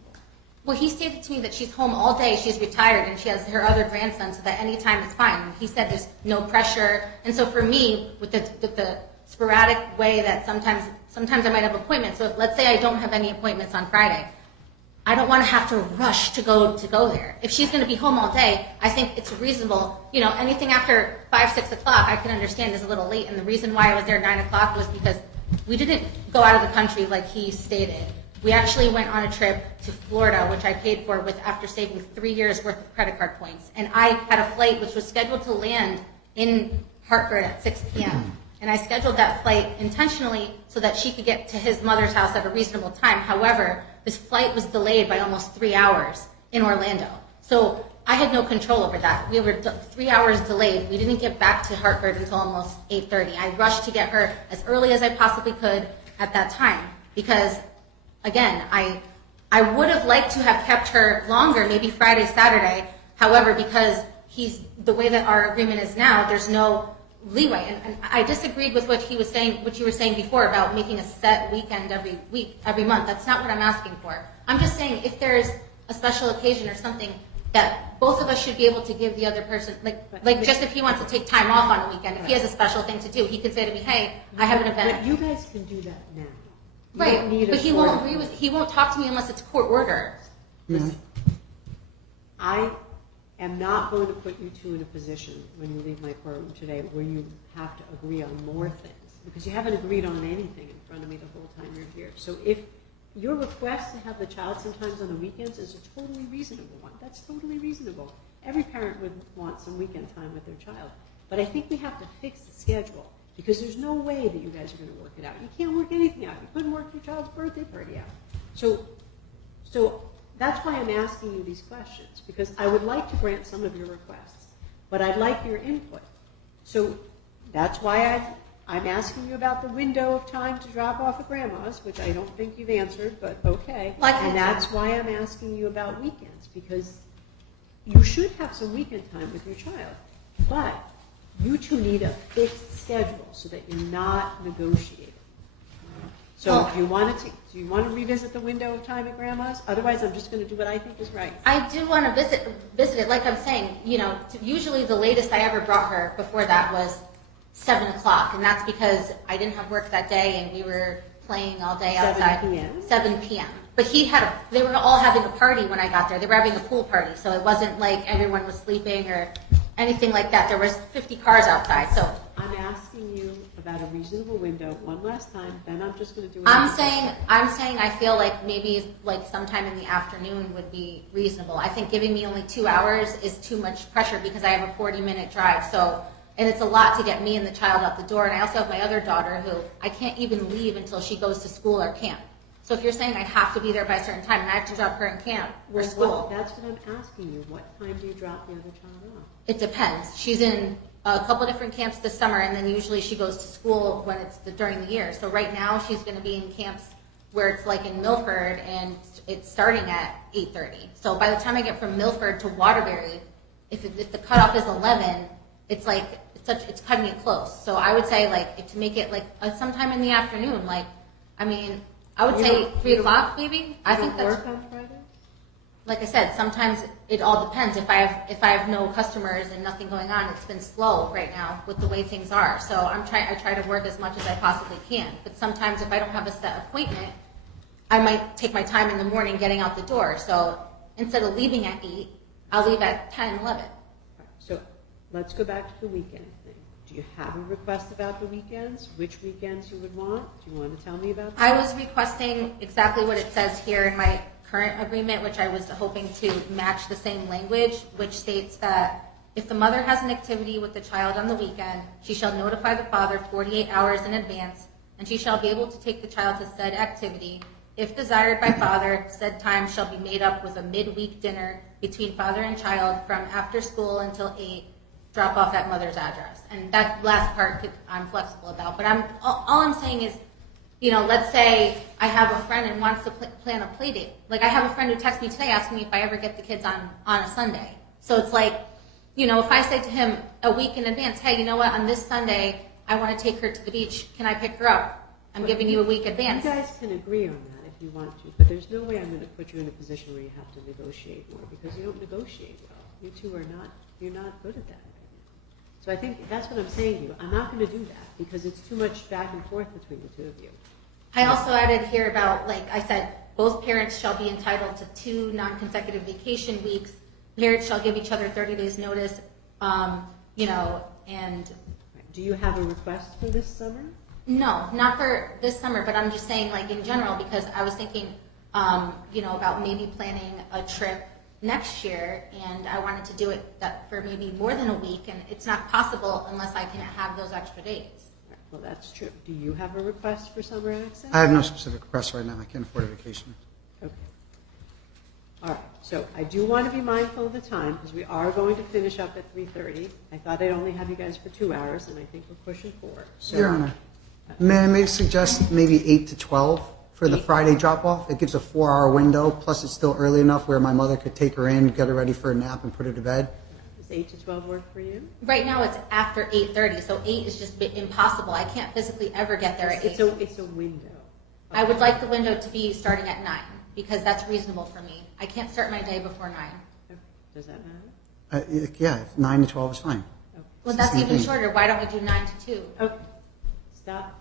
Well, he stated to me that she's home all day, she's retired, and she has her other grandson, so that any time is fine. He said there's no pressure. And so for me, with the sporadic way that sometimes I might have appointments, so if, let's say I don't have any appointments on Friday, I don't want to have to rush to go there. If she's going to be home all day, I think it's reasonable. Anything after 5, 6 o'clock, I can understand is a little late. And the reason why I was there at 9 o'clock was because we didn't go out of the country like he stated. We actually went on a trip to Florida, which I paid for after saving 3 years worth of credit card points. And I had a flight which was scheduled to land in Hartford at 6 p.m. And I scheduled that flight intentionally so that she could get to his mother's house at a reasonable time. However, this flight was delayed by almost 3 hours in Orlando. So I had no control over that. We were 3 hours delayed. We didn't get back to Hartford until almost 8:30. I rushed to get her as early as I possibly could at that time because, again, I would have liked to have kept her longer, maybe Friday, Saturday. However, because the way that our agreement is now, there's no leeway. And I disagreed with what you were saying before about making a set weekend every month. That's not what I'm asking for. I'm just saying if there's a special occasion or something that both of us should be able to give the other person, like just if he wants to take time off on a weekend, if he has a special thing to do, he can say to me, hey, I have an event. But you guys can do that now. You Right, don't need but a he won't talk to me unless it's court order. Listen, I am not going to put you two in a position when you leave my courtroom today where you have to agree on more things because you haven't agreed on anything in front of me the whole time you're here. So if your request to have the child sometimes on the weekends is a totally reasonable one, that's totally reasonable. Every parent would want some weekend time with their child. But I think we have to fix the schedule because there's no way that you guys are going to work it out. You can't work anything out. You couldn't work your child's birthday party out. So that's why I'm asking you these questions, because I would like to grant some of your requests, but I'd like your input. So that's why I'm asking you about the window of time to drop off at grandma's, which I don't think you've answered, but okay. And that's why I'm asking you about weekends, because you should have some weekend time with your child. But you two need a fixed schedule so that you're not negotiating. So do you want to revisit the window of time at grandma's? Otherwise, I'm just going to do what I think is right. I do want to visit it. Like I'm saying, usually the latest I ever brought her before that was 7 o'clock, and that's because I didn't have work that day and we were playing all day outside. 7 p.m.? 7 p.m. But they were all having a party when I got there. They were having a pool party, so it wasn't like everyone was sleeping or anything like that. There was 50 cars outside, so. I'm asking you about a reasonable window one last time, then I'm just going to do it. I'm saying I feel like maybe like sometime in the afternoon would be reasonable. I think giving me only 2 hours is too much pressure because I have a 40-minute drive. So, and it's a lot to get me and the child out the door. And I also have my other daughter who I can't even leave until she goes to school or camp. So if you're saying I have to be there by a certain time and I have to drop her in camp or school. That's what I'm asking you. What time do you drop the other child off? It depends. She's in a couple different camps this summer, and then usually she goes to school when it's during the year. So right now she's going to be in camps where it's like in Milford, and it's starting at 8:30. So by the time I get from Milford to Waterbury, if the cutoff is 11, it's like it's cutting it close. So I would say to make it sometime in the afternoon. I would say 3 o'clock maybe. I think that's. Work on Friday? Like I said, sometimes it all depends. If I have no customers and nothing going on, it's been slow right now with the way things are. So I try to work as much as I possibly can. But sometimes if I don't have a set appointment, I might take my time in the morning getting out the door. So instead of leaving at 8, I'll leave at 10, 11. Right. So let's go back to the weekend thing. Do you have a request about the weekends? Which weekends you would want? Do you want to tell me about that? I was requesting exactly what it says here in my current agreement, which I was hoping to match the same language, which states that if the mother has an activity with the child on the weekend, she shall notify the father 48 hours in advance, and she shall be able to take the child to said activity. If desired by father, said time shall be made up with a midweek dinner between father and child from after school until 8, drop off at mother's address. And that last part I'm flexible about. But all I'm saying is, let's say I have a friend and wants to plan a play date. Like I have a friend who texted me today asking me if I ever get the kids on a Sunday. So it's like, if I say to him a week in advance, hey, you know what, on this Sunday, I want to take her to the beach. Can I pick her up? I'm giving you a week advance. You guys can agree on that if you want to, but there's no way I'm going to put you in a position where you have to negotiate more because you don't negotiate well. You two you're not good at that right now. So I think that's what I'm saying to you. I'm not going to do that because it's too much back and forth between the two of you. I also added here about, like I said, both parents shall be entitled to 2 non-consecutive vacation weeks. Parents shall give each other 30 days notice, and... Do you have a request for this summer? No, not for this summer, but I'm just saying, in general, because I was thinking, about maybe planning a trip, next year, and I wanted to do it that for maybe more than a week, and it's not possible unless I can have those extra days. Well, that's true. Do you have a request for summer access? I have no specific requests right now. I can't afford a vacation. Okay. All right, so I do want to be mindful of the time, because we are going to finish up at 3:30. I thought I'd only have you guys for 2 hours, and I think we're pushing 4. So, Your Honor, may I suggest maybe 8 to 12 for the 8? Friday drop-off? It gives a 4-hour window, plus it's still early enough where my mother could take her in, get her ready for a nap, and put her to bed. Does 8 to 12 work for you? Right now it's after 8:30, so 8 is just impossible. I can't physically ever get there at 8. It's a window. I would like the window to be starting at 9, because that's reasonable for me. I can't start my day before 9. Okay. Does that matter? Yeah, 9 to 12 is fine. Okay. Well, that's Same even thing. shorter. Why don't we do 9 to 2? Okay. Stop.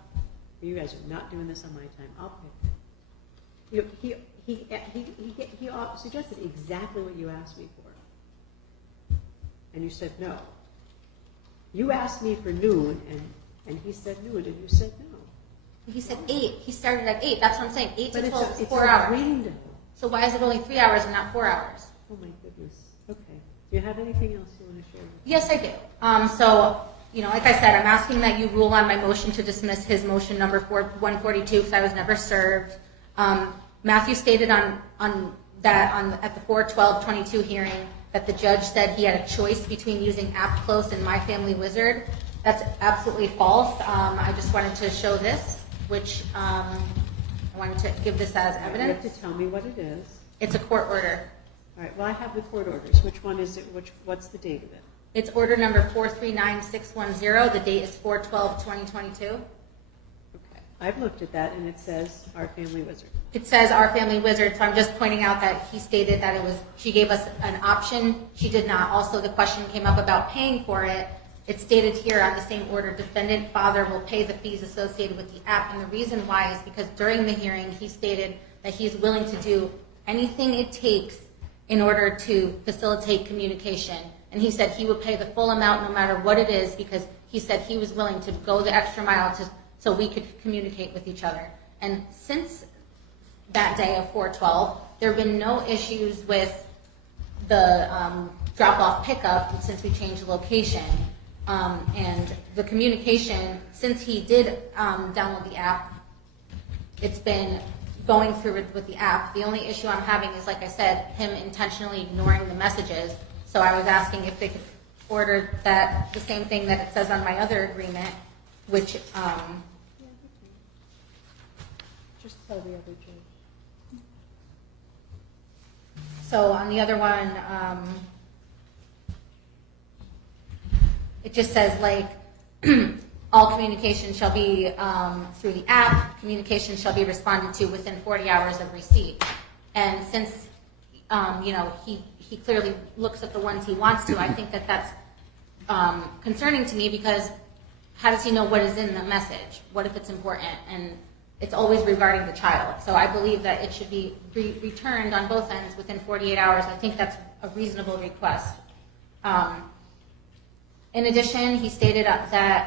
You guys are not doing this on my time. I'll pay. You know, he suggested exactly what you asked me for. And you said no. You asked me for noon, and he said noon, and you said no. He said 8. He started at 8. That's what I'm saying. 8 But to 12 is it's 4 a hours. window. So why is it only 3 hours and not 4 hours? Oh my goodness. Okay. Do you have anything else you want to share? Yes, I do. So, like I said, I'm asking that you rule on my motion to dismiss his motion number 142 because I was never served. Matthew stated at the 4/12/22 hearing that the judge said he had a choice between using AppClose and My Family Wizard. That's absolutely false. I just wanted to show this, which I wanted to give this as You evidence. have to tell me what it is. It's a court order. All right. Well, I have the court orders. Which one is it? What's the date of it? It's order number 439610. The date is 4/12/2022. Okay. I've looked at that, and it says Our Family Wizard. It says Our Family Wizard, so I'm just pointing out that he stated that she gave us an option. She did not. Also, the question came up about paying for it. It stated here on the same order, defendant father will pay the fees associated with the app. And the reason why is because during the hearing, he stated that he's willing to do anything it takes in order to facilitate communication. And he said he would pay the full amount no matter what it is because he said he was willing to go the extra mile so we could communicate with each other. And since that day of 4/12, there have been no issues with the drop-off pickup since we changed the location. And the communication, since he did download the app, it's been going through with the app. The only issue I'm having is, like I said, him intentionally ignoring the messages. So I was asking if they could order the same thing that it says on my other agreement, which Just tell the other judge. so on the other one, it just says like all communication shall be through the app. Communication shall be responded to within 40 hours of receipt. And since he clearly looks at the ones he wants to, I think that's concerning to me because how does he know what is in the message? What if it's important? And it's always regarding the child. So I believe that it should be returned on both ends within 48 hours. I think that's a reasonable request. In addition, he stated that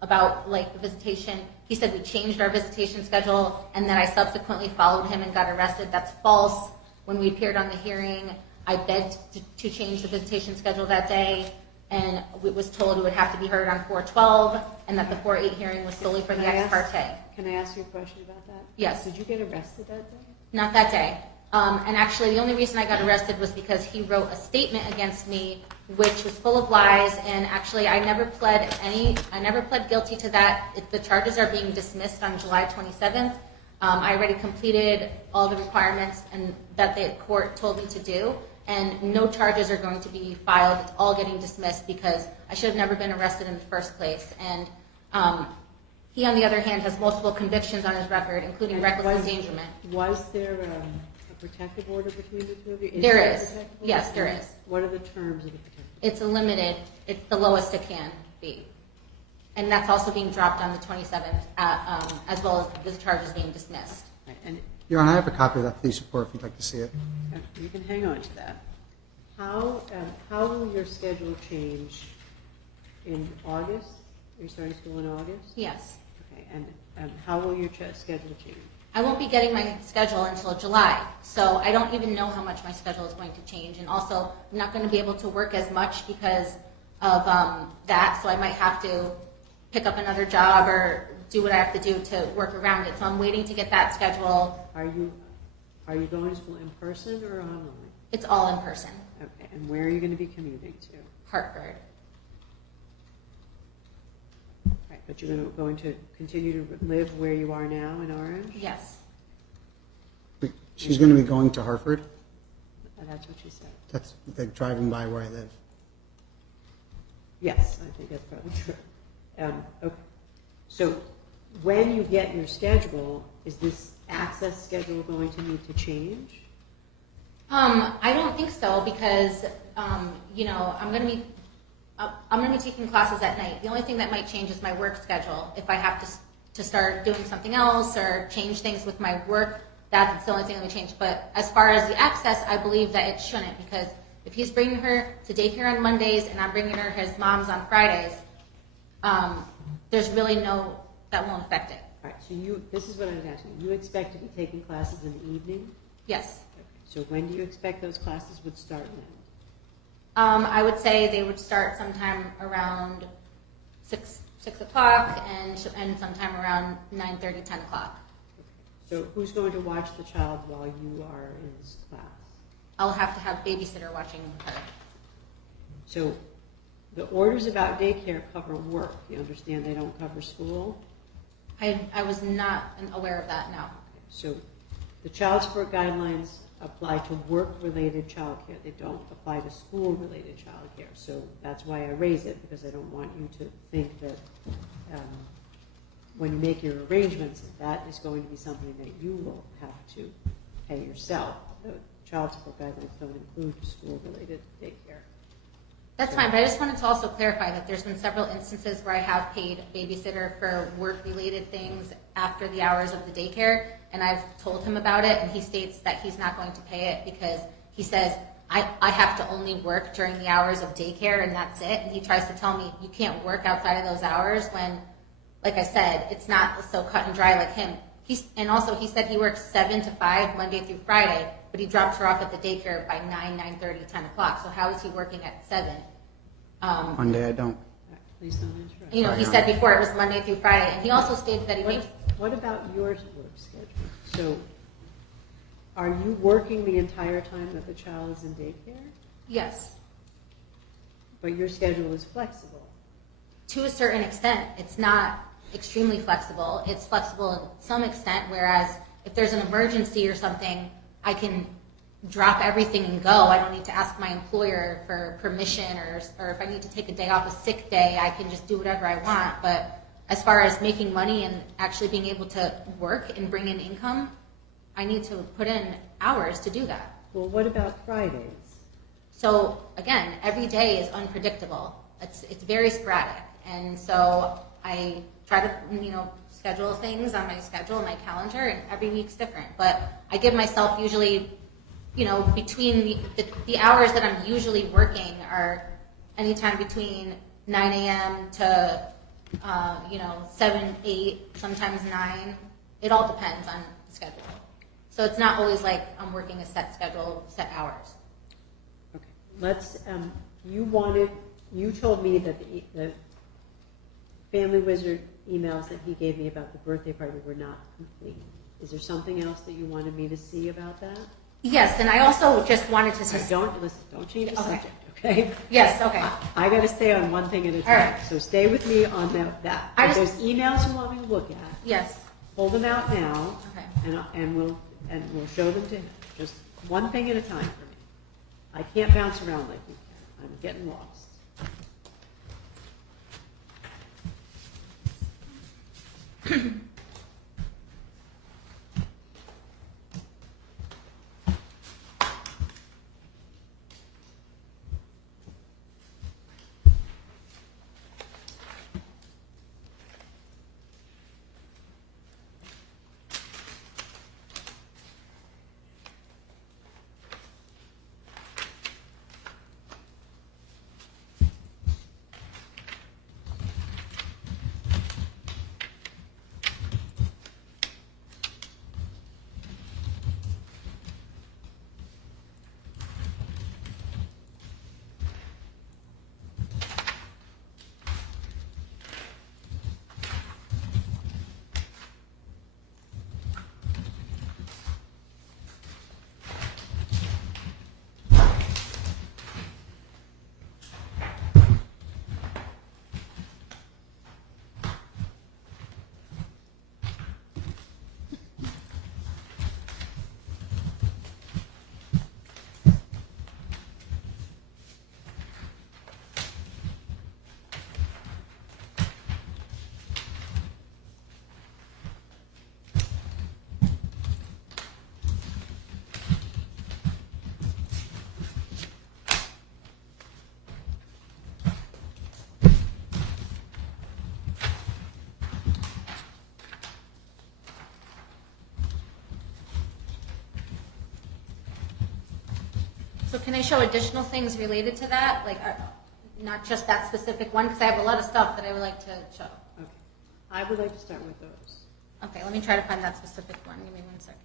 about like the visitation, he said we changed our visitation schedule and that I subsequently followed him and got arrested. That's false. When we appeared on the hearing, I begged to change the visitation schedule that day, and we was told it would have to be heard on 4/12, and that the 4/8 hearing was solely for the ex parte. Can I ask you a question about that? Yes. Did you get arrested that day? Not that day. And actually, the only reason I got arrested was because he wrote a statement against me, which was full of lies. And actually, I never pled guilty to that. The charges are being dismissed on July 27th. I already completed all the requirements and that the court told me to do, and no charges are going to be filed. It's all getting dismissed because I should have never been arrested in the first place. And he, on the other hand, has multiple convictions on his record, including reckless endangerment. Was there a protective order between the two of you? There is. Yes, there is. What are the terms of the protective order? It's a limited. It's the lowest it can be. And that's also being dropped on the 27th, as well as the charges being dismissed. Right. And Your Honor, I have a copy of that police report if you'd like to see it. you can hang on to that. How will your schedule change in August? Are you starting school in August? Yes. Okay. And how will your schedule change? I won't be getting my schedule until July, so I don't even know how much my schedule is going to change. And also, I'm not going to be able to work as much because of that, so I might have to pick up another job or do what I have to do to work around it. So I'm waiting to get that schedule. Are you going to school in person or online? It's all in person. Okay, and where are you going to be commuting to? Hartford. Right, but you're going to continue to live where you are now in Orange? Yes. She's going to be going to Hartford? That's what she said. That's like driving by where I live. Yes, I think that's probably true. Okay. So when you get your schedule, is this access schedule going to need to change? I don't think so because I'm going to be taking classes at night. The only thing that might change is my work schedule. If I have to start doing something else or change things with my work, that's the only thing that would change. But as far as the access, I believe that it shouldn't, because if he's bringing her to daycare on Mondays and I'm bringing her his mom's on Fridays, there's really that won't affect it. All right, so this is what I was asking. You expect to be taking classes in the evening? Yes. Okay. So when do you expect those classes would start and end? I would say they would start sometime around 6 o'clock and sometime around 9:30, 10 o'clock. Okay. So who's going to watch the child while you are in this class? I'll have to have babysitter watching her. So the orders about daycare cover work. You understand they don't cover school? I was not aware of that, no. So the child support guidelines apply to work-related childcare. They don't apply to school-related childcare. So that's why I raise it, because I don't want you to think that when you make your arrangements, that is going to be something that you will have to pay yourself. The child support guidelines don't include school-related daycare. That's fine, but I just wanted to also clarify that there's been several instances where I have paid a babysitter for work-related things after the hours of the daycare, and I've told him about it, and he states that he's not going to pay it because he says, I have to only work during the hours of daycare, and that's it. And he tries to tell me, you can't work outside of those hours when, like I said, it's not so cut and dry like him. And also, he said he works 7 to 5, Monday through Friday, but he drops her off at the daycare by 9, 9:30, 10 o'clock. So how is he working at 7? Monday I don't. Please don't interrupt. He said before it was Monday through Friday, and he also stated that he makes... What about your work schedule? So are you working the entire time that the child is in daycare? Yes. But your schedule is flexible. To a certain extent, it's not extremely flexible. It's flexible in some extent, whereas if there's an emergency or something, I can drop everything and go. I don't need to ask my employer for permission, or if I need to take a day off, a sick day, I can just do whatever I want. But as far as making money and actually being able to work and bring in income, I need to put in hours to do that. Well, what about Fridays? So again, every day is unpredictable. It's very sporadic, and so I try to schedule things on my schedule, my calendar, and every week's different. But I give myself usually, between the hours that I'm usually working are anytime between 9 a.m. to 7, 8, sometimes 9. It all depends on the schedule. So it's not always like I'm working a set schedule, set hours. Okay. Let's. You told me that the Family Wizard emails that he gave me about the birthday party were not complete. Is there something else that you wanted me to see about that? Yes, and I also just wanted to say... Don't change the subject, okay? Yes, okay. I got to stay on one thing at a time. All right. So stay with me on that. If there's emails you want me to look at, Yes. pull them out now, Okay. and we'll show them to him. Just one thing at a time for me. I can't bounce around like you can. I'm getting lost. So can I show additional things related to that? Like, not just that specific one, because I have a lot of stuff that I would like to show. Okay. I would like to start with those. Okay, let me try to find that specific one. Give me 1 second.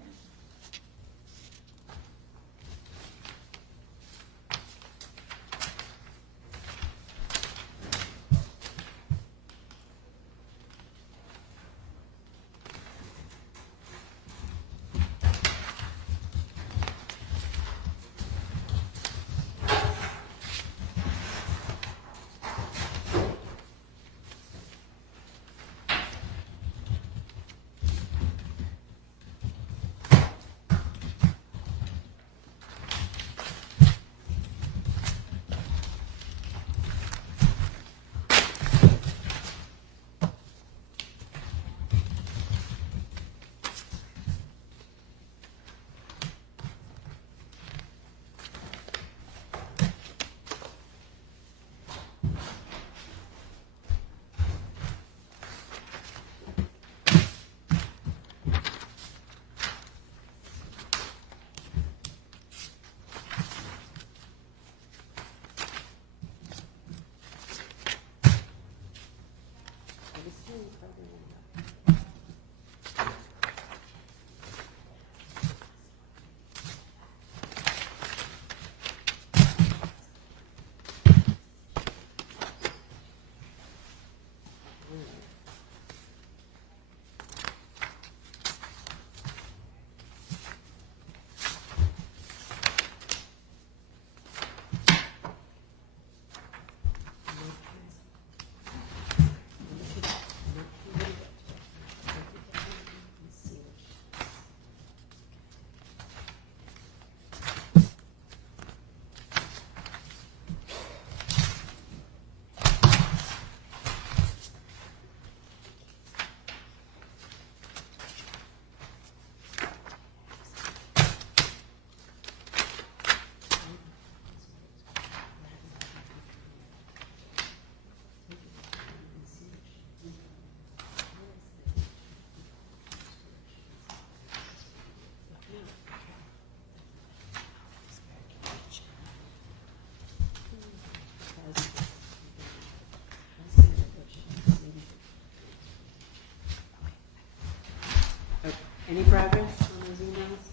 Any progress on those emails?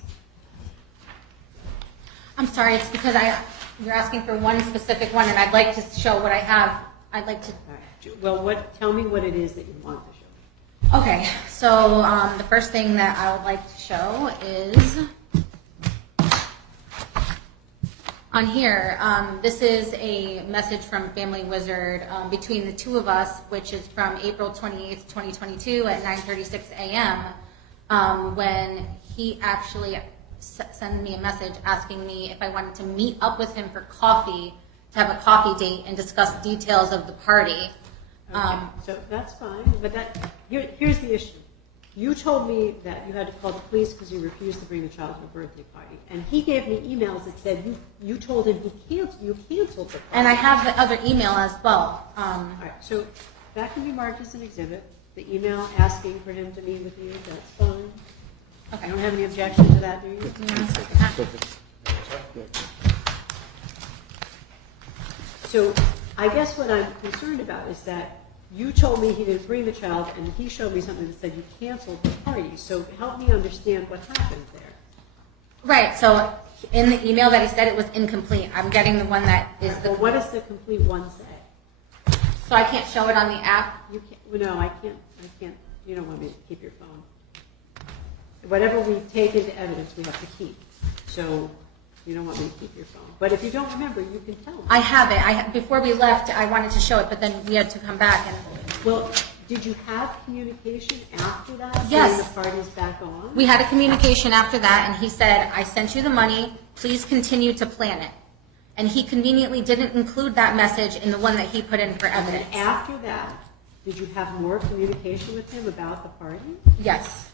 I'm sorry, it's because you're asking for one specific one, and I'd like to show what I have. I'd like to. All right. Well, tell me what it is that you want to show. Okay, so the first thing that I would like to show is on here. This is a message from Family Wizard between the two of us, which is from April 28th, 2022 at 9:36 a.m. When he actually sent me a message asking me if I wanted to meet up with him for coffee, to have a coffee date and discuss details of the party. Okay, so that's fine, but here's the issue. You told me that you had to call the police because you refused to bring the child to a birthday party, and he gave me emails that said you told him you canceled the party. And I have the other email as well. All right, so that can be marked as an exhibit. The email asking for him to meet with you, that's fine. Okay. I don't have any objection to that, do you? So I guess what I'm concerned about is that you told me he didn't bring the child, and he showed me something that said you canceled the party. So help me understand what happened there. Right, so in the email that he said it was incomplete. I'm getting the one that is the... Well, what does the complete one say? So I can't show it on the app? You can't. Well, no, I can't. You don't want me to keep your phone. Whatever we take into evidence, we have to keep. So you don't want me to keep your phone. But if you don't remember, you can tell me. I have it. Before we left, I wanted to show it, but then we had to come back. And Well, did you have communication after that? Yes. Saying the party's back on? we had a communication after that, and he said, I sent you the money. Please continue to plan it. And he conveniently didn't include that message in the one that he put in for evidence. And after that, did you have more communication with him about the party? Yes.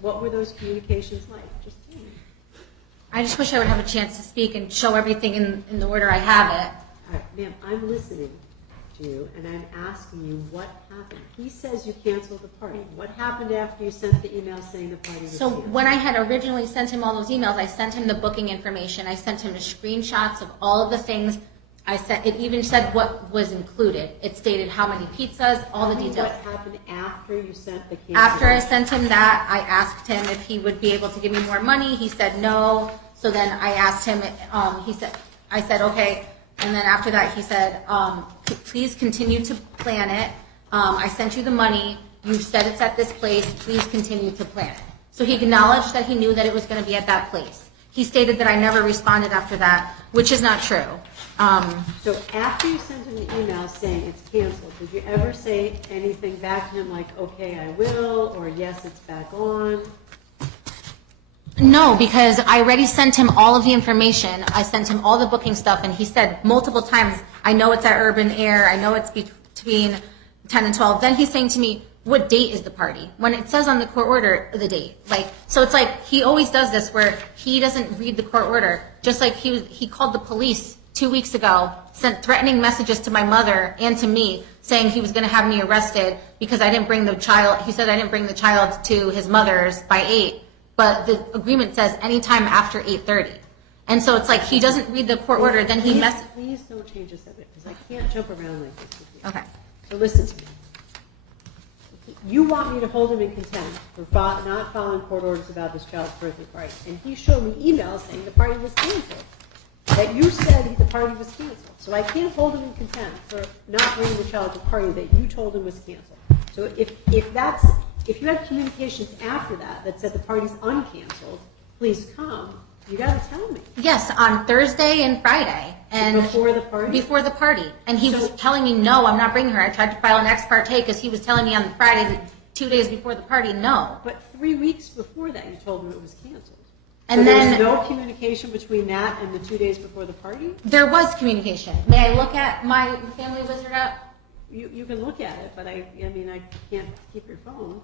What were those communications like? Just tell me. I just wish I would have a chance to speak and show everything in the order I have it. All right, ma'am, I'm listening to you, and I'm asking you what happened. He says you canceled the party. What happened after you sent the email saying the party was So canceled? when I had originally sent him all those emails, I sent him the booking information. I sent him the screenshots of all of the things. It even said what was included. It stated how many pizzas, all the details. What happened after you sent the cancellation? After I sent him that, I asked him if he would be able to give me more money. He said no. So then I asked him, I said, okay. And then after that, he said, please continue to plan it. I sent you the money. You've said it's at this place. Please continue to plan it. So he acknowledged that he knew that it was going to be at that place. He stated that I never responded after that, which is not true. So after you sent him the email saying it's canceled, did you ever say anything back to him like, okay, I will, or yes, it's back on? No, because I already sent him all of the information. I sent him all the booking stuff, and he said multiple times, I know it's at Urban Air. I know it's between 10 and 12. Then he's saying to me, what date is the party? When it says on the court order, the date. So it's like he always does this where he doesn't read the court order. Just like he called the police 2 weeks ago, sent threatening messages to my mother and to me saying he was going to have me arrested because I didn't bring the child. He said I didn't bring the child to his mother's by 8, but the agreement says anytime after 8:30. And so it's like he doesn't read the court order, then he messes. Please don't change the subject because I can't jump around like this with you. Okay. So listen to me. You want me to hold him in contempt for not following court orders about this child's birthday party. And he showed me emails saying the party was canceled. That you said the party was canceled. So I can't hold him in contempt for not bringing the child to a party that you told him was canceled. So if you had communications after that said the party's uncanceled, please come. You got to tell me. Yes, on Thursday and Friday. And before the party? Before the party. And he was telling me, no, I'm not bringing her. I tried to file an ex parte because he was telling me on the Friday, 2 days before the party, no. But 3 weeks before that, you told him it was canceled. And so then there was no communication between that and the 2 days before the party? There was communication. May I look at my family wizard app? You can look at it, but I can't keep your phone.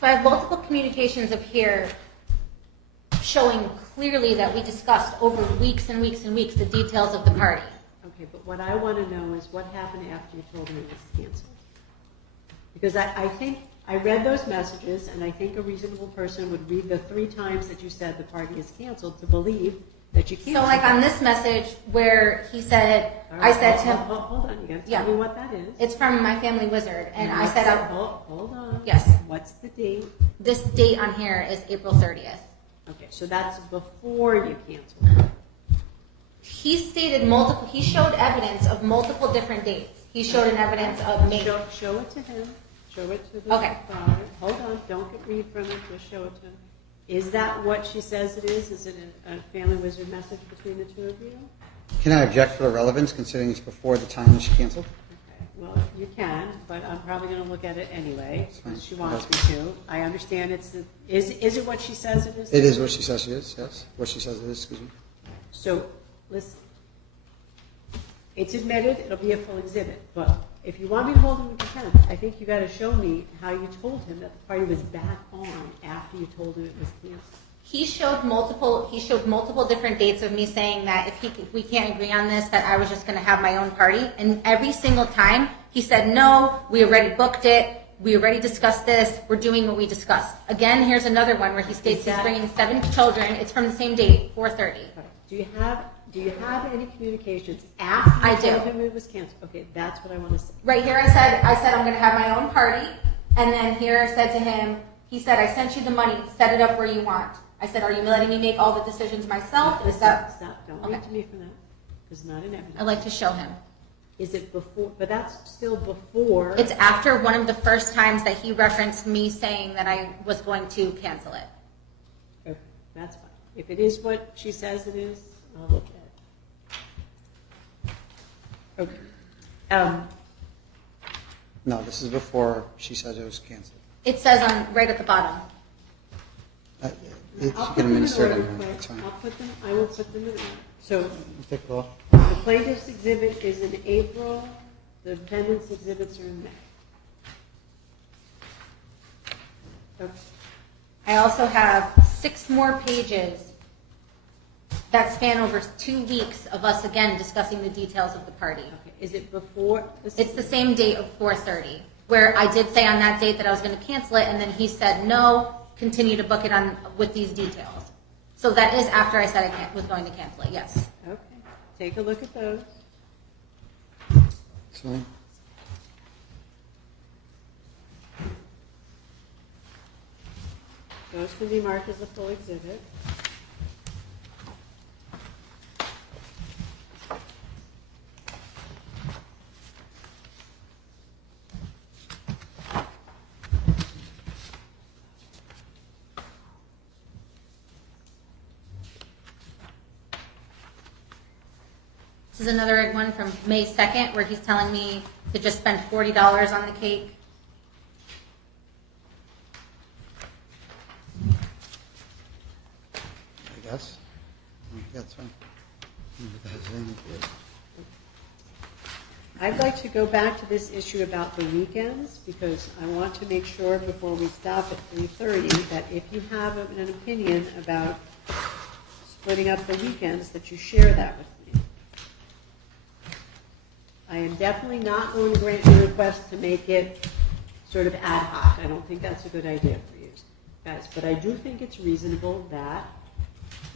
So I have multiple communications up here showing clearly that we discussed over weeks and weeks and weeks the details of the party. Okay, but what I want to know is what happened after you told him it was canceled. Because I think, I read those messages, and I think a reasonable person would read the 3 times that you said the party is canceled to believe that you canceled. So like on this message where he said, Right, I said to him, hold on, you got to tell me what that is. it's from my family wizard, and I said, Hold on. Yes. What's the date? this date on here is April 30th. Okay, so that's before you canceled. He stated multiple, he showed evidence of multiple different dates. He showed an evidence of May. Show it to him. Show it to the Okay. father. Hold on, don't read from it, just show it to him. Is that what she says it is? Is it a family wizard message between the 2 of you? Can I object for the relevance, considering it's before the time that she canceled? Okay, well, you can, but I'm probably going to look at it anyway, fine. because she wants me to. I understand is it what she says it is? It is what she says it is, yes. What she says it is, excuse me. So, listen. It's admitted, it'll be a full exhibit, but if you want me to hold him in contempt, I think you got to show me how you told him that the party was back on after you told him it was canceled. He showed multiple different dates of me saying that if we can't agree on this, that I was just going to have my own party. And every single time he said, no, we already booked it. We already discussed this. We're doing what we discussed. Again, here's another one where he states he's bringing 7 children. It's from the same date, 4:30. Do you have any communications after you told do. him it was canceled? Okay, that's what I want to say. Right here I said I'm going to have my own party. And then here I said to him, he said, I sent you the money. Set it up where you want. I said, are you letting me make all the decisions myself? Is that... Stop. Don't Okay. read to me from that. Because it's not in evidence. I'd like to show him. Is it before? But that's still before. It's after one of the first times that he referenced me saying that I was going to cancel it. Okay, that's fine. If it is what she says it is, I'll look at it. Okay. No, this is before she says it was canceled. It says right at the bottom. She I'll put can them in administer it order anyway, quick. it's fine. I will put them in order. So Take it off. the plaintiff's exhibit is in April. The defendant's exhibits are in May. Okay. I also have 6 more pages that span over 2 weeks of us again discussing the details of the party. Okay. Is it before? It's the same date of 4:30, where I did say on that date that I was going to cancel it, and then he said no, continue to book it on with these details. So that is after I said I was going to cancel it. Yes. Okay. Take a look at those. It's fine. Those can be marked as a full exhibit. This is another one from May 2nd, where he's telling me to just spend $40 on the cake. I guess. Yeah, that's fine. I'd like to go back to this issue about the weekends, because I want to make sure before we stop at 3:30 that if you have an opinion about splitting up the weekends, that you share that with me. I am definitely not going to grant your request to make it sort of ad hoc. I don't think that's a good idea for you guys, but I do think it's reasonable that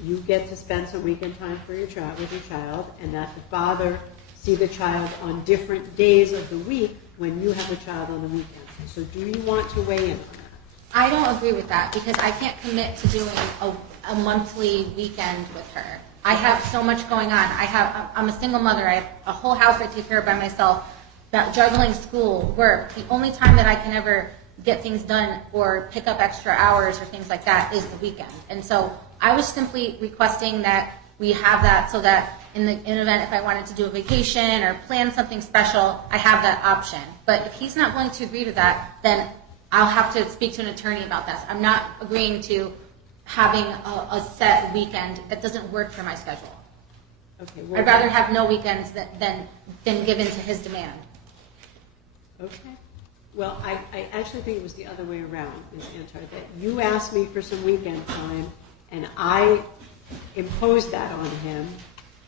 you get to spend some weekend time for your child with your child, and that the father see the child on different days of the week when you have the child on the weekend. So do you want to weigh in on that? I don't agree with that because I can't commit to doing a monthly weekend with her. I have so much going on. I'm a single mother. I have a whole house I take care of by myself. That juggling school, work. The only time that I can ever get things done or pick up extra hours or things like that is the weekend. And so I was simply requesting that we have that so that in the event if I wanted to do a vacation or plan something special, I have that option. But if he's not willing to agree to that, then I'll have to speak to an attorney about this. I'm not agreeing to having a set weekend that doesn't work for my schedule. Okay. I'd rather have no weekends than give in to his demand. Okay. Well, I actually think it was the other way around, Ms. Antar, that you asked me for some weekend time, and I imposed that on him,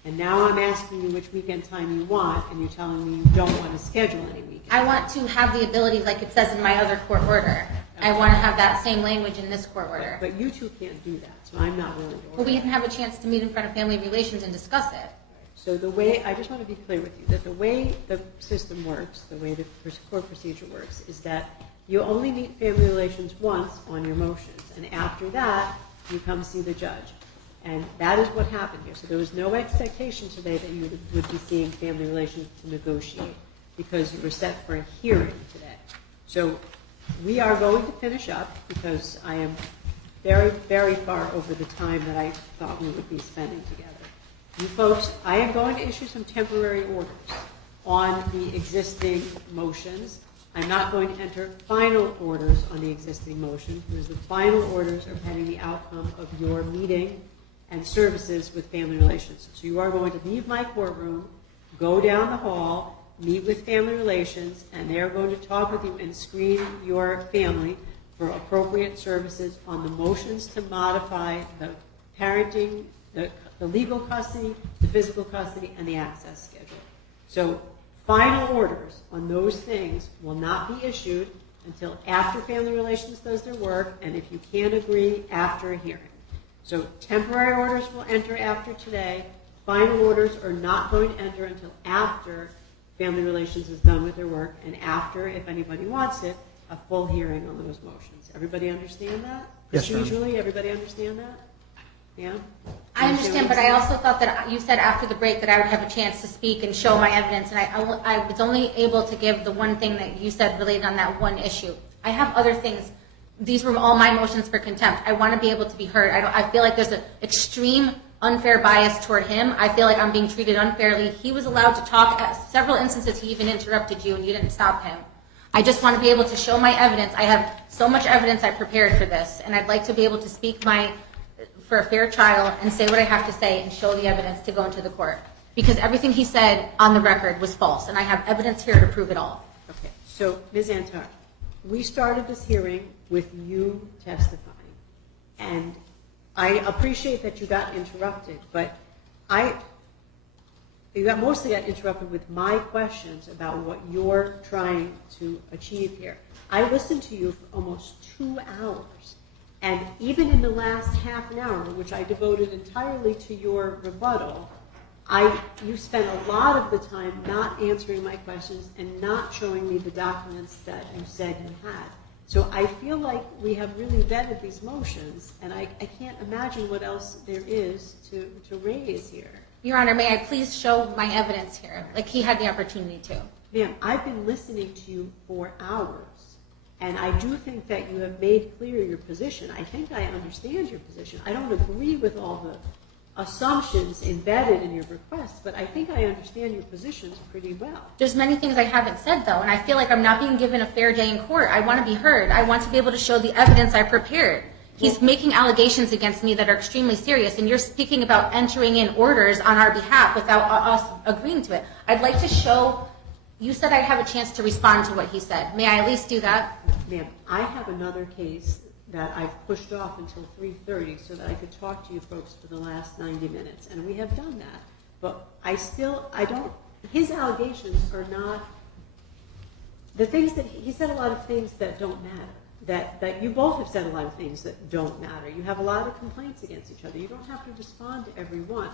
and now I'm asking you which weekend time you want, and you're telling me you don't want to schedule any weekend. I want to have the ability, like it says in my other court order. I want to have that same language in this court order. But you two can't do that, so I'm not willing to order. But we didn't have a chance to meet in front of Family Relations and discuss it. So the way, I just want to be clear with you, that the way the system works, the way the court procedure works, is that you only meet Family Relations once on your motions, and after that, you come see the judge. And that is what happened here. So there was no expectation today that you would be seeing Family Relations to negotiate, because you were set for a hearing today. So we are going to finish up, because I am very, very far over the time that I thought we would be spending together. You folks, I am going to issue some temporary orders on the existing motions. I'm not going to enter final orders on the existing motion, because the final orders are pending the outcome of your meeting and services with Family Relations. So you are going to leave my courtroom, go down the hall, meet with Family Relations, and they're going to talk with you and screen your family for appropriate services on the motions to modify the parenting, the legal custody, the physical custody, and the access schedule. So final orders on those things will not be issued until after Family Relations does their work, and if you can't agree, after a hearing. So temporary orders will enter after today. Final orders are not going to enter until after Family Relations is done with their work, and after, if anybody wants it, a full hearing on those motions. Everybody understand that? Yes, ma'am. Procedurally, everybody understand that? Yeah? I understand, but I also thought that you said after the break that I would have a chance to speak and show my evidence, and I was only able to give the one thing that you said related on that one issue. I have other things. These were all my motions for contempt. I want to be able to be heard. I feel like there's an extreme unfair bias toward him. I feel like I'm being treated unfairly. He was allowed to talk at several instances. He even interrupted you, and you didn't stop him. I just want to be able to show my evidence. I have so much evidence I prepared for this, and I'd like to be able to speak for a fair trial and say what I have to say and show the evidence to go into the court. Because everything he said on the record was false, and I have evidence here to prove it all. Okay, so Ms. Antar, we started this hearing with you testifying, and I appreciate that you got interrupted, but you mostly got interrupted with my questions about what you're trying to achieve here. I listened to you for almost 2 hours, and even in the last half an hour, which I devoted entirely to your rebuttal, you spent a lot of the time not answering my questions and not showing me the documents that you said you had. So I feel like we have really vetted these motions, and I can't imagine what else there is to raise here. Your Honor, may I please show my evidence here, like he had the opportunity to? Ma'am, I've been listening to you for hours, and I do think that you have made clear your position. I think I understand your position. I don't agree with all the assumptions embedded in your requests, but I think I understand your positions pretty well. There's many things I haven't said, though, and I feel like I'm not being given a fair day in court. I want to be heard. I want to be able to show the evidence I prepared. He's making allegations against me that are extremely serious, and you're speaking about entering in orders on our behalf without us agreeing to it. I'd like to show, you said I'd have a chance to respond to what he said. May I at least do that? Ma'am, I have another case that I've pushed off until 3:30 so that I could talk to you folks for the last 90 minutes, and we have done that. But his allegations are not, the things that, he said a lot of things that don't matter. That you both have said a lot of things that don't matter. You have a lot of complaints against each other. You don't have to respond to every one.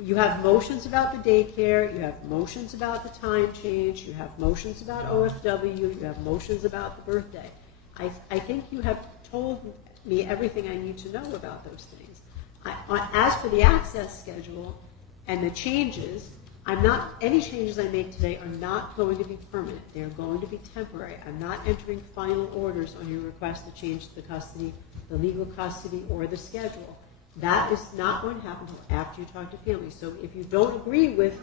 You have motions about the daycare. You have motions about the time change. You have motions about OFW. You have motions about the birthday. I think you have told me everything I need to know about those things. As for the access schedule and the changes, any changes I make today are not going to be permanent. They are going to be temporary. I'm not entering final orders on your request to change the custody, the legal custody, or the schedule. That is not going to happen until after you talk to families. So if you don't agree with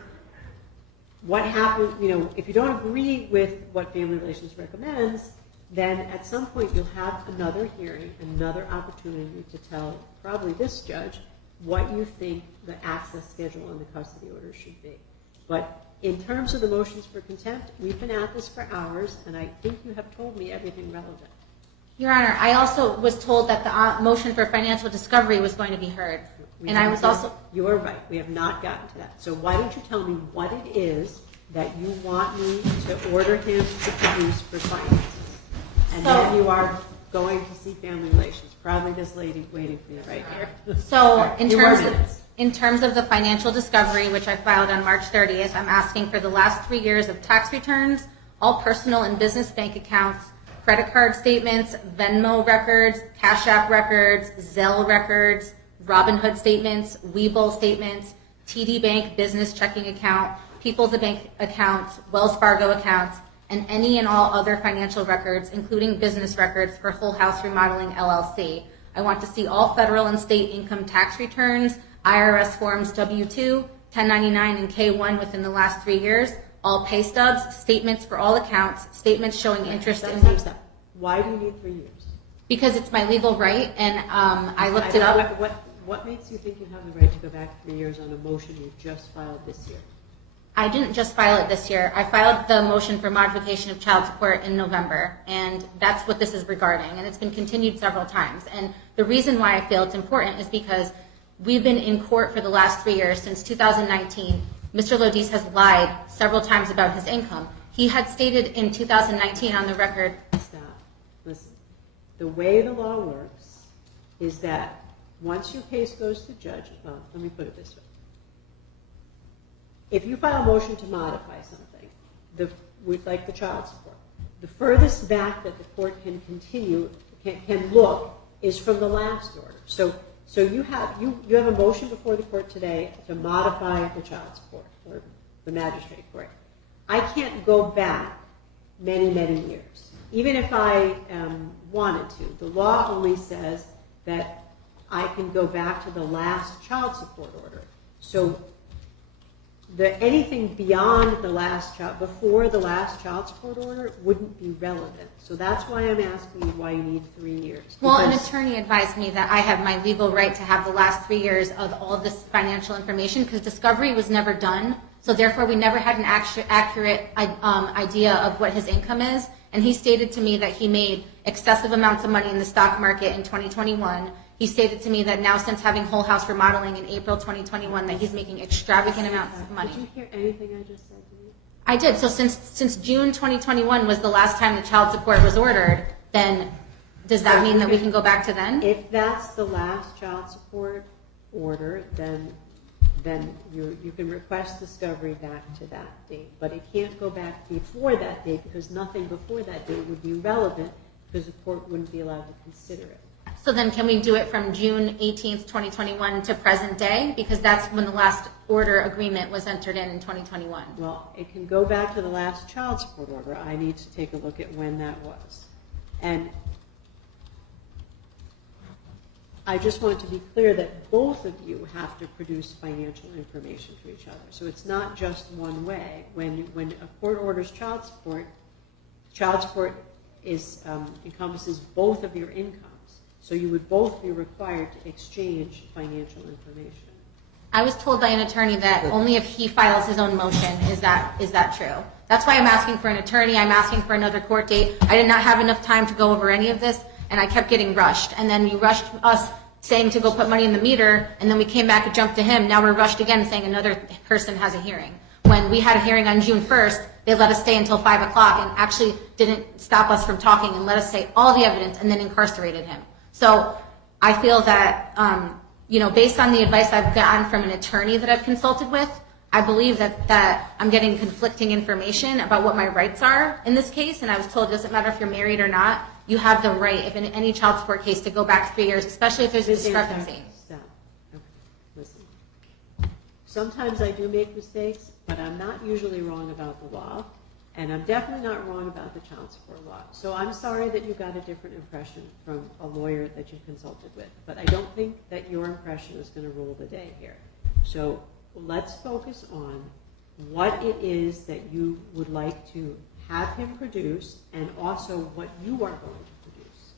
what happened, if you don't agree with what Family Relations recommends, then at some point you'll have another hearing, another opportunity to tell probably this judge what you think the access schedule and the custody order should be. But in terms of the motions for contempt, we've been at this for hours, and I think you have told me everything relevant. Your Honor, I also was told that the motion for financial discovery was going to be heard. And I was also... You are right. We have not gotten to that. So why don't you tell me what it is that you want me to order him to produce for finances? And then you are going to see family relations. Probably this lady waiting for you right here. So in terms of the financial discovery, which I filed on March 30th, I'm asking for the last 3 years of tax returns, all personal and business bank accounts, credit card statements, Venmo records, Cash App records, Zelle records, Robinhood statements, Webull statements, TD Bank business checking account, People's Bank accounts, Wells Fargo accounts, and any and all other financial records, including business records for Whole House Remodeling LLC. I want to see all federal and state income tax returns, IRS forms W-2, 1099, and K-1 within the last 3 years, all pay stubs, statements for all accounts, statements showing interest in... Why do you need 3 years? Because it's my legal right, and I looked it up. What makes you think you have the right to go back 3 years on a motion you just filed this year? I didn't just file it this year. I filed the motion for modification of child support in November, and that's what this is regarding, and it's been continued several times. And the reason why I feel it's important is because we've been in court for the last 3 years, since 2019. Mr. Lodice has lied several times about his income. He had stated in 2019 on the record... Stop. Listen. The way the law works is that once your case goes to judge, well, let me put it this way. If you file a motion to modify something, like the child support, the furthest back that the court can continue, can look, is from the last order. So you have a motion before the court today to modify the child support, or the magistrate court. I can't go back many, many years. Even if I wanted to. The law only says that I can go back to the last child support order. So anything beyond the last before the last child support order wouldn't be relevant. So that's why I'm asking you why you need 3 years. Well, an attorney advised me that I have my legal right to have the last 3 years of all this financial information because discovery was never done. So therefore, we never had an accurate idea of what his income is. And he stated to me that he made excessive amounts of money in the stock market in 2021. He stated to me that now, since having Whole House Remodeling in April 2021, that he's making extravagant amounts of money. Did you hear anything I just said to you? I did. So since June 2021 was the last time the child support was ordered, then does that mean that we can go back to then? If that's the last child support order, then you can request discovery back to that date. But it can't go back before that date because nothing before that date would be relevant because the court wouldn't be allowed to consider it. So then can we do it from June 18th, 2021 to present day? Because that's when the last order agreement was entered in 2021. Well, it can go back to the last child support order. I need to take a look at when that was. And I just want to be clear that both of you have to produce financial information to each other. So it's not just one way. When a court orders child support encompasses both of your incomes. So you would both be required to exchange financial information. I was told by an attorney that only if he files his own motion is that true. That's why I'm asking for an attorney. I'm asking for another court date. I did not have enough time to go over any of this, and I kept getting rushed. And then you rushed us saying to go put money in the meter, and then we came back and jumped to him. Now we're rushed again saying another person has a hearing. When we had a hearing on June 1st, they let us stay until 5 o'clock and actually didn't stop us from talking and let us say all the evidence and then incarcerated him. So I feel that, based on the advice I've gotten from an attorney that I've consulted with, I believe that I'm getting conflicting information about what my rights are in this case. And I was told it doesn't matter if you're married or not. You have the right, if in any child support case, to go back 3 years, especially if there's a discrepancy. Stop. Okay. Listen. Sometimes I do make mistakes, but I'm not usually wrong about the law. And I'm definitely not wrong about the child support law. So I'm sorry that you got a different impression from a lawyer that you consulted with. But I don't think that your impression is going to rule the day here. So let's focus on what it is that you would like to have him produce and also what you are going to produce.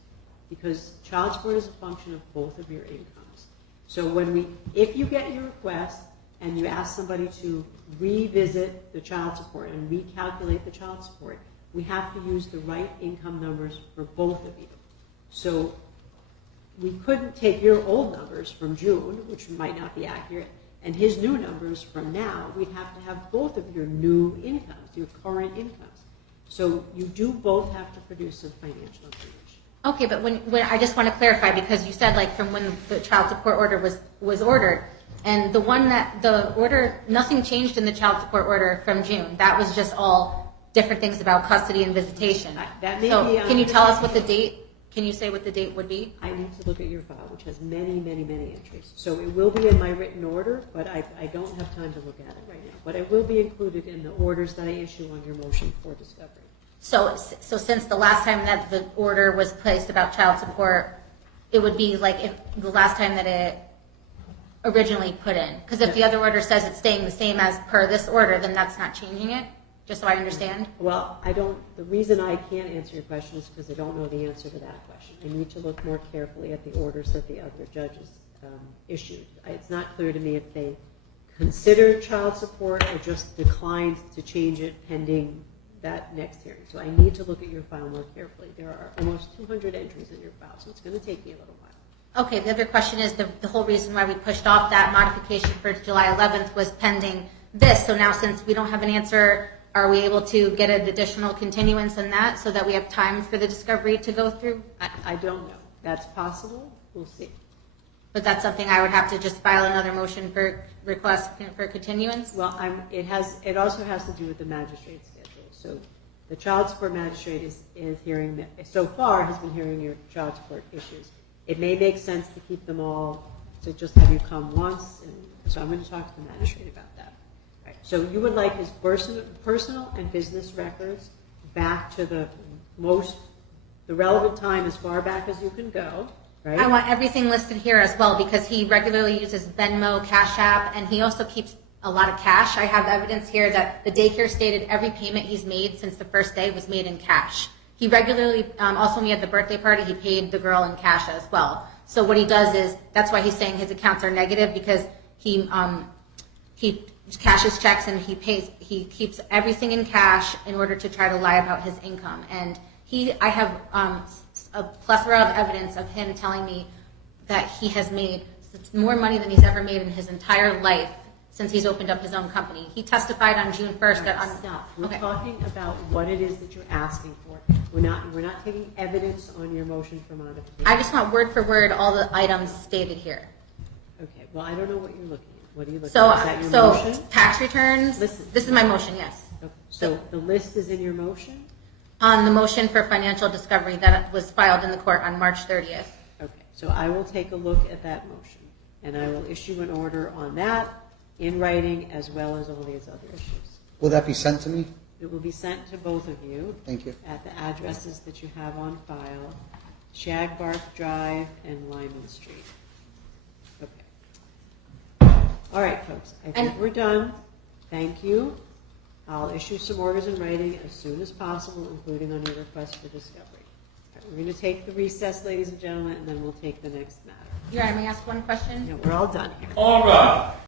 Because child support is a function of both of your incomes. So if you get your request, and you ask somebody to revisit the child support and recalculate the child support, we have to use the right income numbers for both of you. So we couldn't take your old numbers from June, which might not be accurate, and his new numbers from now. We'd have to have both of your new incomes, your current incomes. So you do both have to produce some financial information. Okay, but when I just want to clarify, because you said like from when the child support order was ordered, and the order, nothing changed in the child support order from June. That was just all different things about custody and visitation. That may so be can you tell us what the date? Can you say what the date would be? I need to look at your file, which has many, many, many entries. So it will be in my written order, but I don't have time to look at it right now. But it will be included in the orders that I issue on your motion for discovery. So since the last time that the order was placed about child support, it would be like if the last time that it originally put in. Because if the other order says it's staying the same as per this order, then that's not changing it? Just so I understand? Well, the reason I can't answer your question is because I don't know the answer to that question. I need to look more carefully at the orders that the other judges issued. It's not clear to me if they considered child support or just declined to change it pending that next hearing. So I need to look at your file more carefully. There are almost 200 entries in your file, so it's going to take me a little while. Okay, the other question is the whole reason why we pushed off that modification for July 11th was pending this. So now since we don't have an answer, are we able to get an additional continuance in that so that we have time for the discovery to go through? I don't know. That's possible. We'll see. But that's something I would have to just file another motion for request for continuance? Well, it also has to do with the magistrate's schedule. So the child support magistrate is hearing, so far has been hearing your child support issues. It may make sense to keep them all, to just have you come once, and so I'm going to talk to the magistrate about that. Right. So you would like his personal and business records back to the relevant time as far back as you can go, right? I want everything listed here as well because he regularly uses Venmo, Cash App, and he also keeps a lot of cash. I have evidence here that the daycare stated every payment he's made since the first day was made in cash. He regularly, also when he had the birthday party, he paid the girl in cash as well. So what he does is, that's why he's saying his accounts are negative, because he cashes checks and he keeps everything in cash in order to try to lie about his income. And I have a plethora of evidence of him telling me that he has made more money than he's ever made in his entire life since he's opened up his own company. He testified on June 1st that We're talking about what it is that you're asking for. We're not taking evidence on your motion for modification. I just want word for word all the items stated here. Okay. Well, I don't know what you're looking at. What are you looking at? Is that your motion? Tax returns. Listen. This is my motion, yes. Okay. So the list is in your motion? On the motion for financial discovery that was filed in the court on March 30th. Okay. So I will take a look at that motion, and I will issue an order on that in writing as well as all these other issues. Will that be sent to me? It will be sent to both of you. Thank you. At the addresses that you have on file, Shagbark Drive and Lyman Street. Okay. All right, folks. I think we're done. Thank you. I'll issue some orders in writing as soon as possible, including on your request for discovery. All right, we're going to take the recess, ladies and gentlemen, and then we'll take the next matter. Your Honor, may I ask one question? No, we're all done here. All right.